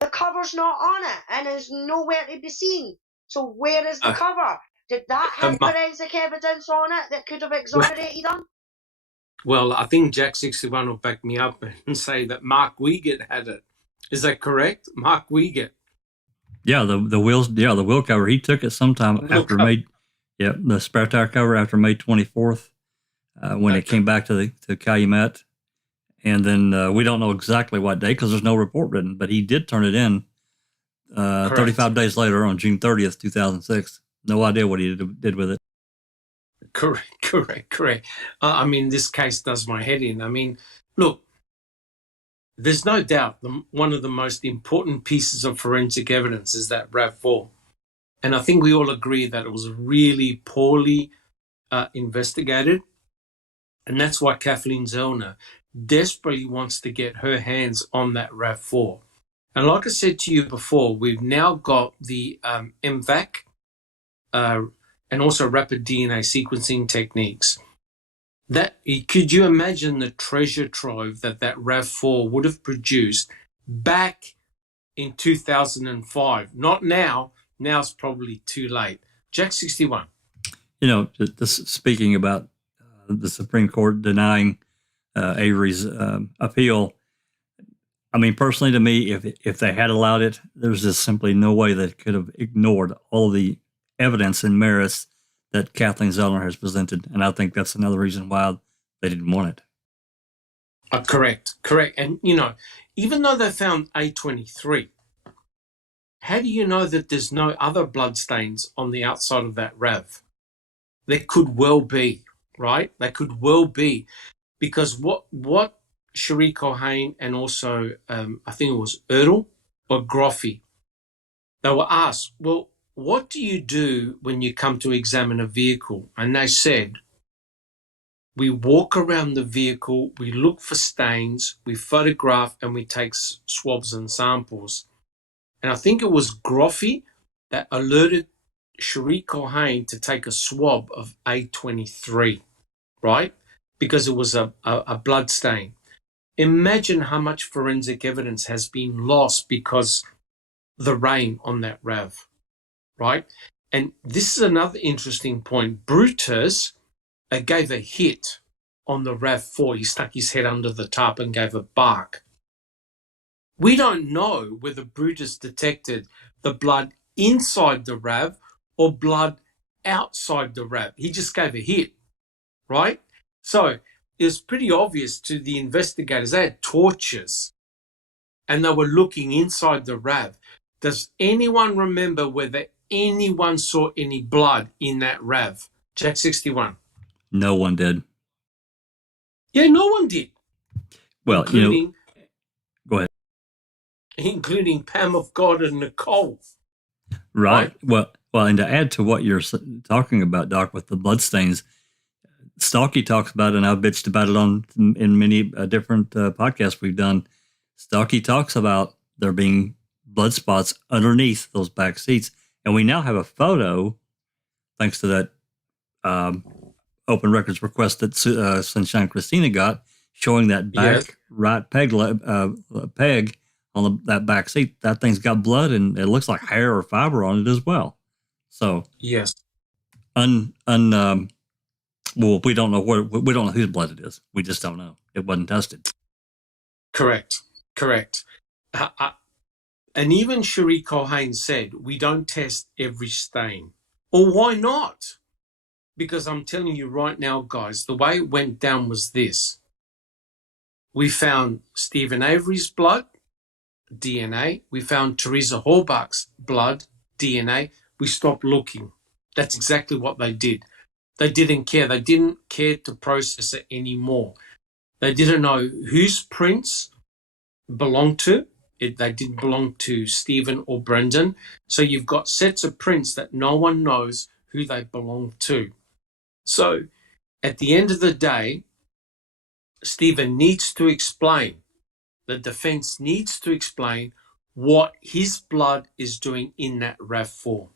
the cover's not on it and is nowhere to be seen. So where is the cover? Did that have forensic evidence on it that could have exonerated him? Well, I think Jack 61 will back me up and say that Mark Wiegert had it. Is that correct? Mark Wiegert. Yeah, the wheel cover. He took it sometime after May. Yeah, the spare tire cover after May 24th, when it came back to Calumet. And then we don't know exactly what day because there's no report written, but he did turn it in 35 days later on June 30th, 2006. No idea what he did with it. Correct. I mean, this case does my head in. I mean, look, there's no doubt one of the most important pieces of forensic evidence is that RAV4. And I think we all agree that it was really poorly investigated. And that's why Kathleen Zellner desperately wants to get her hands on that RAV4. And like I said to you before, we've now got the MVAC and also rapid DNA sequencing techniques. Could you imagine the treasure trove that RAV4 would have produced back in 2005? Not now. Now it's probably too late. Jack 61. Speaking about the Supreme Court denying Avery's appeal, I mean, personally, to me, if they had allowed it, there's just simply no way they could have ignored all the evidence and merits that Kathleen Zellner has presented. And I think that's another reason why they didn't want it. Correct. And, even though they found A23, how do you know that there's no other bloodstains on the outside of that RAV? There could well be, right? They could well be. Because what Cherie Cohane and also, I think it was Erdl or Groffy, they were asked, well, what do you do when you come to examine a vehicle? And they said, we walk around the vehicle, we look for stains, we photograph, and we take swabs and samples. And I think it was Groffy that alerted Cherie Cohane to take a swab of A23, right? Because it was a blood stain. Imagine how much forensic evidence has been lost because the rain on that RAV, right? And this is another interesting point. Brutus gave a hit on the RAV4. He stuck his head under the tarp and gave a bark. We don't know whether Brutus detected the blood inside the RAV or blood outside the RAV. He just gave a hit, right? So it was pretty obvious to the investigators. They had torches and they were looking inside the RAV. Does anyone remember whether anyone saw any blood in that RAV? Jack 61. No one did. Yeah, no one did. Well, go ahead. Including Pam of God and Nicole. Right. Well, and to add to what you're talking about, Doc, with the bloodstains, Stalky talks about it, and I've bitched about it in many different podcasts we've done. Stalky talks about there being blood spots underneath those back seats, and we now have a photo, thanks to that open records request that Sunshine Christina got, showing that back right peg on that back seat. That thing's got blood, and it looks like hair or fiber on it as well. So yes, well, we don't know whose blood it is. We just don't know. It wasn't tested. Correct. And even Cherie Cohane said, we don't test every stain. Or why not? Because I'm telling you right now, guys, the way it went down was this. We found Stephen Avery's blood, DNA. We found Teresa Horbach's blood, DNA. We stopped looking. That's exactly what they did. They didn't care. They didn't care to process it anymore. They didn't know whose prints belonged to. They didn't belong to Stephen or Brendan. So you've got sets of prints that no one knows who they belong to. So at the end of the day, Stephen needs to explain, the defense needs to explain what his blood is doing in that RAV4,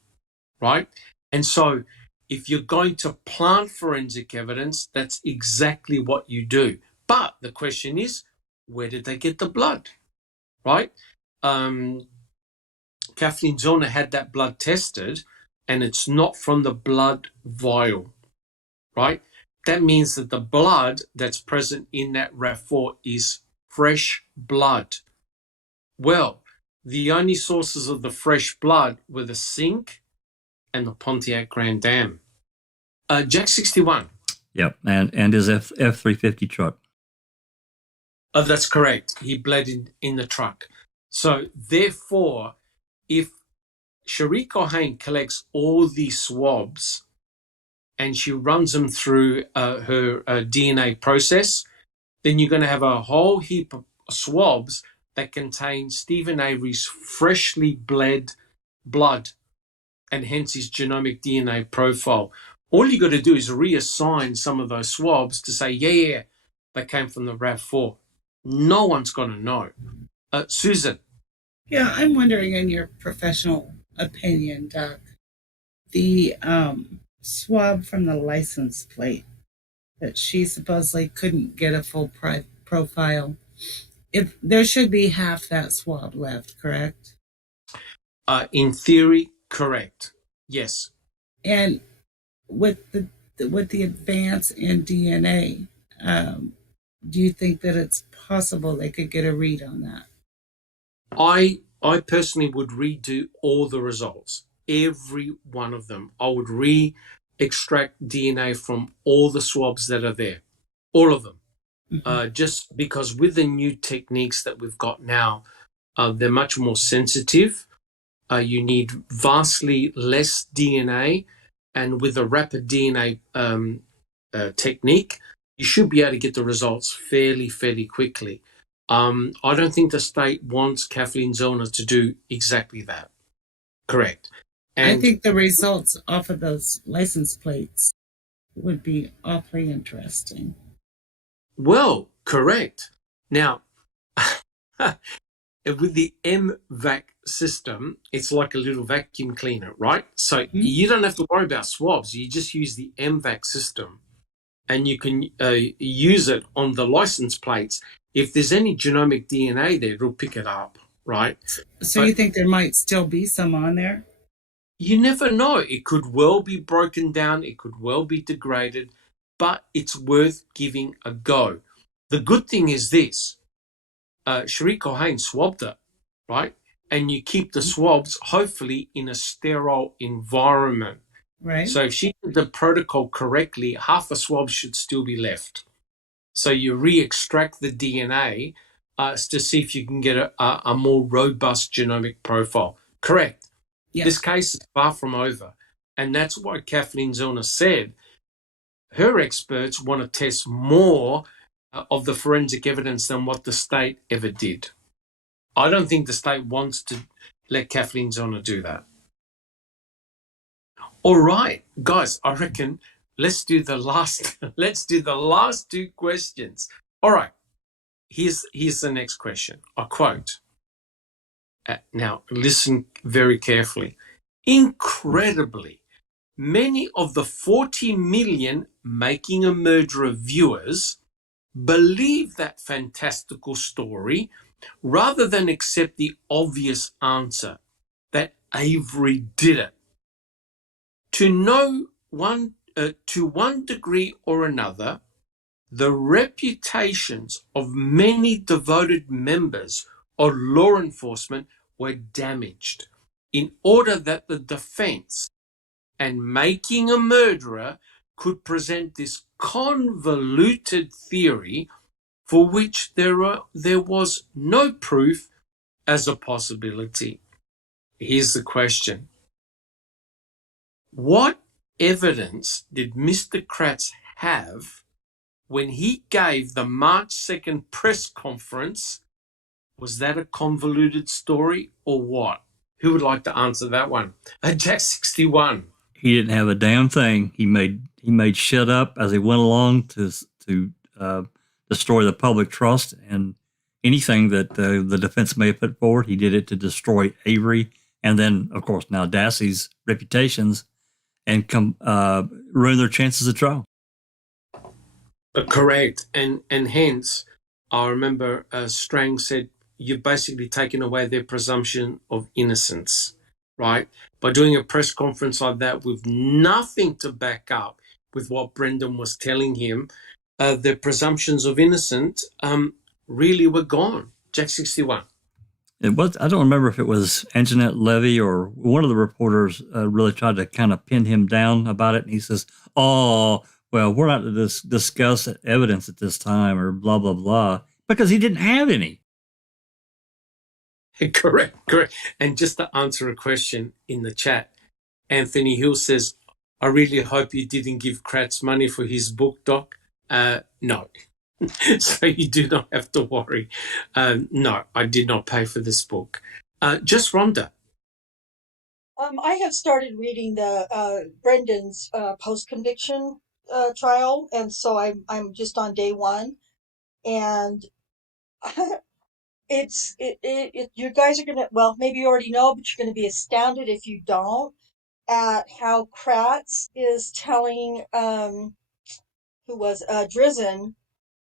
right? And so if you're going to plant forensic evidence, that's exactly what you do. But the question is, where did they get the blood, right? Kathleen Zellner had that blood tested, and it's not from the blood vial, right? That means that the blood that's present in that RAV4 is fresh blood. Well, the only sources of the fresh blood were the sink and the Pontiac Grand Dam. Jack 61. Yep, and his F-350 truck. Oh, that's correct. He bled in the truck. So therefore, if Cherie Cohen collects all these swabs and she runs them through her DNA process, then you're going to have a whole heap of swabs that contain Stephen Avery's freshly bled blood and hence his genomic DNA profile. All you got to do is reassign some of those swabs to say, yeah, they came from the RAV4. No one's going to know. Susan. Yeah, I'm wondering, in your professional opinion, Doc, the swab from the license plate that she supposedly couldn't get a full profile, if there should be half that swab left, correct? In theory, correct. Yes. And with the advance in DNA, do you think that it's possible they could get a read on that? I personally would redo all the results, every one of them. I would extract DNA from all the swabs that are there, all of them. Just because with the new techniques that we've got now, they're much more sensitive. You need vastly less DNA, and with a rapid DNA technique, you should be able to get the results fairly quickly. I don't think the state wants Kathleen Zellner to do exactly that. Correct. And I think the results off of those license plates would be awfully interesting. Well, correct. Now, with the MVAC system, it's like a little vacuum cleaner, right? So you don't have to worry about swabs. You just use the MVAC system, and you can use it on the license plates. If there's any genomic DNA there, it'll pick it up, right? So you think there might still be some on there? You never know. It could well be broken down. It could well be degraded, but it's worth giving a go. The good thing is this. Cherie Cohen swabbed it, right? And you keep the swabs, hopefully, in a sterile environment. Right. So if she did the protocol correctly, half a swab should still be left. So you re-extract the DNA to see if you can get a more robust genomic profile. Correct. Yes. This case is far from over. And that's why Kathleen Zellner said her experts want to test more of the forensic evidence than what the state ever did. I don't think the state wants to let Kathleen Zellner do that. All right, guys, I reckon let's do the last two questions. All right. Here's the next question. I quote. Now, listen very carefully. Incredibly, many of the 40 million Making a Murderer viewers believe that fantastical story rather than accept the obvious answer that Avery did it. To one degree or another, the reputations of many devoted members of law enforcement were damaged in order that the defense and Making a Murderer could present this convoluted theory for which there was no proof as a possibility. Here's the question. What evidence did Mr. Kratz have when he gave the March 2nd press conference? Was that a convoluted story or what? Who would like to answer that one? Jack 61. He didn't have a damn thing. He made shit up as he went along to destroy the public trust, and anything that the defense may have put forward, he did it to destroy Avery, and then of course now Dassey's reputations, and ruin their chances of trial. Correct, and hence I remember Strang said you've basically taken away their presumption of innocence. right? By doing a press conference like that with nothing to back up with what Brendan was telling him, the presumptions of innocence really were gone. Jack 61. It was, I don't remember if it was Anjanette Levy or one of the reporters really tried to kind of pin him down about it. And he says, oh, well, we're not to discuss evidence at this time or blah, blah, blah, because he didn't have any. Correct. And just to answer a question in the chat, Anthony Hill says, I really hope you didn't give Kratz money for his book, Doc. No. So you do not have to worry. No, I did not pay for this book. Just Rhonda. I have started reading the Brendan's post-conviction trial, and so I'm just on day one, and you guys are gonna, well, maybe you already know, but you're gonna be astounded if you don't, at how Kratz is telling who was Drizzen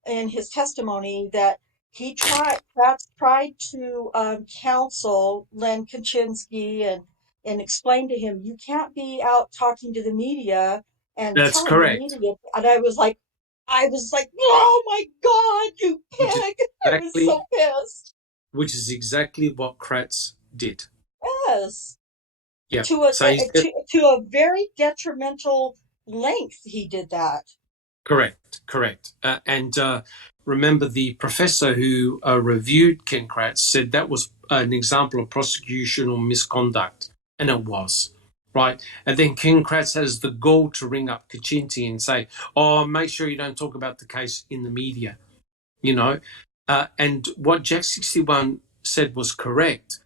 in his testimony that Kratz tried to counsel Len Kaczynski and explain to him, you can't be out talking to the media and That's telling the correct. media. And I was like, oh my God, you pig! I was so pissed. Which is exactly what Kratz did. Yes. Yeah. To a very detrimental length, he did that. Correct. And remember, the professor who reviewed Ken Kratz said that was an example of prosecutional misconduct, and it was, right? And then Ken Kratz has the goal to ring up Kaczynski and say, oh, make sure you don't talk about the case in the media, you know? And what Jack 61 said was correct.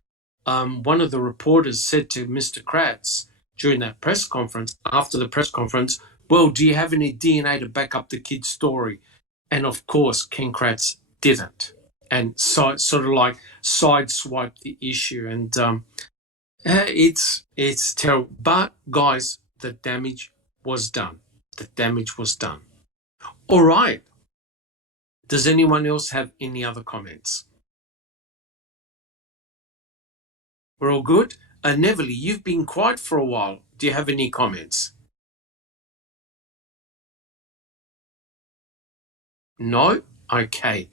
One of the reporters said to Mr. Kratz during that press conference, after the press conference, well, do you have any DNA to back up the kid's story? And of course, Ken Kratz didn't. And so sort of like sideswiped the issue. And it's terrible. But guys, the damage was done. All right. Does anyone else have any other comments? We're all good? Neverly, you've been quiet for a while. Do you have any comments? No? Okay.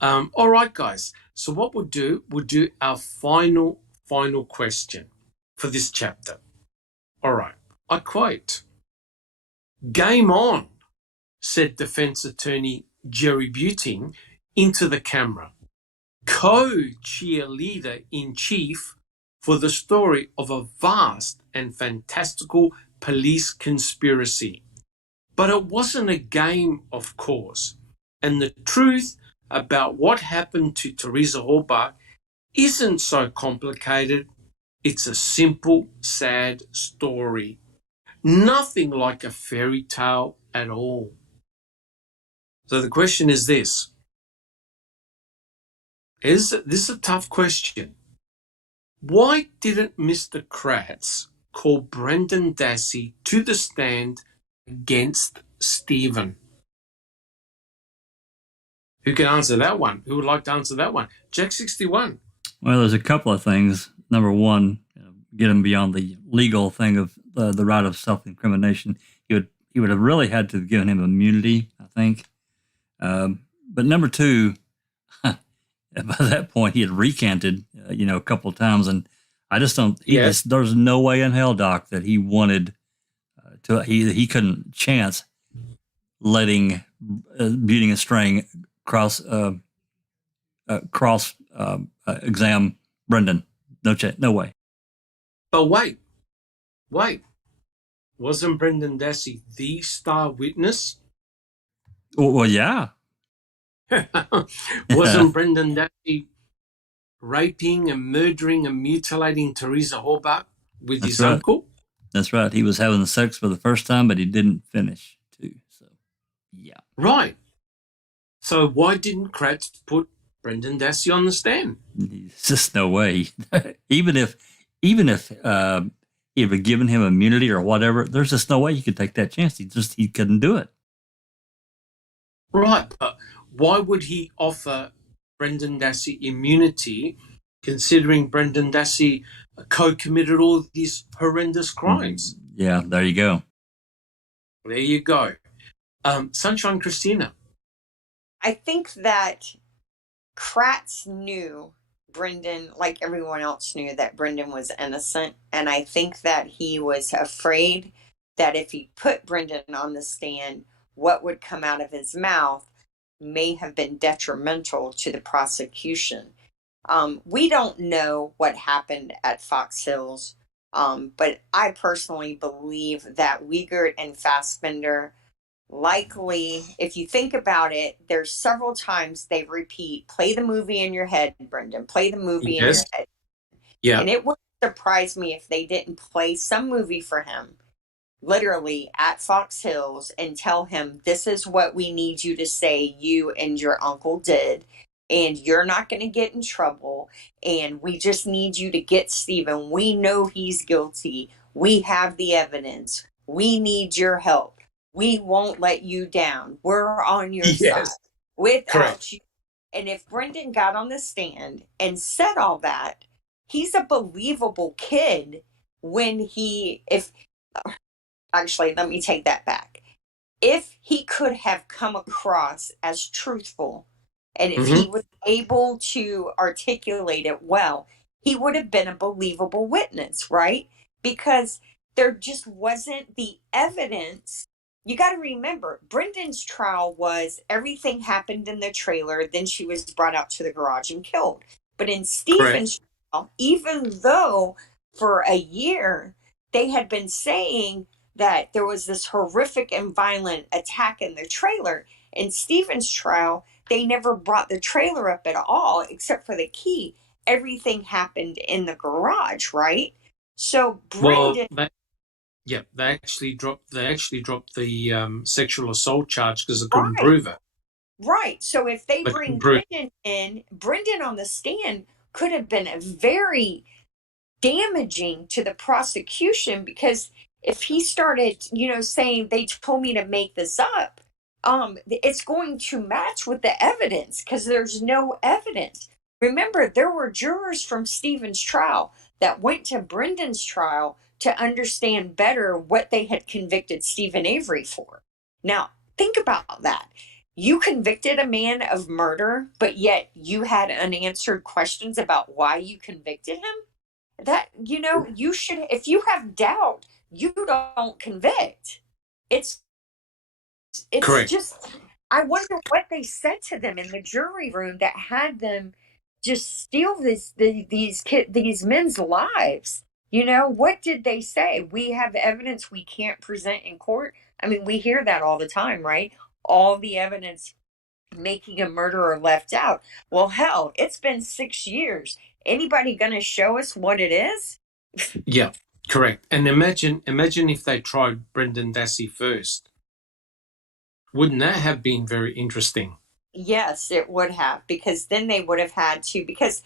All right, guys. So what we'll do our final question for this chapter. All right. I quote, "Game on," said defense attorney Jerry Buting into the camera, co-cheerleader in chief for the story of a vast and fantastical police conspiracy. But it wasn't a game, of course. And the truth about what happened to Teresa Halbach isn't so complicated. It's a simple, sad story. Nothing like a fairy tale at all. So the question is this. This is a tough question. Why didn't Mr. Kratz call Brendan Dassey to the stand against Stephen? Who can answer that one? Who would like to answer that one? Jack 61. Well, there's a couple of things. Number one, get him beyond the legal thing of the right of self-incrimination. He would have really had to have given him immunity, I think. But number two, by that point, he had recanted, a couple of times, and I just don't. There's no way in hell, Doc, that he wanted to. He couldn't chance letting Buting and Strang cross exam Brendan. No way. But wait. Wasn't Brendan Dassey the star witness? Well, yeah. Wasn't Brendan Dassey raping and murdering and mutilating Teresa Halbach with his uncle? That's right. He was having sex for the first time, but he didn't finish, too. So, yeah. Right. So why didn't Kratz put Brendan Dassey on the stand? There's just no way. even if he had given him immunity or whatever, there's just no way he could take that chance. He couldn't do it. Right. But why would he offer Brendan Dassey immunity, considering Brendan Dassey co-committed all these horrendous crimes. Yeah, there you go. There you go. Sunshine Christina. I think that Kratz knew Brendan, like everyone else knew, that Brendan was innocent. And I think that he was afraid that if he put Brendan on the stand, what would come out of his mouth may have been detrimental to the prosecution. We don't know what happened at Fox Hills, but I personally believe that Wiegert and Fassbender likely, if you think about it, there's several times they repeat, play the movie in your head, Brendan, play the movie in your head. Yeah. And it wouldn't surprise me if they didn't play some movie for him, literally at Fox Hills, and tell him, this is what we need you to say you and your uncle did, and you're not going to get in trouble, and we just need you to get Stephen. We know he's guilty. We have the evidence. We need your help. We won't let you down. We're on your side without you. And if Brendan got on the stand and said all that, he's a believable kid actually, let me take that back. If he could have come across as truthful, and if he was able to articulate it well, he would have been a believable witness, right? Because there just wasn't the evidence. You got to remember, Brendan's trial was everything happened in the trailer, then she was brought out to the garage and killed. But in Stephen's trial, even though for a year they had been saying that there was this horrific and violent attack in the trailer, in Stephen's trial, they never brought the trailer up at all, except for the key. Everything happened in the garage, right? So Brendan... Well, they actually dropped the sexual assault charge because they couldn't prove it. Right. So if they bring Brendan in, Brendan on the stand could have been very damaging to the prosecution, because if he started, saying they told me to make this up, it's going to match with the evidence, because there's no evidence. Remember, there were jurors from Stephen's trial that went to Brendan's trial to understand better what they had convicted Stephen Avery for. Now, think about that. You convicted a man of murder, but yet you had unanswered questions about why you convicted him? That, you should, if you have doubt, you don't convict. It's correct. Just, I wonder what they said to them in the jury room that had them just steal these men's lives. What did they say? We have evidence we can't present in court. I mean, we hear that all the time, right? All the evidence making a murderer left out. Well, hell, it's been 6 years. Anybody going to show us what it is? Yeah, correct. And imagine if they tried Brendan Dassey first. Wouldn't that have been very interesting? Yes, it would have, because then they would have had to, because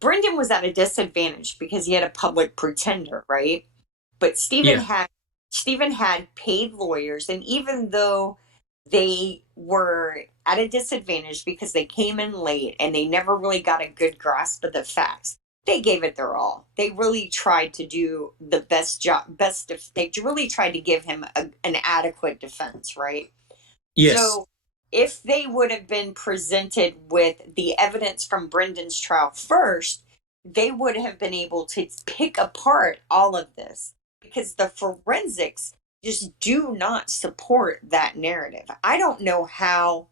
Brendan was at a disadvantage because he had a public pretender, right? But Stephen had paid lawyers, and even though they were at a disadvantage because they came in late and they never really got a good grasp of the facts, they gave it their all. They really tried to do the best job. They really tried to give him an adequate defense, right? Yes. So if they would have been presented with the evidence from Brendan's trial first, they would have been able to pick apart all of this, because the forensics just do not support that narrative. I don't know how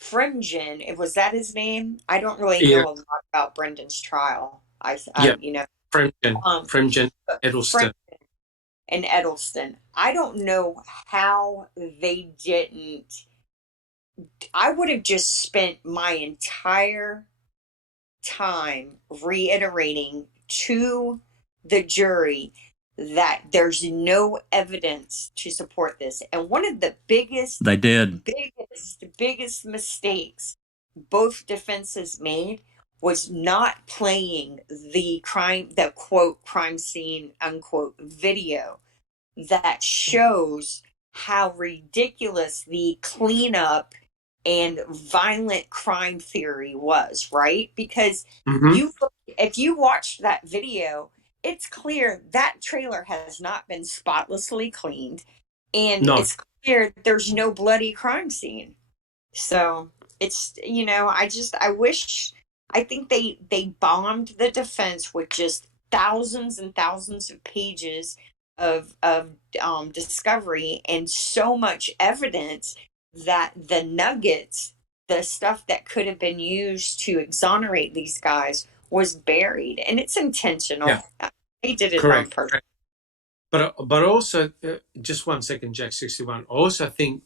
Fremgen, was that his name? I don't really know a lot about Brendan's trial. Fremgen, Edelston. And Edelston. I don't know how they didn't. I would have just spent my entire time reiterating to the jury that there's no evidence to support this. And one of the biggest mistakes both defenses made was not playing the quote crime scene unquote video that shows how ridiculous the cleanup and violent crime theory was, right? Because if you watched that video, it's clear that trailer has not been spotlessly cleaned, and No. it's clear there's no bloody crime scene. So it's, I think they bombed the defense with just thousands and thousands of pages of discovery and so much evidence that the nuggets, the stuff that could have been used to exonerate these guys, was buried, and it's intentional. Yeah. They did it Correct. on purpose. But also, just 1 second, Jack 61. I also think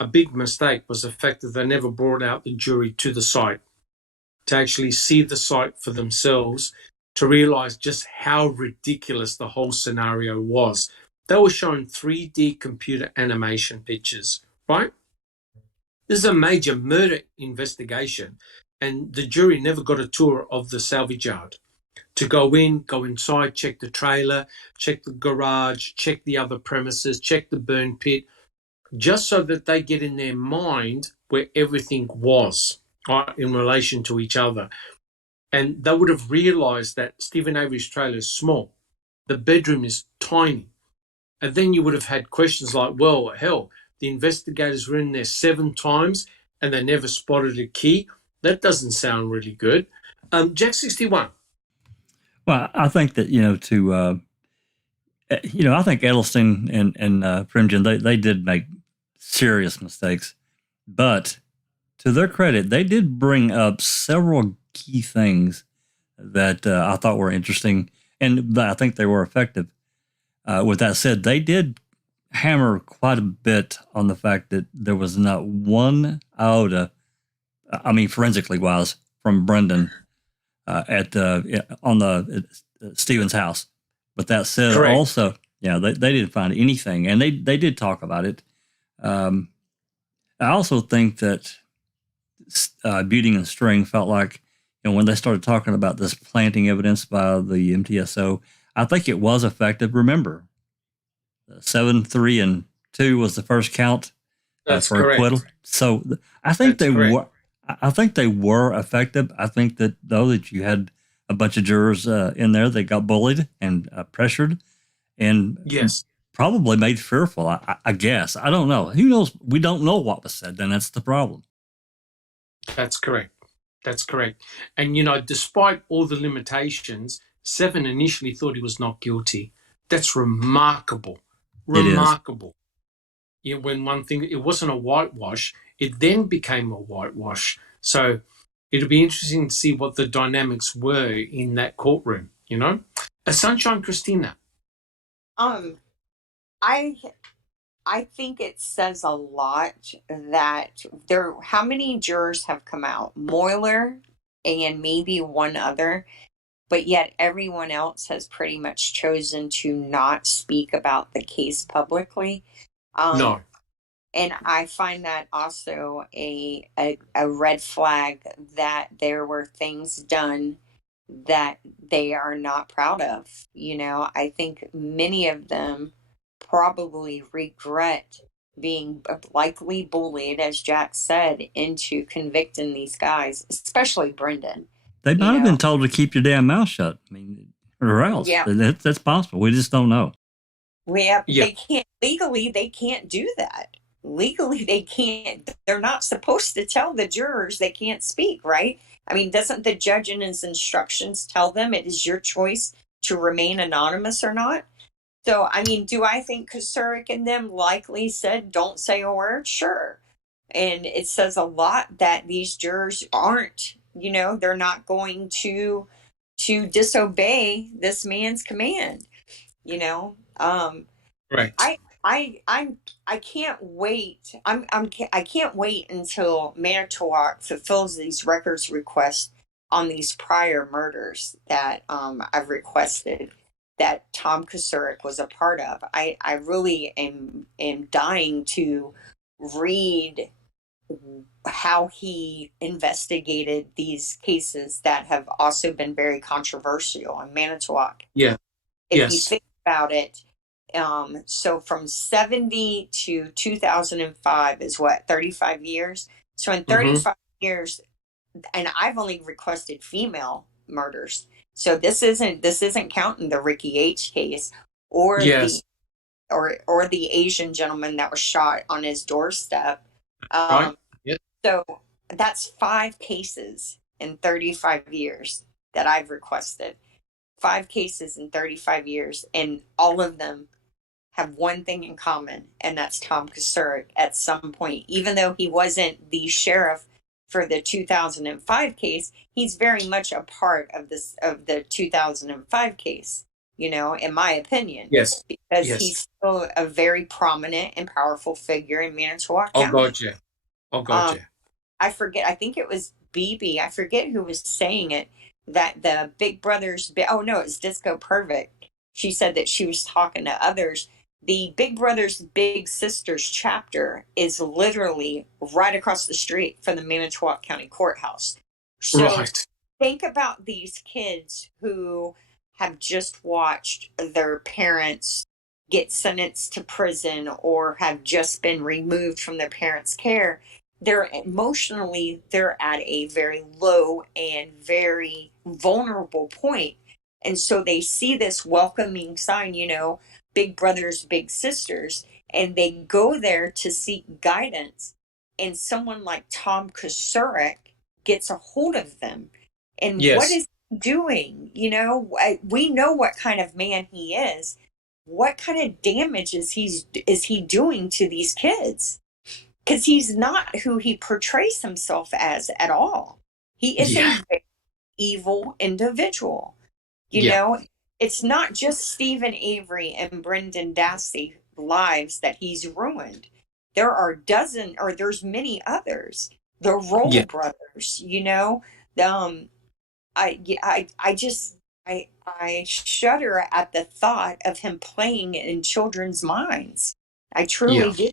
a big mistake was the fact that they never brought out the jury to the site to actually see the site for themselves, to realize just how ridiculous the whole scenario was. They were shown 3D computer animation pictures, right? This is a major murder investigation, and the jury never got a tour of the salvage yard to go inside, check the trailer, check the garage, check the other premises, check the burn pit, just so that they get in their mind where everything was in relation to each other. And they would have realized that Stephen Avery's trailer is small. The bedroom is tiny. And then you would have had questions like, well, hell, the investigators were in there 7 times and they never spotted a key. That doesn't sound really good. Jack 61. Well, I think that, I think Edelstein and Primgen, they did make serious mistakes. But to their credit, they did bring up several key things that I thought were interesting, and I think they were effective. With that said, they did hammer quite a bit on the fact that there was not one iota, forensically wise, from Brendan on the Stephen's house. But that said, Correct. Also, they didn't find anything, and they did talk about it. I also think that Buting and String felt like, when they started talking about this planting evidence by the MTSO, I think it was effective. Remember, 7, 3, and 2 was the first count That's for correct. acquittal. So I think That's correct. were. I think they were effective. I think that that you had a bunch of jurors in there that got bullied and pressured, and Yes. probably made fearful. I guess. I don't know. Who knows? We don't know what was said. Then that's the problem. That's correct. That's correct. And, despite all the limitations, 7 initially thought he was not guilty. That's remarkable. Remarkable. When one thing, it wasn't a whitewash, it then became a whitewash. So it'll be interesting to see what the dynamics were in that courtroom, Sunshine Christina. I think it says a lot that how many jurors have come out? Moyler and maybe one other, but yet everyone else has pretty much chosen to not speak about the case publicly. No. And I find that also a red flag that there were things done that they are not proud of. I think many of them probably regret being likely bullied, as Jack said, into convicting these guys, especially Brendan. They might have been told to keep your damn mouth shut. Or else. Yeah. That's possible. We just don't know. They can't legally. They can't do that. Legally, they can't. They're not supposed to tell the jurors they can't speak, right? Doesn't the judge in his instructions tell them it is your choice to remain anonymous or not? So, do I think Kosurik and them likely said, don't say a word? Sure. And it says a lot that these jurors aren't, they're not going to disobey this man's command, Right. I can't wait. I can't wait until Manitowoc fulfills these records requests on these prior murders that I've requested that Tom Kosurik was a part of. I really am dying to read how he investigated these cases that have also been very controversial in Manitowoc. Yeah. If you think about it, so from 70 to 2005 is what, 35 years? So in 35 years, and I've only requested female murders. So this isn't counting the Ricky H case or Yes. or the Asian gentleman that was shot on his doorstep. Right. Yep. So that's 5 cases in 35 years that I've requested. 5 cases in 35 years, and all of them have one thing in common, and that's Tom Kasurek at some point. Even though he wasn't the sheriff for the 2005 case, he's very much a part of the 2005 case, in my opinion. Yes. Because Yes. he's still a very prominent and powerful figure in Manitowoc Oh, County. gotcha. I forget, I think it was BB, I forget who was saying it, that the Big Brothers, oh no, it's Disco Perfect. She said that she was talking to others. The Big Brothers Big Sisters chapter is literally right across the street from the Manitowoc County Courthouse. So Right. think about these kids who have just watched their parents get sentenced to prison or have just been removed from their parents' care. They're at a very low and very vulnerable point. And so they see this welcoming sign, Big Brothers, Big Sisters, and they go there to seek guidance. And someone like Tom Kasurek gets a hold of them. And what Yes. is he doing? We know what kind of man he is. What kind of damage is he doing to these kids? Because he's not who he portrays himself as at all. He is a very evil individual. It's not just Stephen Avery and Brendan Dassey lives that he's ruined. There's many others. The Roll brothers, I shudder at the thought of him playing in children's minds. I truly do.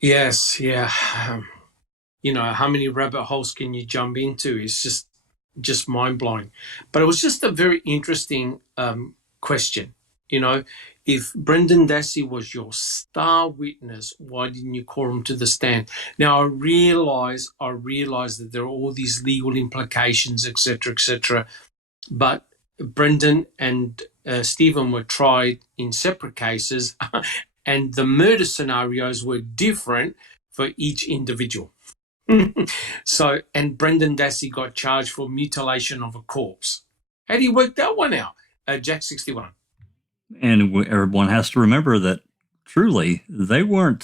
Yes. Yeah. How many rabbit holes can you jump into? It's just mind blowing. But it was just a very interesting question. If Brendan Dassey was your star witness, why didn't you call him to the stand? Now I realize that there are all these legal implications, etc. But Brendan and Stephen were tried in separate cases, and the murder scenarios were different for each individual. And Brendan Dassey got charged for mutilation of a corpse. How do you work that one out? Jack 61. And everyone has to remember that truly they were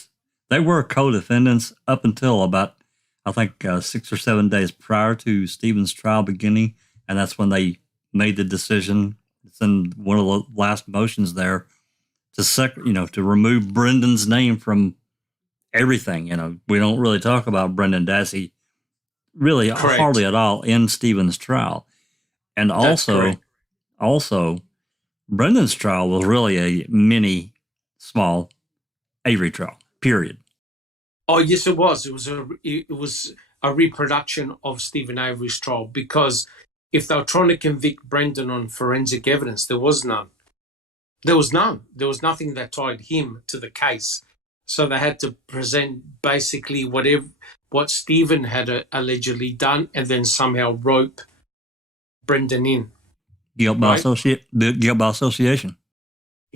co-defendants up until about, I think, 6 or 7 days prior to Stephen's trial beginning. And that's when they made the decision. It's in one of the last motions there to remove Brendan's name from everything. We don't really talk about Brendan Dassey really hardly at all in Stephen's trial. And also Brendan's trial was really a mini small Avery trial, period. Oh yes, it was. It was a reproduction of Stephen Avery's trial, because if they were trying to convict Brendan on forensic evidence, there was none. There was nothing that tied him to the case. So they had to present basically what Stephen had allegedly done, and then somehow rope Brendan in. Guilt by association.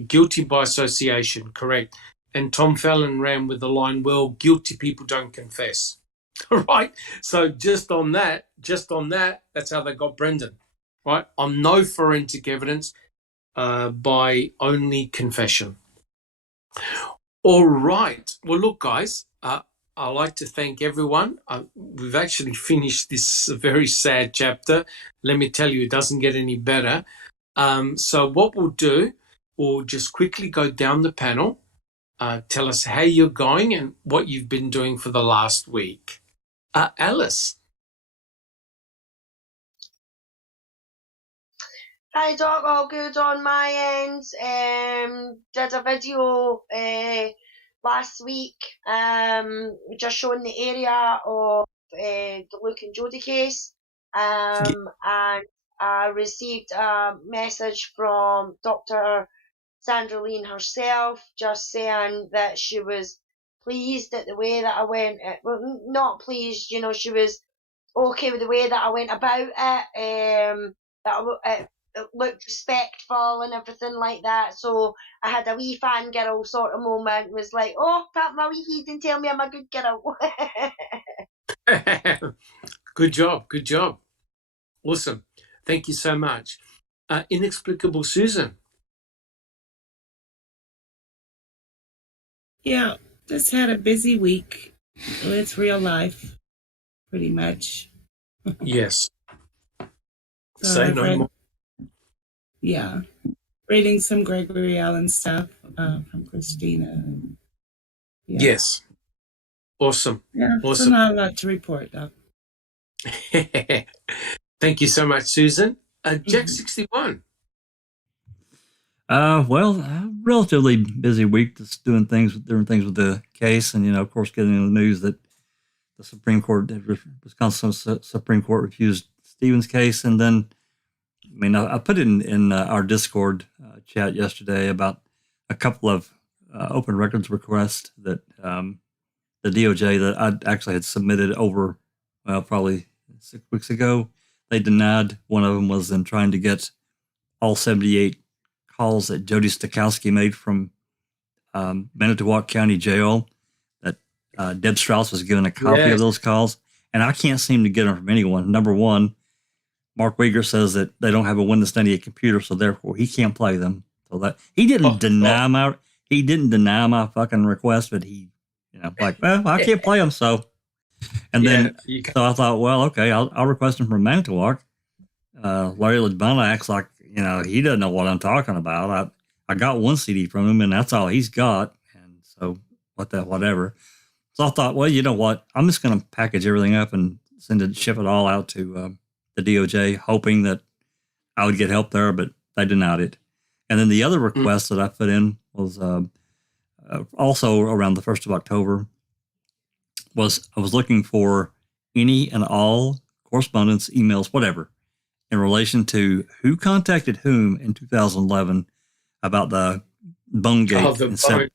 Guilty by association, correct. And Tom Fallon ran with the line, well, guilty people don't confess. Right? So just on that, that's how they got Brendan. Right? On no forensic evidence, by only confession. All right. Well, look, guys, I'd like to thank everyone. We've actually finished this very sad chapter. Let me tell you, it doesn't get any better. So what we'll do, we'll just quickly go down the panel. Tell us how you're going and what you've been doing for the last week. Alice. Hi Doc, all good on my end. Did a video last week, just showing the area of the Luke and Jodie case, and I received a message from Dr. Sandra Lean herself, just saying that she was pleased at the way that I went. Well, not pleased, she was okay with the way that I went about it. It looked respectful and everything like that. So I had a wee fangirl sort of moment. Was like, oh, pat my wee head and tell me I'm a good girl. Good job. Good job. Awesome. Thank you so much. Inexplicable Susan. Yeah, just had a busy week. It's real life, pretty much. Yes. So Say I've no read, more. yeah, reading some Gregory Allen stuff from Christina. And, yeah. Yes. Awesome. Yeah, so Awesome. not a lot to report, though. Thank you so much, Susan. Jack 61. Relatively busy week, just doing different things with the case, and of course, getting the news that the Supreme Court, Wisconsin Supreme Court, refused Stevens' case, and then, I put it in our Discord chat yesterday about a couple of open records requests that the DOJ that I actually had submitted over, probably 6 weeks ago. They denied. One of them was in trying to get all 78 calls that Jody Stokowski made from Manitowoc County Jail, that Deb Strauss was given a copy of those calls, and I can't seem to get them from anyone. Number one, Mark Weger says that they don't have a Windows 98 computer, so therefore he can't play them. So that he didn't deny my fucking request, but he, I can't play them. So, and then so I thought, well, okay, I'll request them from Manitowoc. Larry LeBona acts like he doesn't know what I'm talking about. I got one CD from him, and that's all he's got. And so whatever. So I thought, well, you know what? I'm just going to package everything up and ship it all out to the DOJ, hoping that I would get help there, but they denied it. And then the other request that I put in was also around the 1st of October. I was looking for any and all correspondence, emails, whatever, in relation to who contacted whom in 2011 about the Bonegate. Oh, the Bone.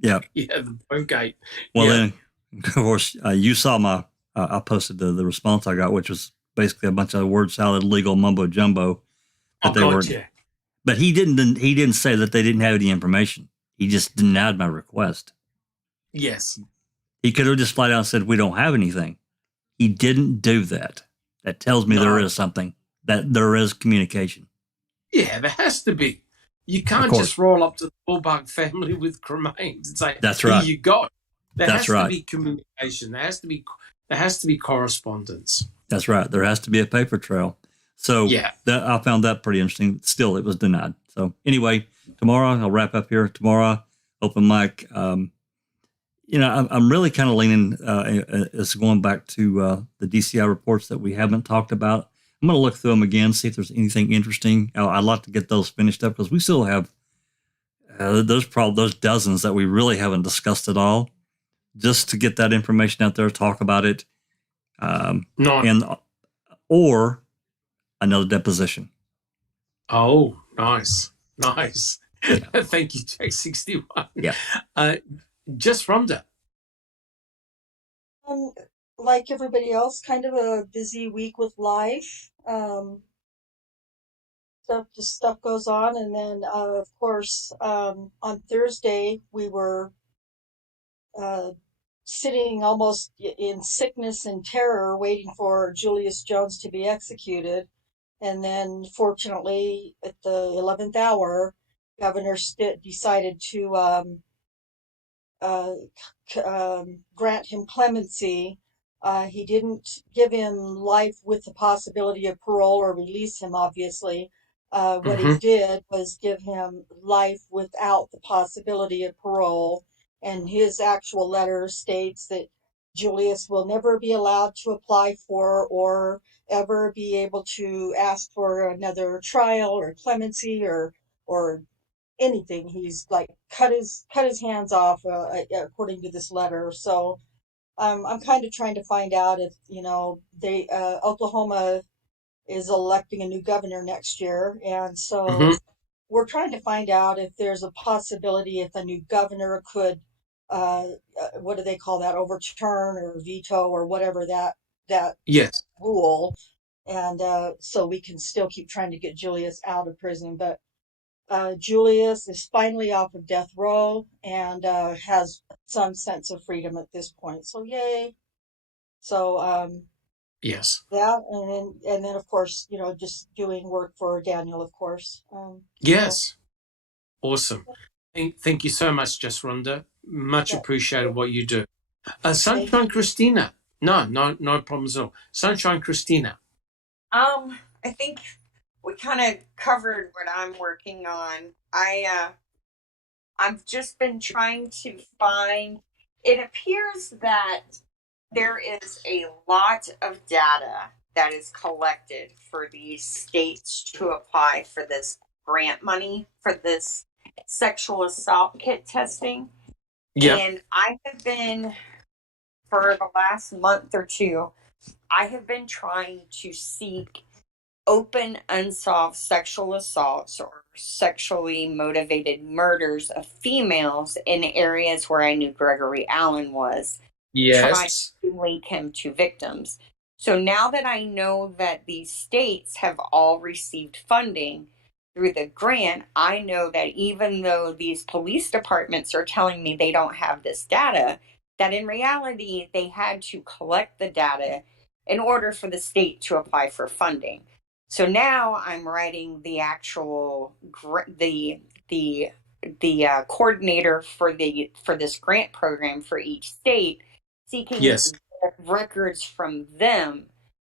Yeah. Yeah, the Bonegate. Well, then, of course, you saw I posted the response I got, which was basically a bunch of word salad, legal mumbo jumbo. But he didn't say that they didn't have any information. He just denied my request. Yes. He could have just flat out said, we don't have anything. He didn't do that. That tells me there is something, that there is communication. Yeah, there has to be. You can't just roll up to the Bullbug family with cremains and say, that's right. Here you go. There has to be communication. There has to be correspondence. That's right. There has to be a paper trail. So I found that pretty interesting. Still, it was denied. So anyway, tomorrow I'll wrap up here. Tomorrow, open mic. I'm really kind of leaning as going back to the DCI reports that we haven't talked about. I'm going to look through them again, see if there's anything interesting. I'd like to get those finished up because we still have those dozens that we really haven't discussed at all. Just to get that information out there, talk about it, or another deposition. Oh, nice. Yeah. Thank you, Jack 61. Yeah. Just Rhonda. Like everybody else, kind of a busy week with life. Stuff goes on, and then of course on Thursday we were sitting almost in sickness and terror, waiting for Julius Jones to be executed. And then, fortunately, at the 11th hour, Governor Stitt decided to grant him clemency. He didn't give him life with the possibility of parole or release him, obviously. What he did was give him life without the possibility of parole. And his actual letter states that Julius will never be allowed to apply for or ever be able to ask for another trial or clemency or anything. He's like cut his hands off, according to this letter. So I'm kind of trying to find out if they Oklahoma is electing a new governor next year, and so we're trying to find out if there's a possibility if a new governor could what do they call that, overturn or veto or whatever that that Yes. rule, and so we can still keep trying to get Julius out of prison. But Julius is finally off of death row and has some sense of freedom at this point. So yay! So Yes. that, and then of course, just doing work for Daniel, of course. Yes. Awesome. Thank you so much, Jess Rhonda. Much appreciated what you do. Sunshine Christina. No problems at all. Sunshine Christina. I think we kind of covered what I'm working on. I've just been trying to find. It appears that there is a lot of data that is collected for these states to apply for this grant money for this sexual assault kit testing. Yeah. And I have been, for the last month or two, I have been trying to seek open unsolved sexual assaults or sexually motivated murders of females in areas where I knew Gregory Allen was. Trying to link him to victims. So now that I know that these states have all received funding through the grant, I know that even though these police departments are telling me they don't have this data, that in reality they had to collect the data in order for the state to apply for funding. So now I'm writing the actual the coordinator for this grant program for each state, seeking records from them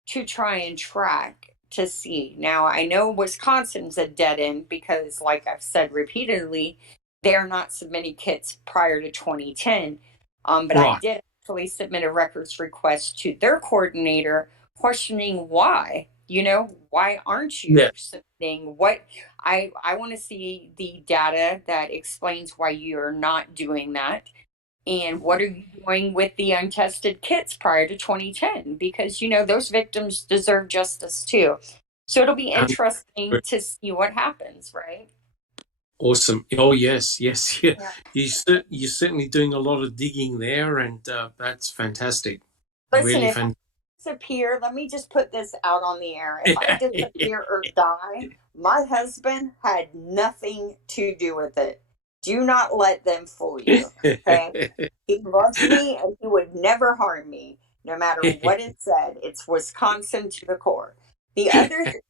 to try and track to see. Now, I know Wisconsin's a dead end because, like I've said repeatedly, they're not submitting kits prior to 2010. But I did actually submit a records request to their coordinator questioning why. Why aren't you submitting? What I want to see the data that explains why you're not doing that. And what are you doing with the untested kits prior to 2010? Because, those victims deserve justice too. So it'll be interesting to see what happens, right? Awesome. Oh, yes. Yeah. You're certainly doing a lot of digging there, and that's fantastic. Listen, really if I disappear, let me just put this out on the air. If I disappear or die, my husband had nothing to do with it. Do not let them fool you, okay? He loves me and he would never harm me, no matter what it said. It's Wisconsin to the core. The other thing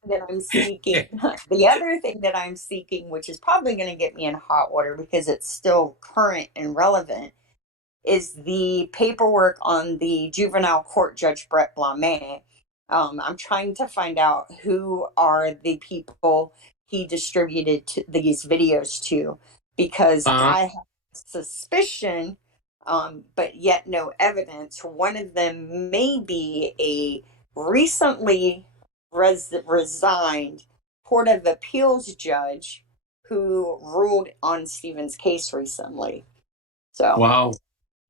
that I'm seeking, which is probably going to get me in hot water because it's still current and relevant, is the paperwork on the juvenile court judge Brett Blamé. I'm trying to find out who are the people he distributed these videos to, because I have suspicion, but yet no evidence. One of them may be a recently resigned Court of Appeals judge who ruled on Stephen's case recently. So, wow.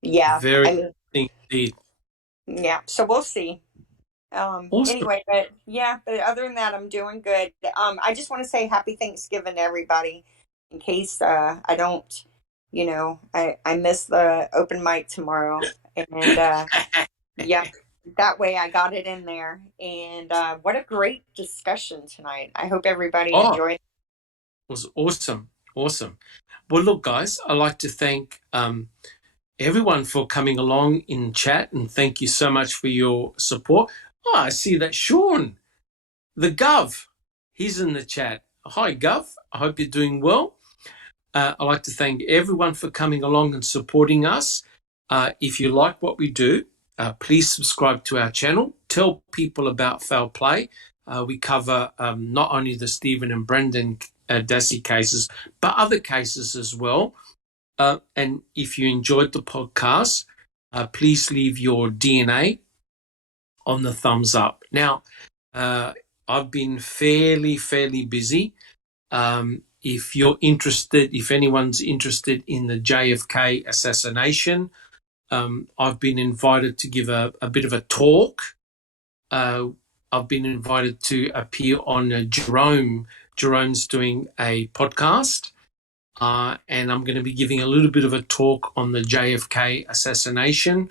Yeah. Very indeed. Yeah. So we'll see. Awesome. Anyway, but other than that, I'm doing good. I just want to say happy Thanksgiving to everybody in case I don't, I miss the open mic tomorrow. And that way I got it in there. And what a great discussion tonight. I hope everybody enjoyed it. It was awesome. Awesome. Well, look, guys, I'd like to thank everyone for coming along in chat, and thank you so much for your support. Oh, I see that Sean, the Gov, he's in the chat. Hi, Gov. I hope you're doing well. I'd like to thank everyone for coming along and supporting us. If you like what we do, please subscribe to our channel. Tell people about Foul Play. We cover not only the Stephen and Brendan Dassey cases, but other cases as well. And if you enjoyed the podcast, please leave your DNA on the thumbs up. Now, I've been fairly busy. If you're interested, if anyone's interested in the JFK assassination, I've been invited to give a bit of a talk. I've been invited to appear on Jerome. Jerome's doing a podcast. And I'm going to be giving a little bit of a talk on the JFK assassination.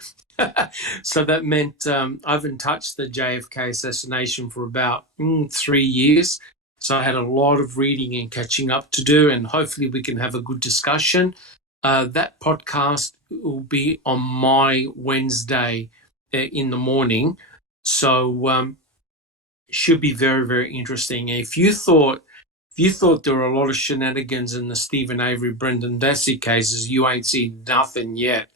So that meant I haven't touched the JFK assassination for about 3 years. So I had a lot of reading and catching up to do, and hopefully we can have a good discussion. That podcast will be on my Wednesday in the morning. So should be very, very interesting. If you thought there were a lot of shenanigans in the Stephen Avery, Brendan Dassey cases, you ain't seen nothing yet.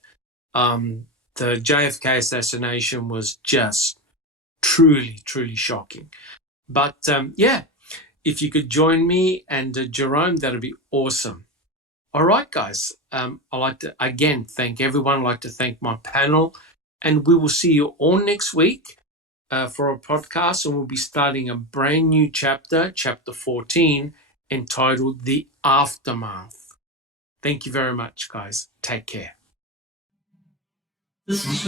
The JFK assassination was just truly, truly shocking. But yeah, if you could join me and Jerome, that'd be awesome. All right, guys. I'd like to, again, thank everyone. I'd like to thank my panel. And we will see you all next week for a podcast. And we'll be starting a brand new chapter, chapter 14, entitled The Aftermath. Thank you very much, guys. Take care. This is